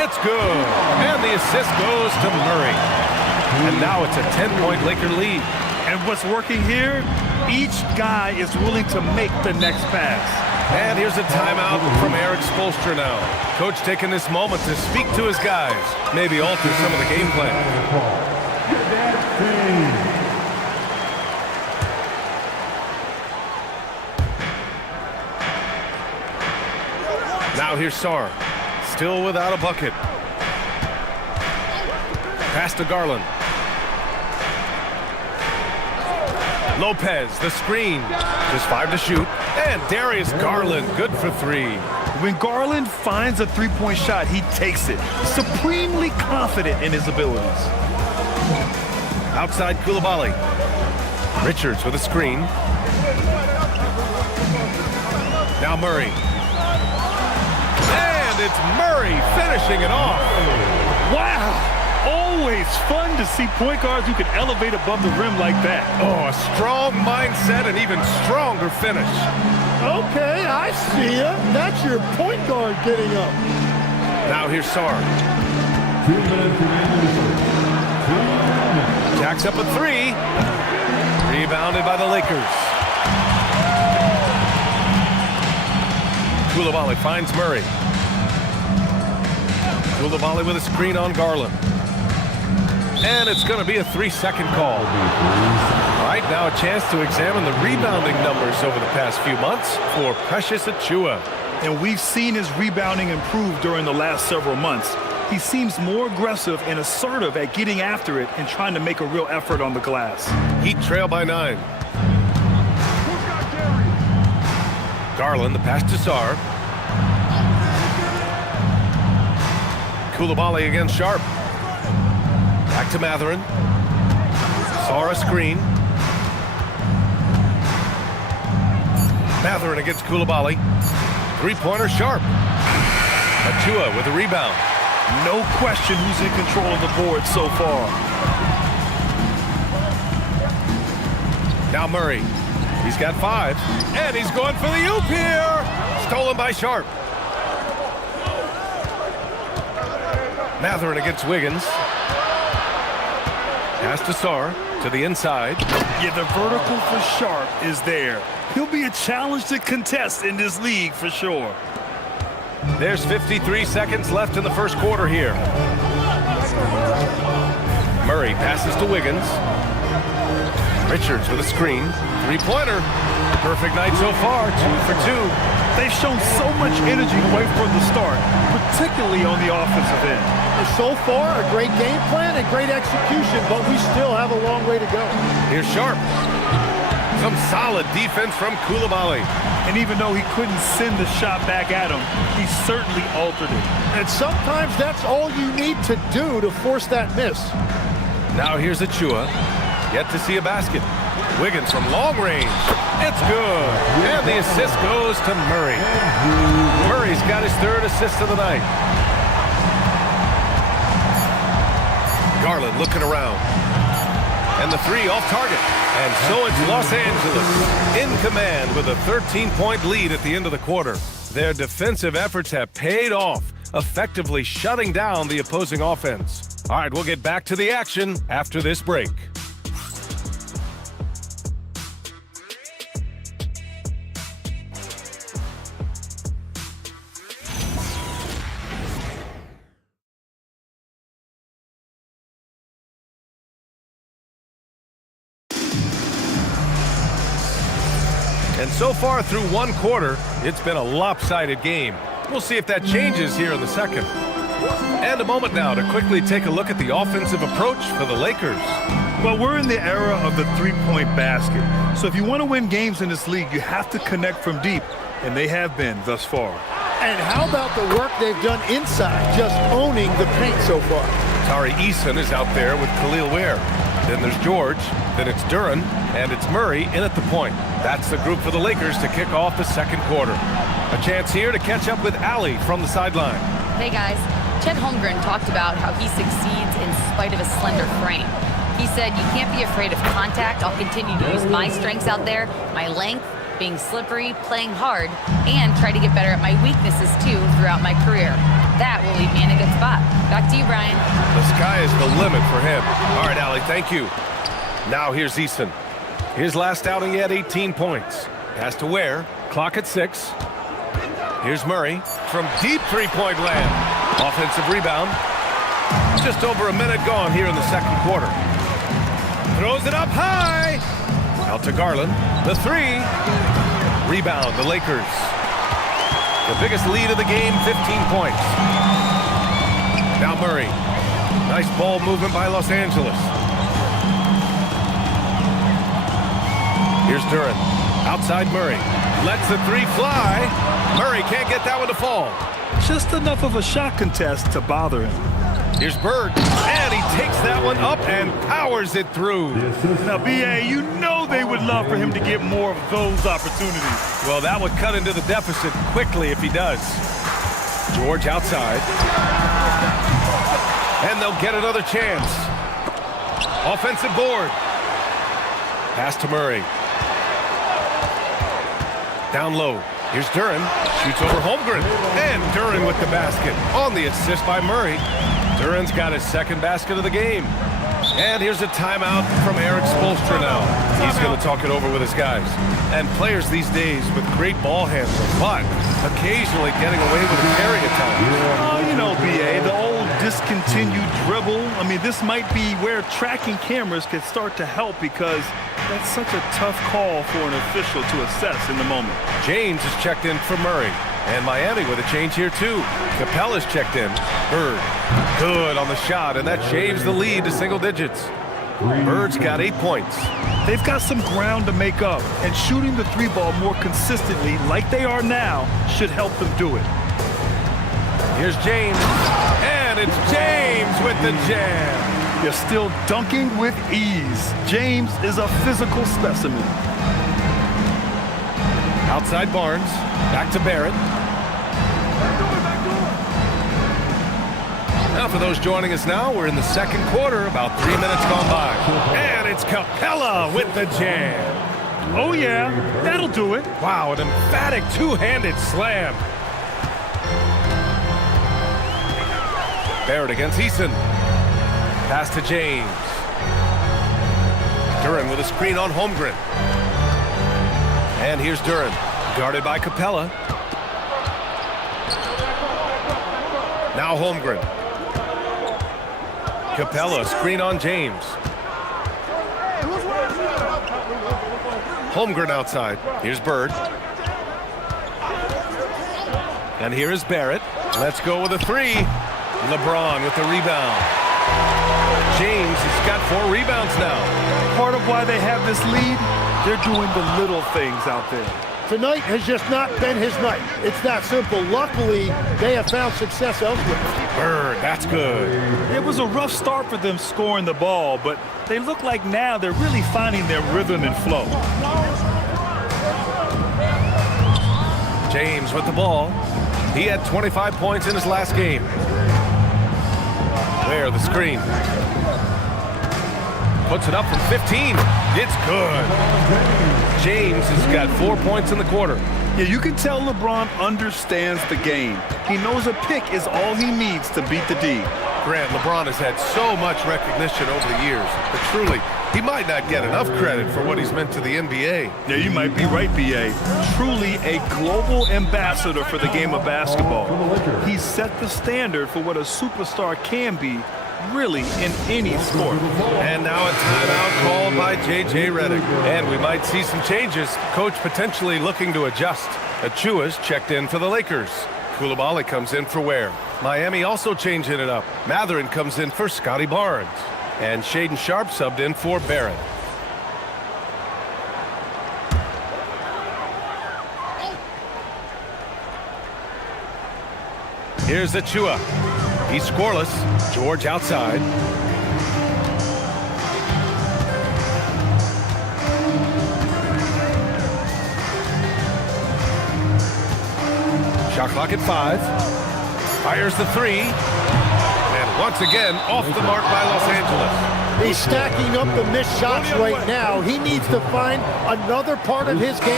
It's good. And the assist goes to Murray. And now it's a 10-point Laker lead. And what's working here? Each guy is willing to make the next pass. And here's a timeout from Eric Spoelstra now. Coach taking this moment to speak to his guys. Maybe alter some of the game plan. Now here's Sarr. Still without a bucket. Pass to Garland. Lopez, the screen. Just 5 to shoot. And Darius Garland, good for three. When Garland finds a three-point shot, he takes it. Supremely confident in his abilities. Outside Coulibaly. Richards with a screen. Now Murray. And it's Murray finishing it off. Wow! Always fun to see point guards who can elevate above the rim like that. Oh, a strong mindset and even stronger finish. Okay, I see ya. That's your point guard getting up. Now here's Sarr. Jacks up a three. Rebounded by the Lakers. Coulibaly finds Murray. Coulibaly with a screen on Garland. And it's going to be a 3-second call. All right, now a chance to examine the rebounding numbers over the past few months for Precious Achiuwa. And we've seen his rebounding improve during the last several months. He seems more aggressive and assertive at getting after it and trying to make a real effort on the glass. Heat trail by 9. Garland, the pass to Sarr. Coulibaly against Sharp. Back to Matherin. Sarr a screen. Matherin against Coulibaly. Three-pointer Sharp. Achiuwa with a rebound. No question who's in control of the board so far. Now Murray. He's got 5. And he's going for the oop here. Stolen by Sharp. Matherin against Wiggins. Pass to Sarr to the inside. Yeah, the vertical for Sharp is there. He'll be a challenge to contest in this league for sure. There's 53 seconds left in the first quarter here. Murray passes to Wiggins. Richards with a screen. Three-pointer. Perfect night so far. 2 for 2. They've shown so much energy right from the start, particularly on the offensive end. So far, a great game plan and great execution, but we still have a long way to go. Here's Sharp. Some solid defense from Coulibaly. And even though he couldn't send the shot back at him, he certainly altered it. And sometimes that's all you need to do to force that miss. Now here's Achiuwa. Yet to see a basket. Wiggins from long range. It's good. And the assist goes to Murray. Murray's got his 3rd assist of the night. Garland looking around. And the 3 off target. And so it's Los Angeles in command with a 13-point lead at the end of the quarter. Their defensive efforts have paid off, effectively shutting down the opposing offense. All right, we'll get back to the action after this break. And so far through one quarter, it's been a lopsided game. We'll see if that changes here in the second. And a moment now to quickly take a look at the offensive approach for the Lakers. Well, we're in the era of the three-point basket. So if you want to win games in this league, you have to connect from deep, and they have been thus far. And how about the work they've done inside, just owning the paint so far? Tari Eason is out there with Khalil Ware. Then there's George, then it's Duren, and it's Murray in at the point. That's the group for the Lakers to kick off the second quarter. A chance here to catch up with Allie from the sideline. Hey guys, Chet Holmgren talked about how he succeeds in spite of a slender frame. He said, you can't be afraid of contact. I'll continue to use my strengths out there, my length, being slippery, playing hard, and try to get better at my weaknesses too throughout my career. That will leave me in a good spot. Back to you, Brian. The sky is the limit for him. All right, Allie, thank you. Now here's Eason. His last outing, he had 18 points. Pass to Ware, clock at 6. Here's Murray from deep three-point land. Offensive rebound. Just over a minute gone here in the second quarter. Throws it up high. Out to Garland. The three. Rebound, the Lakers. The biggest lead of the game, 15 points. Now Murray. Nice ball movement by Los Angeles. Here's Duren. Outside Murray. Lets the three fly. Murray can't get that one to fall. Just enough of a shot contest to bother him. Here's Bird, and he takes that one up and powers it through. Now, B.A., you know they would love for him to get more of those opportunities. Well, that would cut into the deficit quickly if he does. George outside. And they'll get another chance. Offensive board. Pass to Murray. Down low. Here's Duren. Shoots over Holmgren. And Duren with the basket. On the assist by Murray. Duren's got his second basket of the game. And here's a timeout from Eric Spoelstra now. He's going to talk it over with his guys. And players these days with great ball handling, but occasionally getting away with a carry at times. Oh, you know, B.A., the old discontinued dribble. I mean, this might be where tracking cameras could start to help because that's such a tough call for an official to assess in the moment. James is checked in for Murray. And Miami with a change here, too. Capella's checked in. Bird, good on the shot, and that shaves the lead to single digits. Bird's got 8 points. They've got some ground to make up, and shooting the three ball more consistently, like they are now, should help them do it. Here's James, and it's James with the jam. You're still dunking with ease. James is a physical specimen. Outside Barnes, back to Barrett. Now for those joining us now, we're in the second quarter, about 3 minutes gone by. And it's Capella with the jam. Oh yeah, that'll do it. Wow, an emphatic two-handed slam. Barrett against Eason. Pass to James. Duren with a screen on Holmgren. And here's Duren, guarded by Capella. Now Holmgren. Capella, screen on James. Holmgren outside. Here's Bird. And here is Barrett. Let's go with a three. LeBron with the rebound. James has got 4 rebounds now. Part of why they have this lead, they're doing the little things out there. Tonight has just not been his night. It's that simple. Luckily, they have found success elsewhere. Bird, that's good. It was a rough start for them scoring the ball, but they look like now they're really finding their rhythm and flow. James with the ball. He had 25 points in his last game. There, the screen. Puts it up from 15. It's good. James has got 4 points in the quarter. Yeah, you can tell LeBron understands the game. He knows a pick is all he needs to beat the D. Grant, LeBron has had so much recognition over the years, but truly, he might not get enough credit for what he's meant to the NBA. Yeah, you might be right, B.A. Truly a global ambassador for the game of basketball. He's set the standard for what a superstar can be, really, in any sport. And now a timeout called by J.J. Redick. And we might see some changes. Coach potentially looking to adjust. Achua's checked in for the Lakers. Coulibaly comes in for Ware. Miami also changing it up. Mathurin comes in for Scotty Barnes. And Shaden Sharp subbed in for Barrett. Here's Achua. He's scoreless. George outside. Shot clock at 5. Fires the 3. And once again, off the mark by Los Angeles. He's stacking up the missed shots right now. He needs to find another part of his game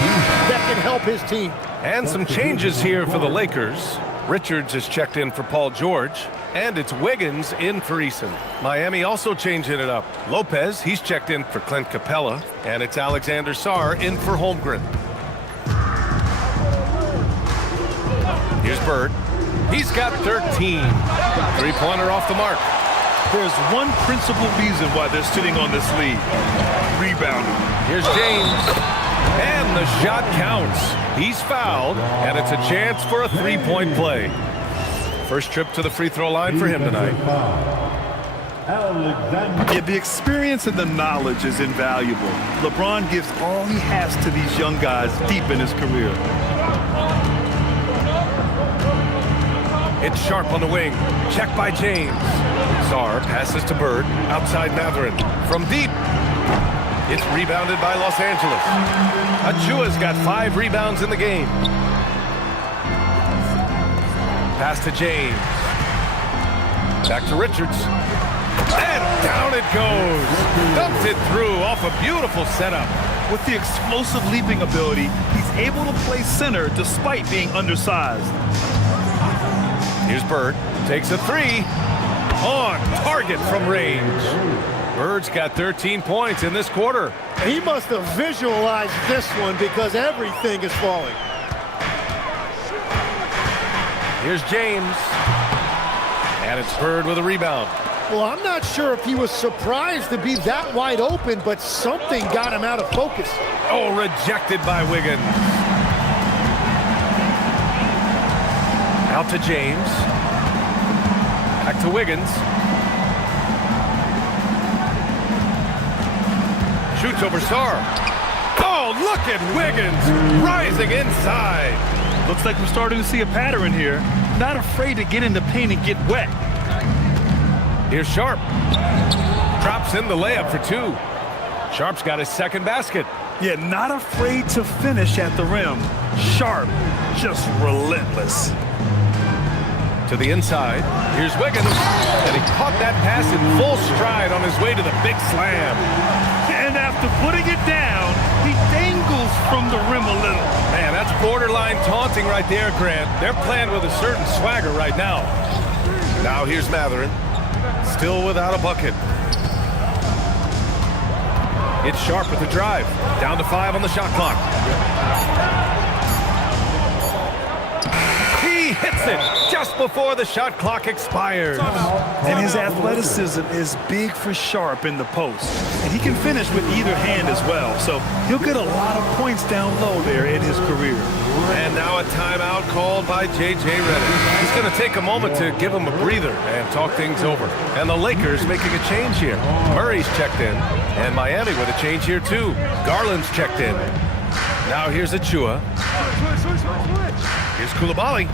that can help his team. And some changes here for the Lakers. Richards is checked in for Paul George. And it's Wiggins in for Eason. Miami also changing it up. Lopez, he's checked in for Clint Capella. And it's Alexander Sarr in for Holmgren. Here's Bird. He's got 13. Three-pointer off the mark. There's one principal reason why they're sitting on this lead. Rebounding. Here's James. And the shot counts. He's fouled, and it's a chance for a three-point play. First trip to the free throw line for him tonight. Yeah, the experience and the knowledge is invaluable. LeBron gives all he has to these young guys deep in his career. It's Sharp on the wing. Check by James. Sarr passes to Bird. Outside Mathurin. From deep. It's rebounded by Los Angeles. Achua's got 5 rebounds in the game. Pass to James. Back to Richards. And down it goes. Dumps it through off a beautiful setup. With the explosive leaping ability, he's able to play center despite being undersized. Here's Bird. Takes a 3. On target from range. Bird's got 13 points in this quarter. He must have visualized this one because everything is falling. Here's James. And it's Bird with a rebound. Well, I'm not sure if he was surprised to be that wide open, but something got him out of focus. Oh, rejected by Wiggins. Out to James. Back to Wiggins. Shoots over Sarr. Oh, look at Wiggins rising inside. Looks like we're starting to see a pattern here. Not afraid to get in the paint and get wet. Here's Sharp. Drops in the layup for 2. Sharp's got his second basket. Yeah, not afraid to finish at the rim. Sharp, just relentless. To the inside. Here's Wiggins. And he caught that pass in full stride on his way to the big slam. And after putting it down, he dangles from the rim a little. Man, that's borderline taunting right there, Grant. They're playing with a certain swagger right now. Now here's Mathurin. Still without a bucket. It's Sharp with the drive. Down to 5 on the shot clock. He hits it just before the shot clock expires. And his athleticism is big for Sharp in the post. And he can finish with either hand as well. So he'll get a lot of points down low there in his career. And now a timeout called by J.J. Redick. He's going to take a moment to give him a breather and talk things over. And the Lakers making a change here. Murray's checked in. And Miami with a change here too. Garland's checked in. Now here's Achua. Here's Coulibaly.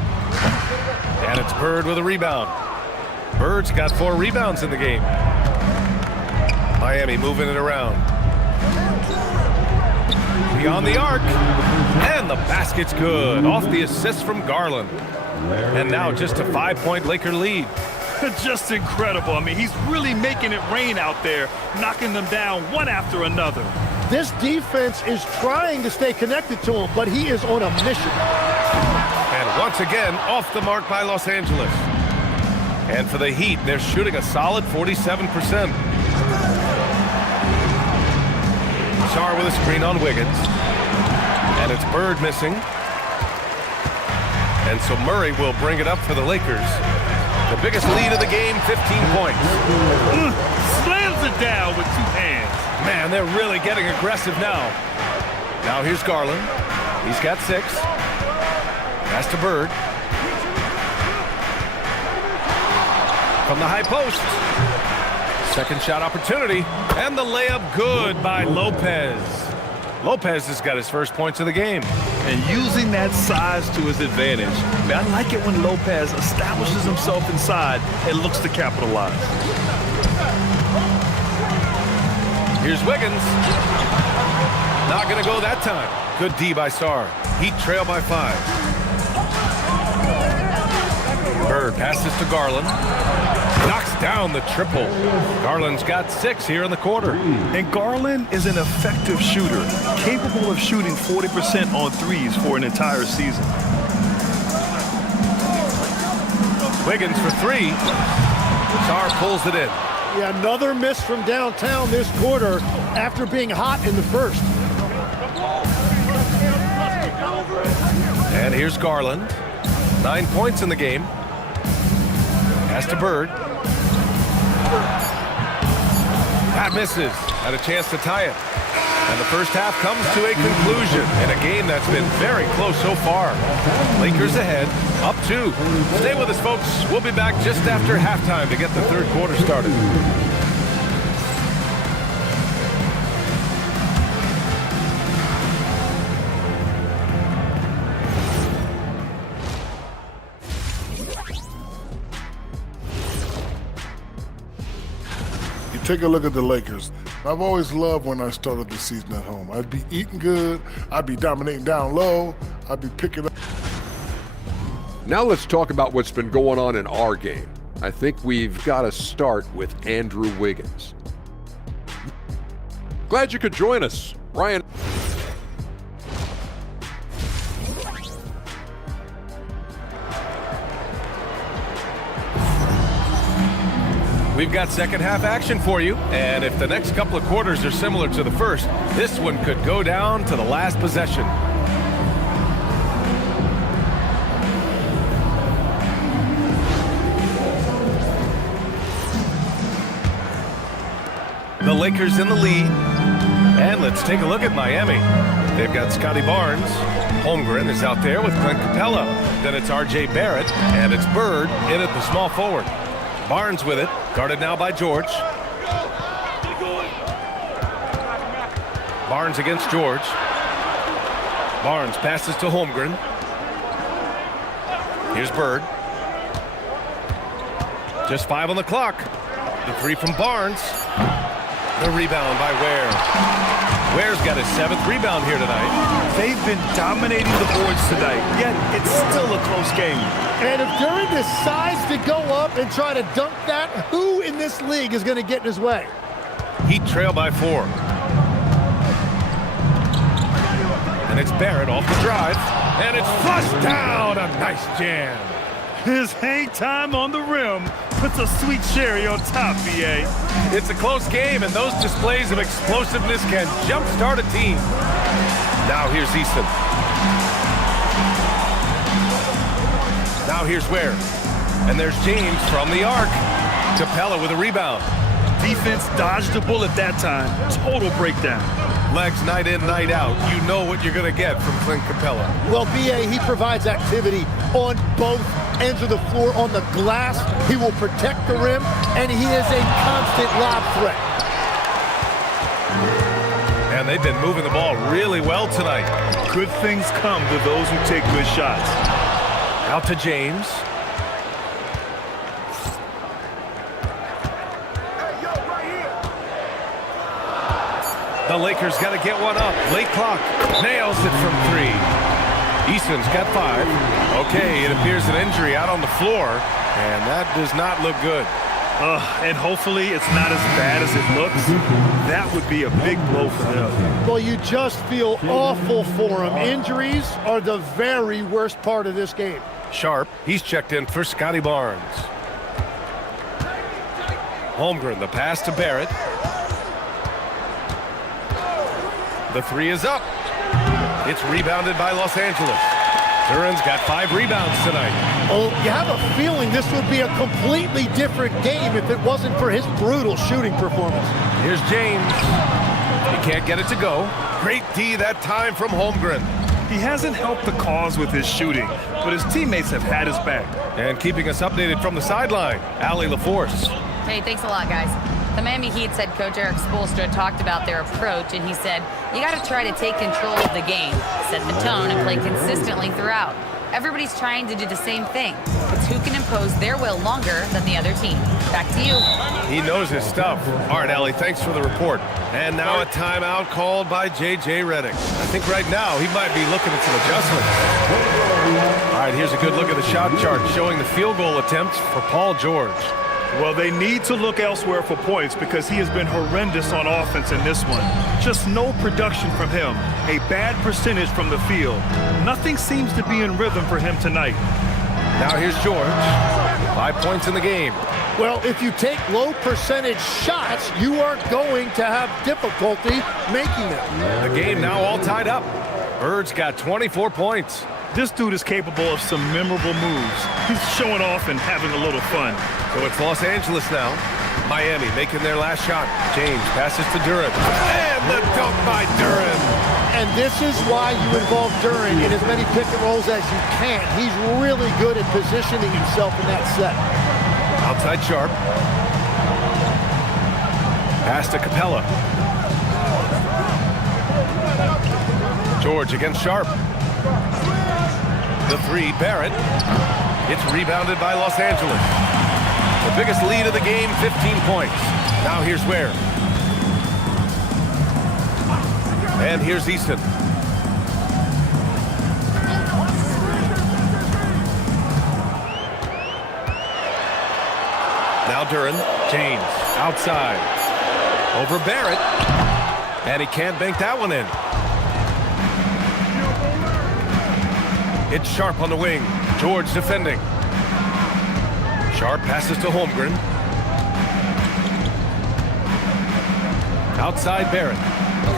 And it's Bird with a rebound. Bird's got 4 rebounds in the game. Miami moving it around. Beyond the arc. And the basket's good. Off the assist from Garland. And now just a 5-point Laker lead. Just incredible. I mean, he's really making it rain out there, knocking them down one after another. This defense is trying to stay connected to him, but he is on a mission. And once again, off the mark by Los Angeles. And for the Heat, they're shooting a solid 47%. Sarr with a screen on Wiggins. And it's Bird missing. And so Murray will bring it up for the Lakers. The biggest lead of the game, 15 points. Slams it down with 2 hands. Man, they're really getting aggressive now. Now here's Garland. He's got 6. Pass to Bird. From the high post. Second shot opportunity, and the layup good by Lopez. Lopez has got his first points of the game. And using that size to his advantage. I like it when Lopez establishes himself inside and looks to capitalize. Here's Wiggins. Not going to go that time. Good D by Sarr. Heat trail by 5. Bird passes to Garland. Knocks down the triple. Garland's got 6 here in the quarter. And Garland is an effective shooter, capable of shooting 40% on threes for an entire season. Wiggins for 3. Sarr pulls it in. Yeah, another miss from downtown this quarter after being hot in the first. And here's Garland. 9 points in the game. Pass to Bird. That misses. Had a chance to tie it. And the first half comes to a conclusion in a game that's been very close so far. Lakers ahead, up 2. Stay with us, folks. We'll be back just after halftime to get the third quarter started. Take a look at the Lakers. I've always loved when I started the season at home. I'd be eating good, I'd be dominating down low, I'd be picking up. Now let's talk about what's been going on in our game. I think we've got to start with Andrew Wiggins. Glad you could join us, Ryan. We've got second half action for you, and if the next couple of quarters are similar to the first, this one could go down to the last possession. The Lakers in the lead, and let's take a look at Miami. They've got Scotty Barnes. Holmgren is out there with Clint Capella. Then it's R.J. Barrett, and it's Bird in at the small forward. Barnes with it, guarded now by George. Barnes against George. Barnes passes to Holmgren. Here's Bird. Just 5 on the clock. The 3 from Barnes. The rebound by Ware. Ware's got his 7th rebound here tonight. They've been dominating the boards tonight, yet it's still a close game. And if Duran decides to go up and try to dunk that, who in this league is going to get in his way? Heat trail by 4. And it's Barrett off the drive. And it's flushed down. A nice jam. His hang time on the rim puts a sweet cherry on top, B.A. It's a close game, and those displays of explosiveness can jumpstart a team. Now here's Easton. Now here's Ware. And there's James from the arc. Capella with a rebound. Defense dodged the bullet that time. Total breakdown. Legs night in, night out. You know what you're going to get from Clint Capella. Well, B.A., he provides activity on both ends of the floor. On the glass, he will protect the rim, and he is a constant lob threat. And they've been moving the ball really well tonight. Good things come to those who take good shots. Out to James. The Lakers got to get one up. Late clock. Nails it from 3. Easton's got 5. Okay, it appears an injury out on the floor, and that does not look good. And hopefully it's not as bad as it looks. That would be a big blow for them. Well, you just feel awful for him. Injuries are the very worst part of this game. Sharp, he's checked in for Scotty Barnes. Holmgren, the pass to Barrett. The 3 is up. It's rebounded by Los Angeles. Duran's got 5 rebounds tonight. Oh, you have a feeling this would be a completely different game if it wasn't for his brutal shooting performance. Here's James. He can't get it to go. Great D that time from Holmgren. He hasn't helped the cause with his shooting, but his teammates have had his back. And keeping us updated from the sideline, Allie LaForce. Hey, thanks a lot, guys. The Miami Heat's head coach Eric Spoelstra talked about their approach, and he said, you got to try to take control of the game, set the tone, and play consistently throughout. Everybody's trying to do the same thing. It's who can impose their will longer than the other team. Back to you. He knows his stuff. All right, Ellie, thanks for the report. And now a timeout called by J.J. Redick. I think right now he might be looking at some adjustments. All right, here's a good look at the shot chart showing the field goal attempts for Paul George. Well, they need to look elsewhere for points because he has been horrendous on offense in this one. Just no production from him. A bad percentage from the field. Nothing seems to be in rhythm for him tonight. Now here's George. 5 points in the game. Well, if you take low percentage shots, you are going to have difficulty making them. The game now all tied up. Bird's got 24 points. This dude is capable of some memorable moves. He's showing off and having a little fun. So it's Los Angeles now. Miami making their last shot. James passes to Duren. And the dunk by Duren. And this is why you involve Duren in as many pick and rolls as you can. He's really good at positioning himself in that set. Outside Sharp. Pass to Capella. George against Sharp. The three, Barrett. It's rebounded by Los Angeles. The biggest lead of the game, 15 points. Now here's Ware. And here's Easton. Now Duren. James outside. Over Barrett. And he can't bank that one in. It's Sharp on the wing. George defending. Sharp passes to Holmgren. Outside Barrett.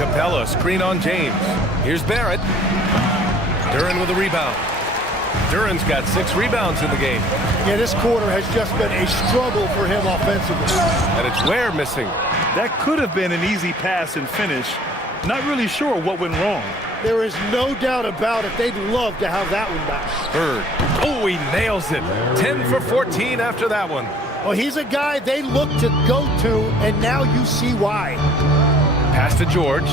Capella screen on James. Here's Barrett. Duren with a rebound. Duren's got 6 rebounds in the game. Yeah, this quarter has just been a struggle for him offensively. And it's Ware missing. That could have been an easy pass and finish. Not really sure what went wrong. There is no doubt about it. They'd love to have that one back. Bird. Oh, he nails it. 10 for 14 after that one. Well, he's a guy they look to go to, and now you see why. Pass to George.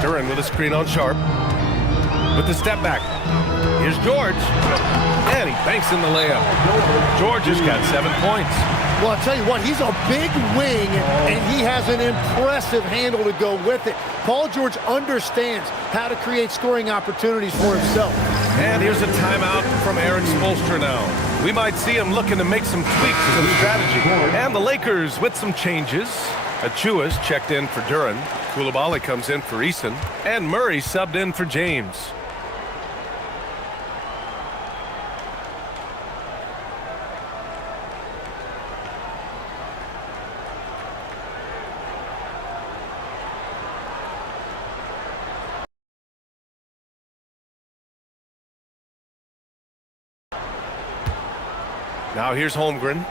Duren with a screen on Sharp. With the step back. Here's George. And he banks in the layup. George has got 7 points. Well, I'll tell you what, he's a big wing, and he has an impressive handle to go with it. Paul George understands how to create scoring opportunities for himself. And here's a timeout from Eric Spoelstra now. We might see him looking to make some tweaks to the strategy. And the Lakers with some changes. Achua's checked in for Duren. Coulibaly comes in for Eason. And Murray subbed in for James. Now here's Holmgren.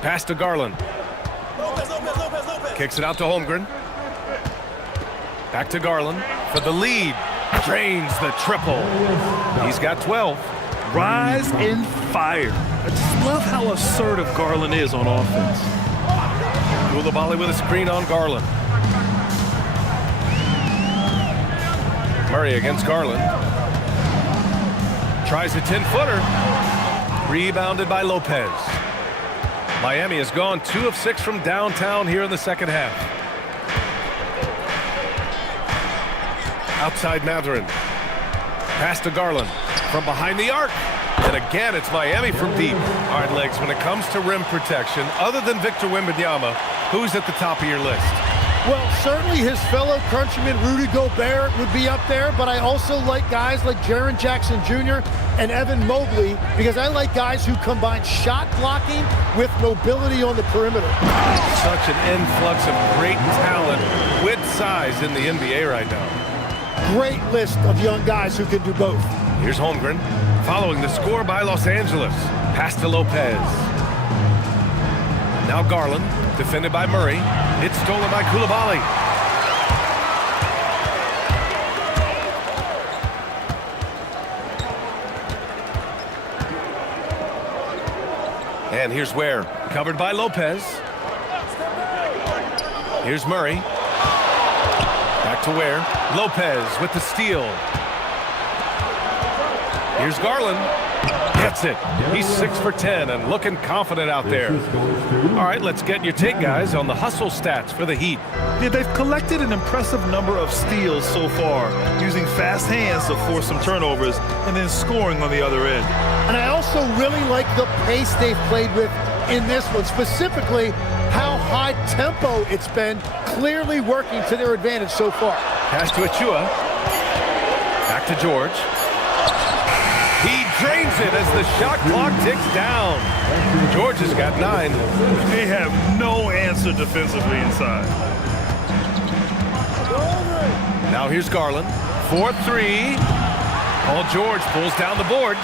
Pass to Garland. Kicks it out to Holmgren. Back to Garland for the lead. Drains the triple. He's got 12. Rise and fire. I just love how assertive Garland is on offense. Coulibaly with a screen on Garland. Murray against Garland. Tries a 10-footer. Rebounded by Lopez. Miami has gone 2 of 6 from downtown here in the second half. Outside Mathurin. Pass to Garland from behind the arc. And again, it's Miami from deep. All right, Legs, when it comes to rim protection, other than Victor Wembanyama, who's at the top of your list? Well, certainly his fellow countryman Rudy Gobert would be up there, but I also like guys like Jaren Jackson Jr. and Evan Mobley because I like guys who combine shot blocking with mobility on the perimeter. Such an influx of great talent with size in the NBA right now. Great list of young guys who can do both. Here's Holmgren following the score by Los Angeles. Pass to Lopez. Now Garland, defended by Murray. It's stolen by Coulibaly. And here's Ware, covered by Lopez. Here's Murray. Back to Ware. Lopez with the steal. Here's Garland. Gets it. He's 6 for 10 and looking confident out there. All right, let's get your take, guys, on the hustle stats for the Heat. Yeah, they've collected an impressive number of steals so far, using fast hands to force some turnovers and then scoring on the other end. And I also really like the pace they've played with in this one, specifically how high tempo it's been, clearly working to their advantage so far. Pass to Achua. Back to George. He drains it as the shot clock ticks down. George has got 9. They have no answer defensively inside. Now here's Garland. 4-3. Paul George pulls down the board.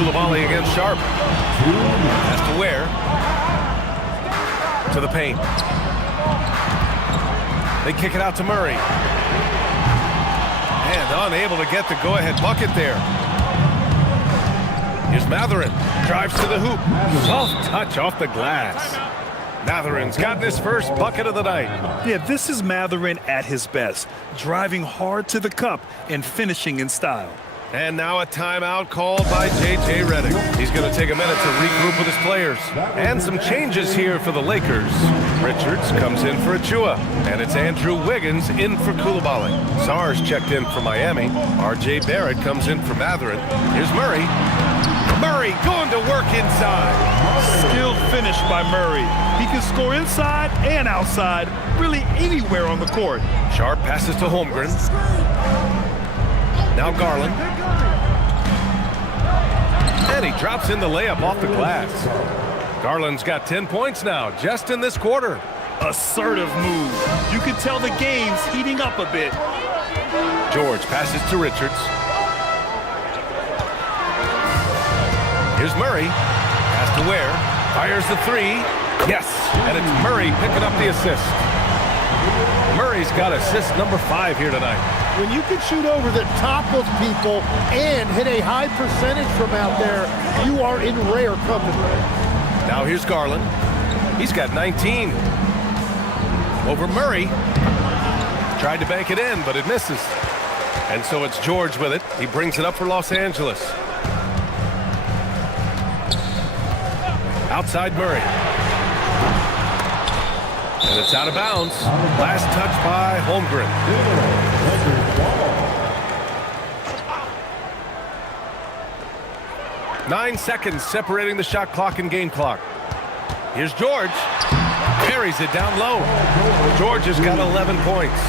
Coulibaly against Sharp. Has to Ware. To the paint. They kick it out to Murray. And unable to get the go-ahead bucket there. Here's Mathurin. Drives to the hoop. Soft touch off the glass. Mathurin's gotten his first bucket of the night. Yeah, this is Mathurin at his best, driving hard to the cup and finishing in style. And now a timeout called by J.J. Redick. He's going to take a minute to regroup with his players. And some changes here for the Lakers. Richards comes in for Achua. And it's Andrew Wiggins in for Coulibaly. Sars checked in for Miami. R.J. Barrett comes in for Mathurin. Here's Murray. Murray going to work inside. Skilled finish by Murray. He can score inside and outside, really anywhere on the court. Sharp passes to Holmgren. Now Garland. And he drops in the layup off the glass. Garland's got 10 points now, just in this quarter. Assertive move. You can tell the game's heating up a bit. George passes to Richards. Here's Murray. Pass to Ware. Fires the 3. Yes, and it's Murray picking up the assist. Murray's got assist number 5 here tonight. When you can shoot over the top of people and hit a high percentage from out there, you are in rare company. Now here's Garland. He's got 19. Over Murray. Tried to bank it in, but it misses. And so it's George with it. He brings it up for Los Angeles. Outside Murray. And it's out of bounds. Last touch by Holmgren. 9 seconds separating the shot clock and game clock. Here's George. Carries it down low. George has got 11 points.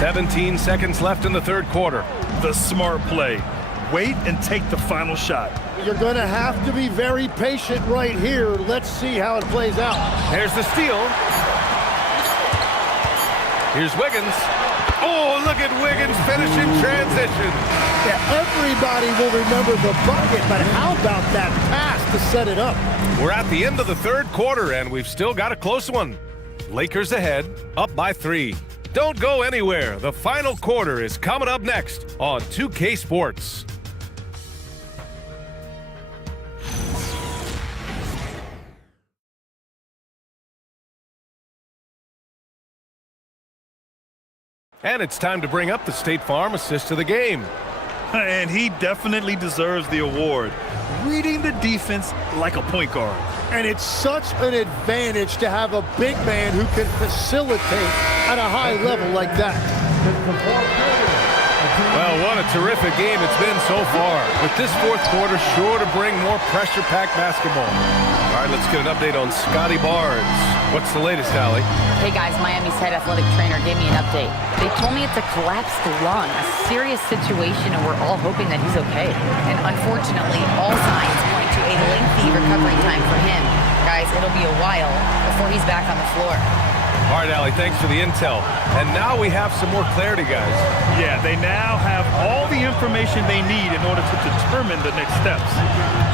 17 seconds left in the third quarter. The smart play. Wait and take the final shot. You're going to have to be very patient right here. Let's see how it plays out. There's the steal. Here's Wiggins. Oh, look at Wiggins finishing transition. Yeah, everybody will remember the bucket, but how about that pass to set it up? We're at the end of the third quarter, and we've still got a close one. Lakers ahead, up by 3. Don't go anywhere. The final quarter is coming up next on 2K Sports. And it's time to bring up the State Farm assist of the game. And he definitely deserves the award. Reading the defense like a point guard. And it's such an advantage to have a big man who can facilitate at a high level like that. Well, what a terrific game it's been so far. With this fourth quarter sure to bring more pressure-packed basketball. All right, let's get an update on Scotty Barnes. What's the latest, Allie? Hey guys, Miami's head athletic trainer gave me an update. They told me it's a collapsed lung, a serious situation, and we're all hoping that he's okay. And unfortunately, all signs point to a lengthy recovery time for him. Guys, it'll be a while before he's back on the floor. All right, Allie, thanks for the intel. And now we have some more clarity, guys. Yeah, they now have all the information they need in order to determine the next steps.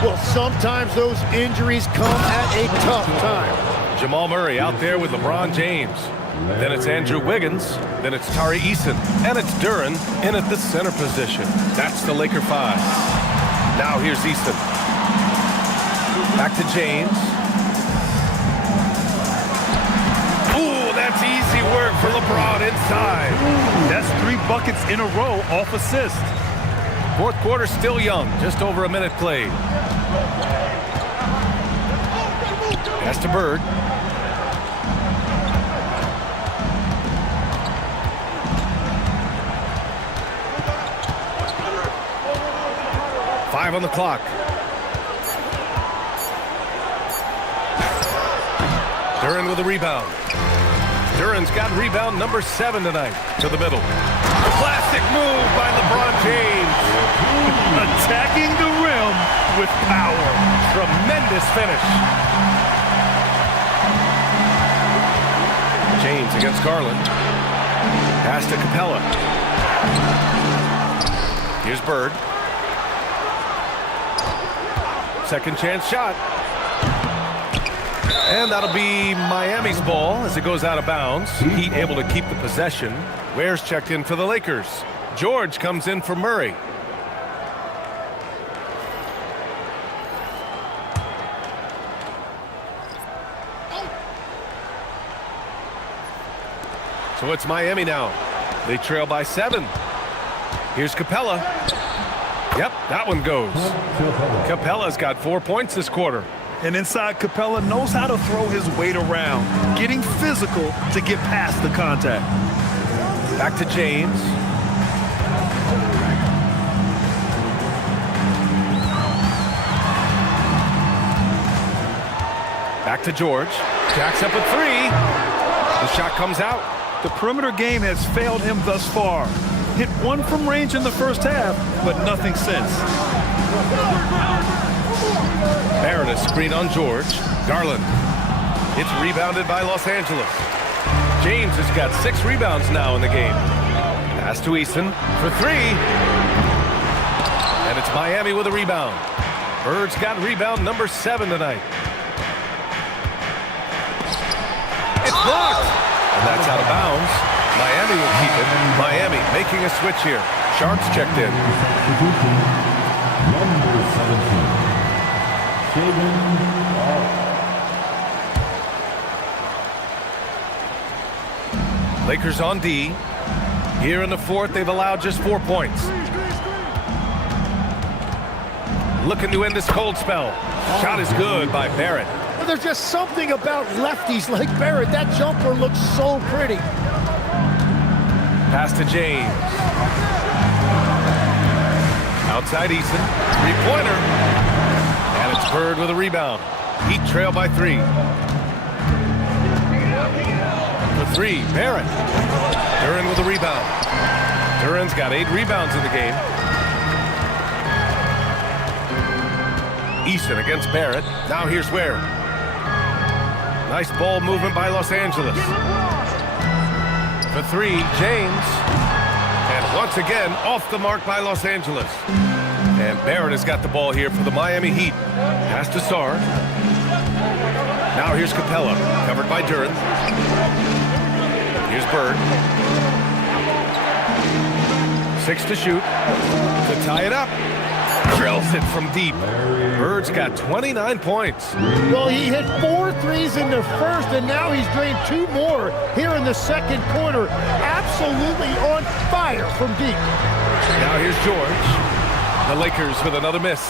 Well, sometimes those injuries come at a tough time. Jamal Murray out there with LeBron James. Then it's Andrew Wiggins. Then it's Tari Eason. And it's Duren in at the center position. That's the Laker 5. Now here's Easton. Back to James. Ooh, that's easy work for LeBron inside. That's 3 buckets in a row off assist. Fourth quarter still young, just over a minute played. Pass to Bird. Five on the clock. Duren with a rebound. Duren's got rebound number 7 tonight. To the middle. Classic move by LeBron James. Attacking the rim with power. Tremendous finish. James against Garland. Pass to Capella. Here's Bird. Second chance shot. And that'll be Miami's ball as it goes out of bounds. Heat able to keep the possession. Ware's checked in for the Lakers. George comes in for Murray. So it's Miami now. They trail by 7. Here's Capella. Yep, that one goes. Capella's got 4 points this quarter. And inside, Capella knows how to throw his weight around, getting physical to get past the contact. Back to James. Back to George. Jacks up a 3. The shot comes out. The perimeter game has failed him thus far. Hit 1 from range in the first half, but nothing since. Barrett a screen on George. Garland. It's rebounded by Los Angeles. James has got 6 rebounds now in the game. Pass to Easton for 3. And it's Miami with a rebound. Bird's got rebound number 7 tonight. It's blocked. And that's out of bounds. Miami will keep it. Miami making a switch here. Sharps checked in. Number 17. Lakers on D. Here in the fourth, they've allowed just 4 points. Looking to end this cold spell. Shot is good by Barrett. Well, there's just something about lefties like Barrett. That jumper looks so pretty. Pass to James. Outside Easton. 3-pointer. And it's Bird with a rebound. Heat trail by 3. For 3, Barrett. Duren with a rebound. Duren's got 8 rebounds in the game. Easton against Barrett. Now here's Ware. Nice ball movement by Los Angeles. For 3, James. And once again, off the mark by Los Angeles. And Barrett has got the ball here for the Miami Heat. Pass to Sarr. Now here's Capella, covered by Duren. Here's Bird. 6 to shoot. To tie it up. Drills it from deep. Bird's got 29 points. Well, he hit 4 threes in the first, and now he's drained 2 more here in the second quarter. Absolutely on fire from deep. Now here's George. The Lakers with another miss.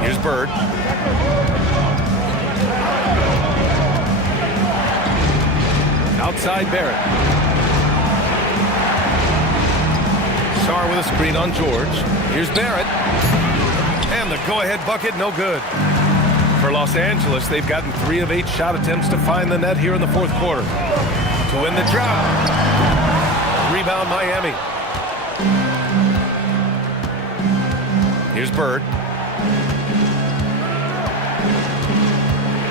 Here's Bird. Outside Barrett. Sarr with a screen on George. Here's Barrett. And the go-ahead bucket, no good. For Los Angeles, they've gotten 3 of 8 shot attempts to find the net here in the fourth quarter. To win the job. Rebound Miami. Here's Bird.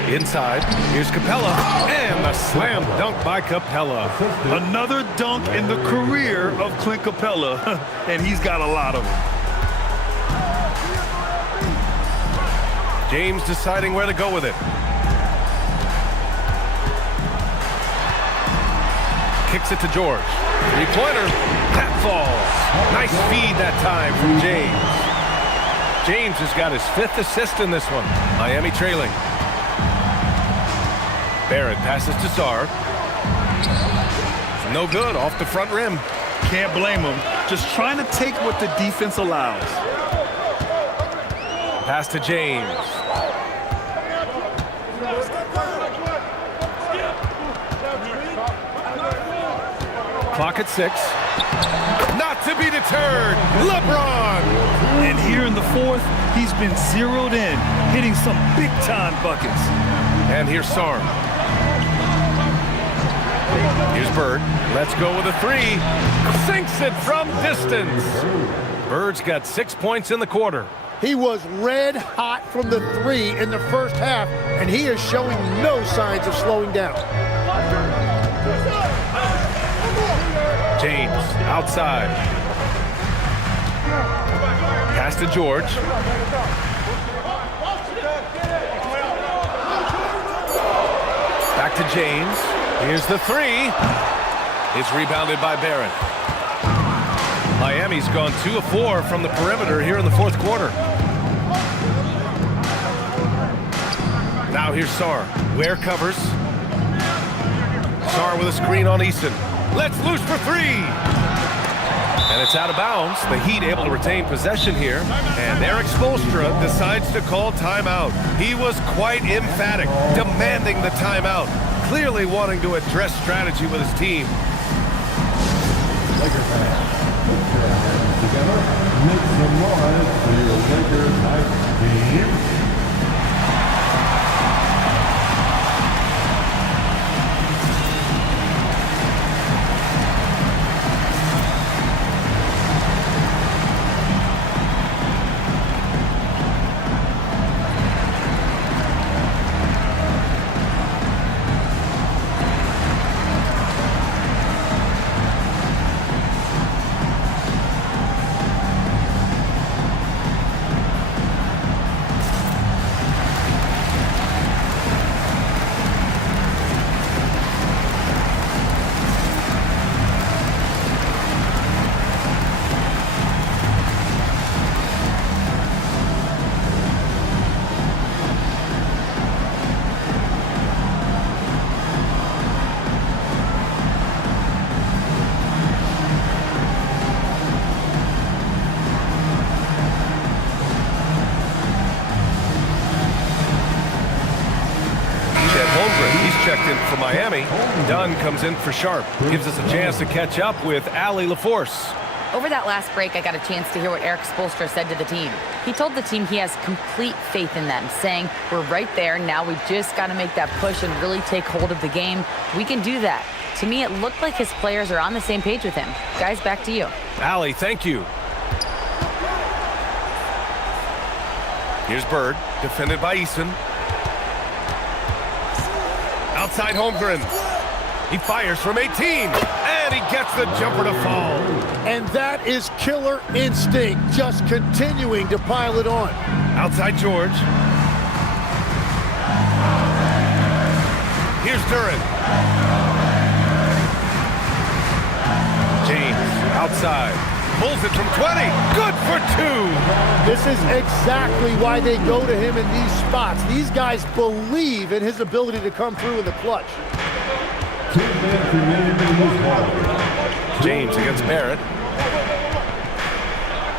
Inside, here's Capella, and a slam dunk by Capella. Another dunk in the career of Clint Capella, and he's got a lot of them. James deciding where to go with it. Kicks it to George. 3-pointer, that falls. Nice feed that time from James. James has got his 5th assist in this one. Miami trailing. Barrett passes to Sarr. No good, off the front rim. Can't blame him. Just trying to take what the defense allows. Pass to James. Clock at 6. Not to be deterred. LeBron. And here in the 4th, he's been zeroed in, hitting some big-time buckets. And here's Sarr. Here's Bird. Let's go with a 3. Sinks it from distance. Bird's got 6 points in the quarter. He was red hot from the 3 in the first half, and he is showing no signs of slowing down. James outside. Pass to George. Back to James. Here's the 3. It's rebounded by Barrett. Miami's gone 2 of 4 from the perimeter here in the 4th quarter. Now here's Sarr. Ware covers. Sarr with a screen on Easton. Let's loose for 3. And it's out of bounds. The Heat able to retain possession here. And Erik Spoelstra decides to call timeout. He was quite emphatic, demanding the timeout. Clearly wanting to address strategy with his team. Laker fans, put your hands together. Make some noise for your Lakers hype team. Checked in for Miami. Dunn comes in for Sharp. Gives us a chance to catch up with Allie LaForce. Over that last break, I got a chance to hear what Erik Spoelstra said to the team. He told the team he has complete faith in them, saying, we're right there, now we just got to make that push and really take hold of the game. We can do that. To me, it looked like his players are on the same page with him. Guys, back to you. Allie, thank you. Here's Bird, defended by Easton. Outside Holmgren. He fires from 18, and he gets the jumper to fall. And that is killer instinct, just continuing to pile it on. Outside George. Here's Duren. James, outside. Pulls it from 20. Good for 2. This is exactly why they go to him in these spots. These guys believe in his ability to come through in the clutch. James against Barrett.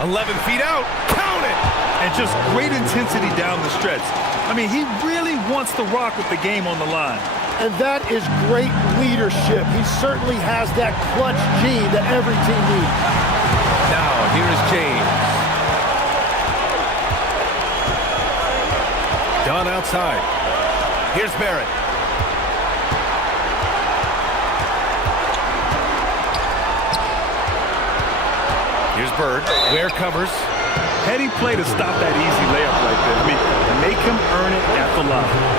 11 feet out. Count it! And just great intensity down the stretch. I mean, he really wants to rock with the game on the line. And that is great leadership. He certainly has that clutch gene that every team needs. Now, here is James. Dunn outside. Here's Barrett. Here's Bird. Ware covers. Heady play to stop that easy layup like that. I mean, make him earn it at the line.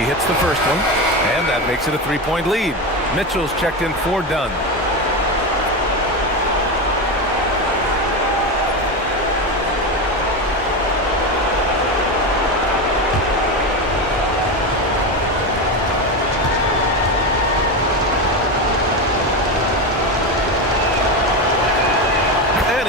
He hits the first one, and that makes it a 3-point lead. Mitchell's checked in for Dunn.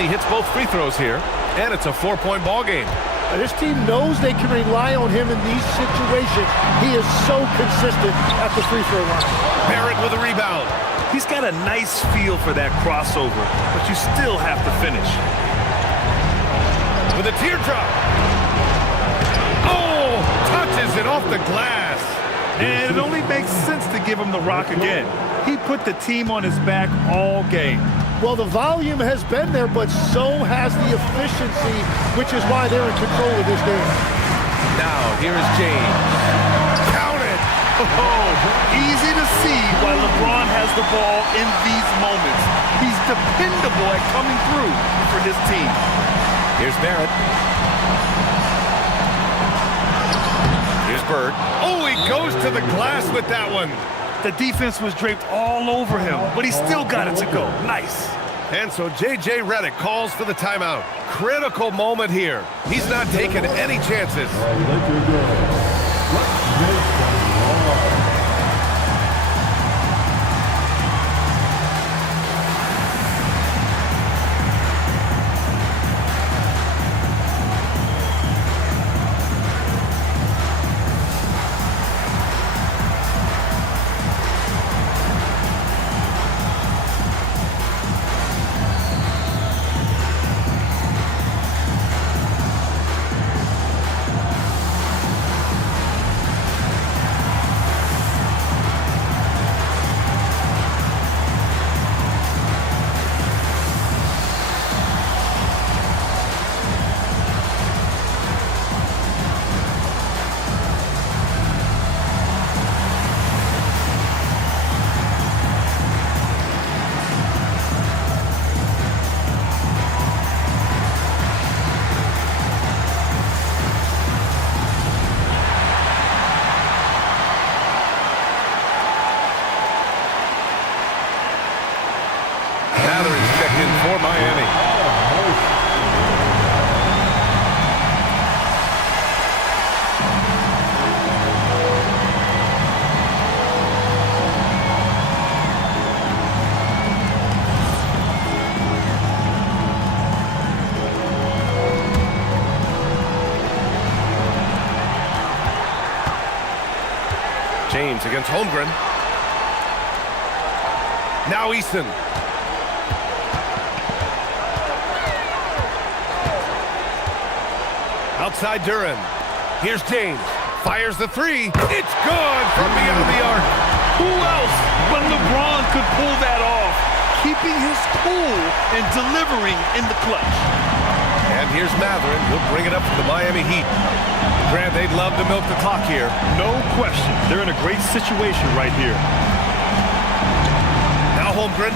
He hits both free throws here, and it's a 4-point ball game. This team knows they can rely on him in these situations. He is so consistent at the free throw line. Barrett with a rebound. He's got a nice feel for that crossover, but you still have to finish. With a teardrop. Oh, touches it off the glass. And it only makes sense to give him the rock again. He put the team on his back all game. Well, the volume has been there, but so has the efficiency, which is why they're in control of this game. Now, here is James. Count it! Oh, easy to see why LeBron has the ball in these moments. He's dependable at coming through for his team. Here's Barrett. Here's Bird. Oh, he goes to the glass with that one. The defense was draped all over him, but he still got it to go. Nice. And so J.J. Redick calls for the timeout. Critical moment here. He's not taking any chances. For Miami. James against Holmgren. Now Eason. Outside Duren. Here's James. Fires the three. It's good from beyond the arc. Who else but LeBron could pull that off? Keeping his cool and delivering in the clutch. And here's Mathurin. He'll bring it up to the Miami Heat. Grant, they'd love to milk the clock here. No question. They're in a great situation right here. Now Holmgren.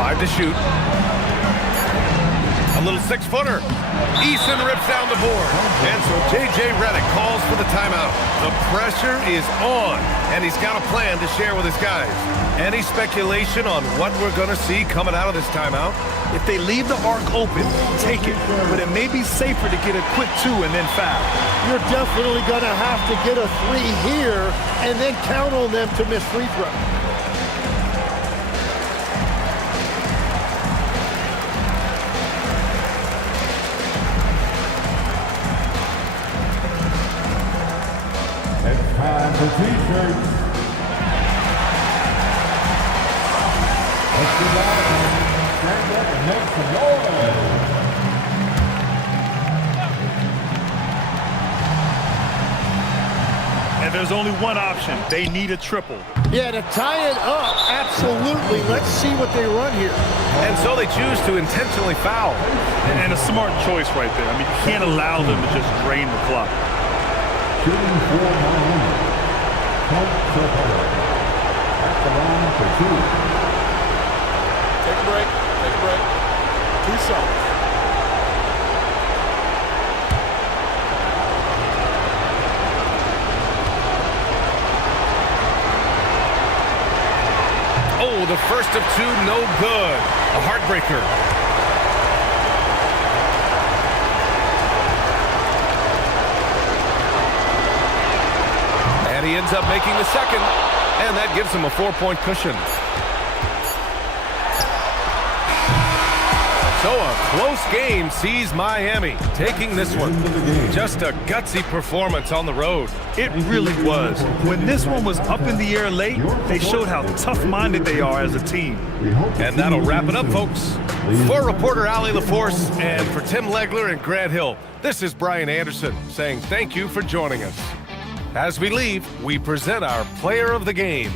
5 to shoot. A little 6-footer. Eason rips down the board. And so J.J. Redick calls for the timeout. The pressure is on, and he's got a plan to share with his guys. Any speculation on what we're going to see coming out of this timeout? If they leave the arc open, take it. But it may be safer to get a quick 2 and then foul. You're definitely going to have to get a 3 here and then count on them to miss free throw. It's time for T-shirts. Let's get out of here. Stand up and make some noise. And there's only one option. They need a triple. Yeah, to tie it up, absolutely. Let's see what they run here. And so they choose to intentionally foul. And a smart choice right there. I mean, you can't allow them to just drain the clock. Shooting for Miami. Point to Howard. At the line for 2. Take a break. Take a break. 2 shots. the first of two, no good. A heartbreaker. And he ends up making the second, and that gives him a 4-point cushion. So a close game sees Miami taking this one. Just a gutsy performance on the road. It really was. When this one was up in the air late, they showed how tough-minded they are as a team. And that'll wrap it up, folks. For reporter Allie LaForce and for Tim Legler and Grant Hill, this is Brian Anderson saying thank you for joining us. As we leave, we present our player of the game.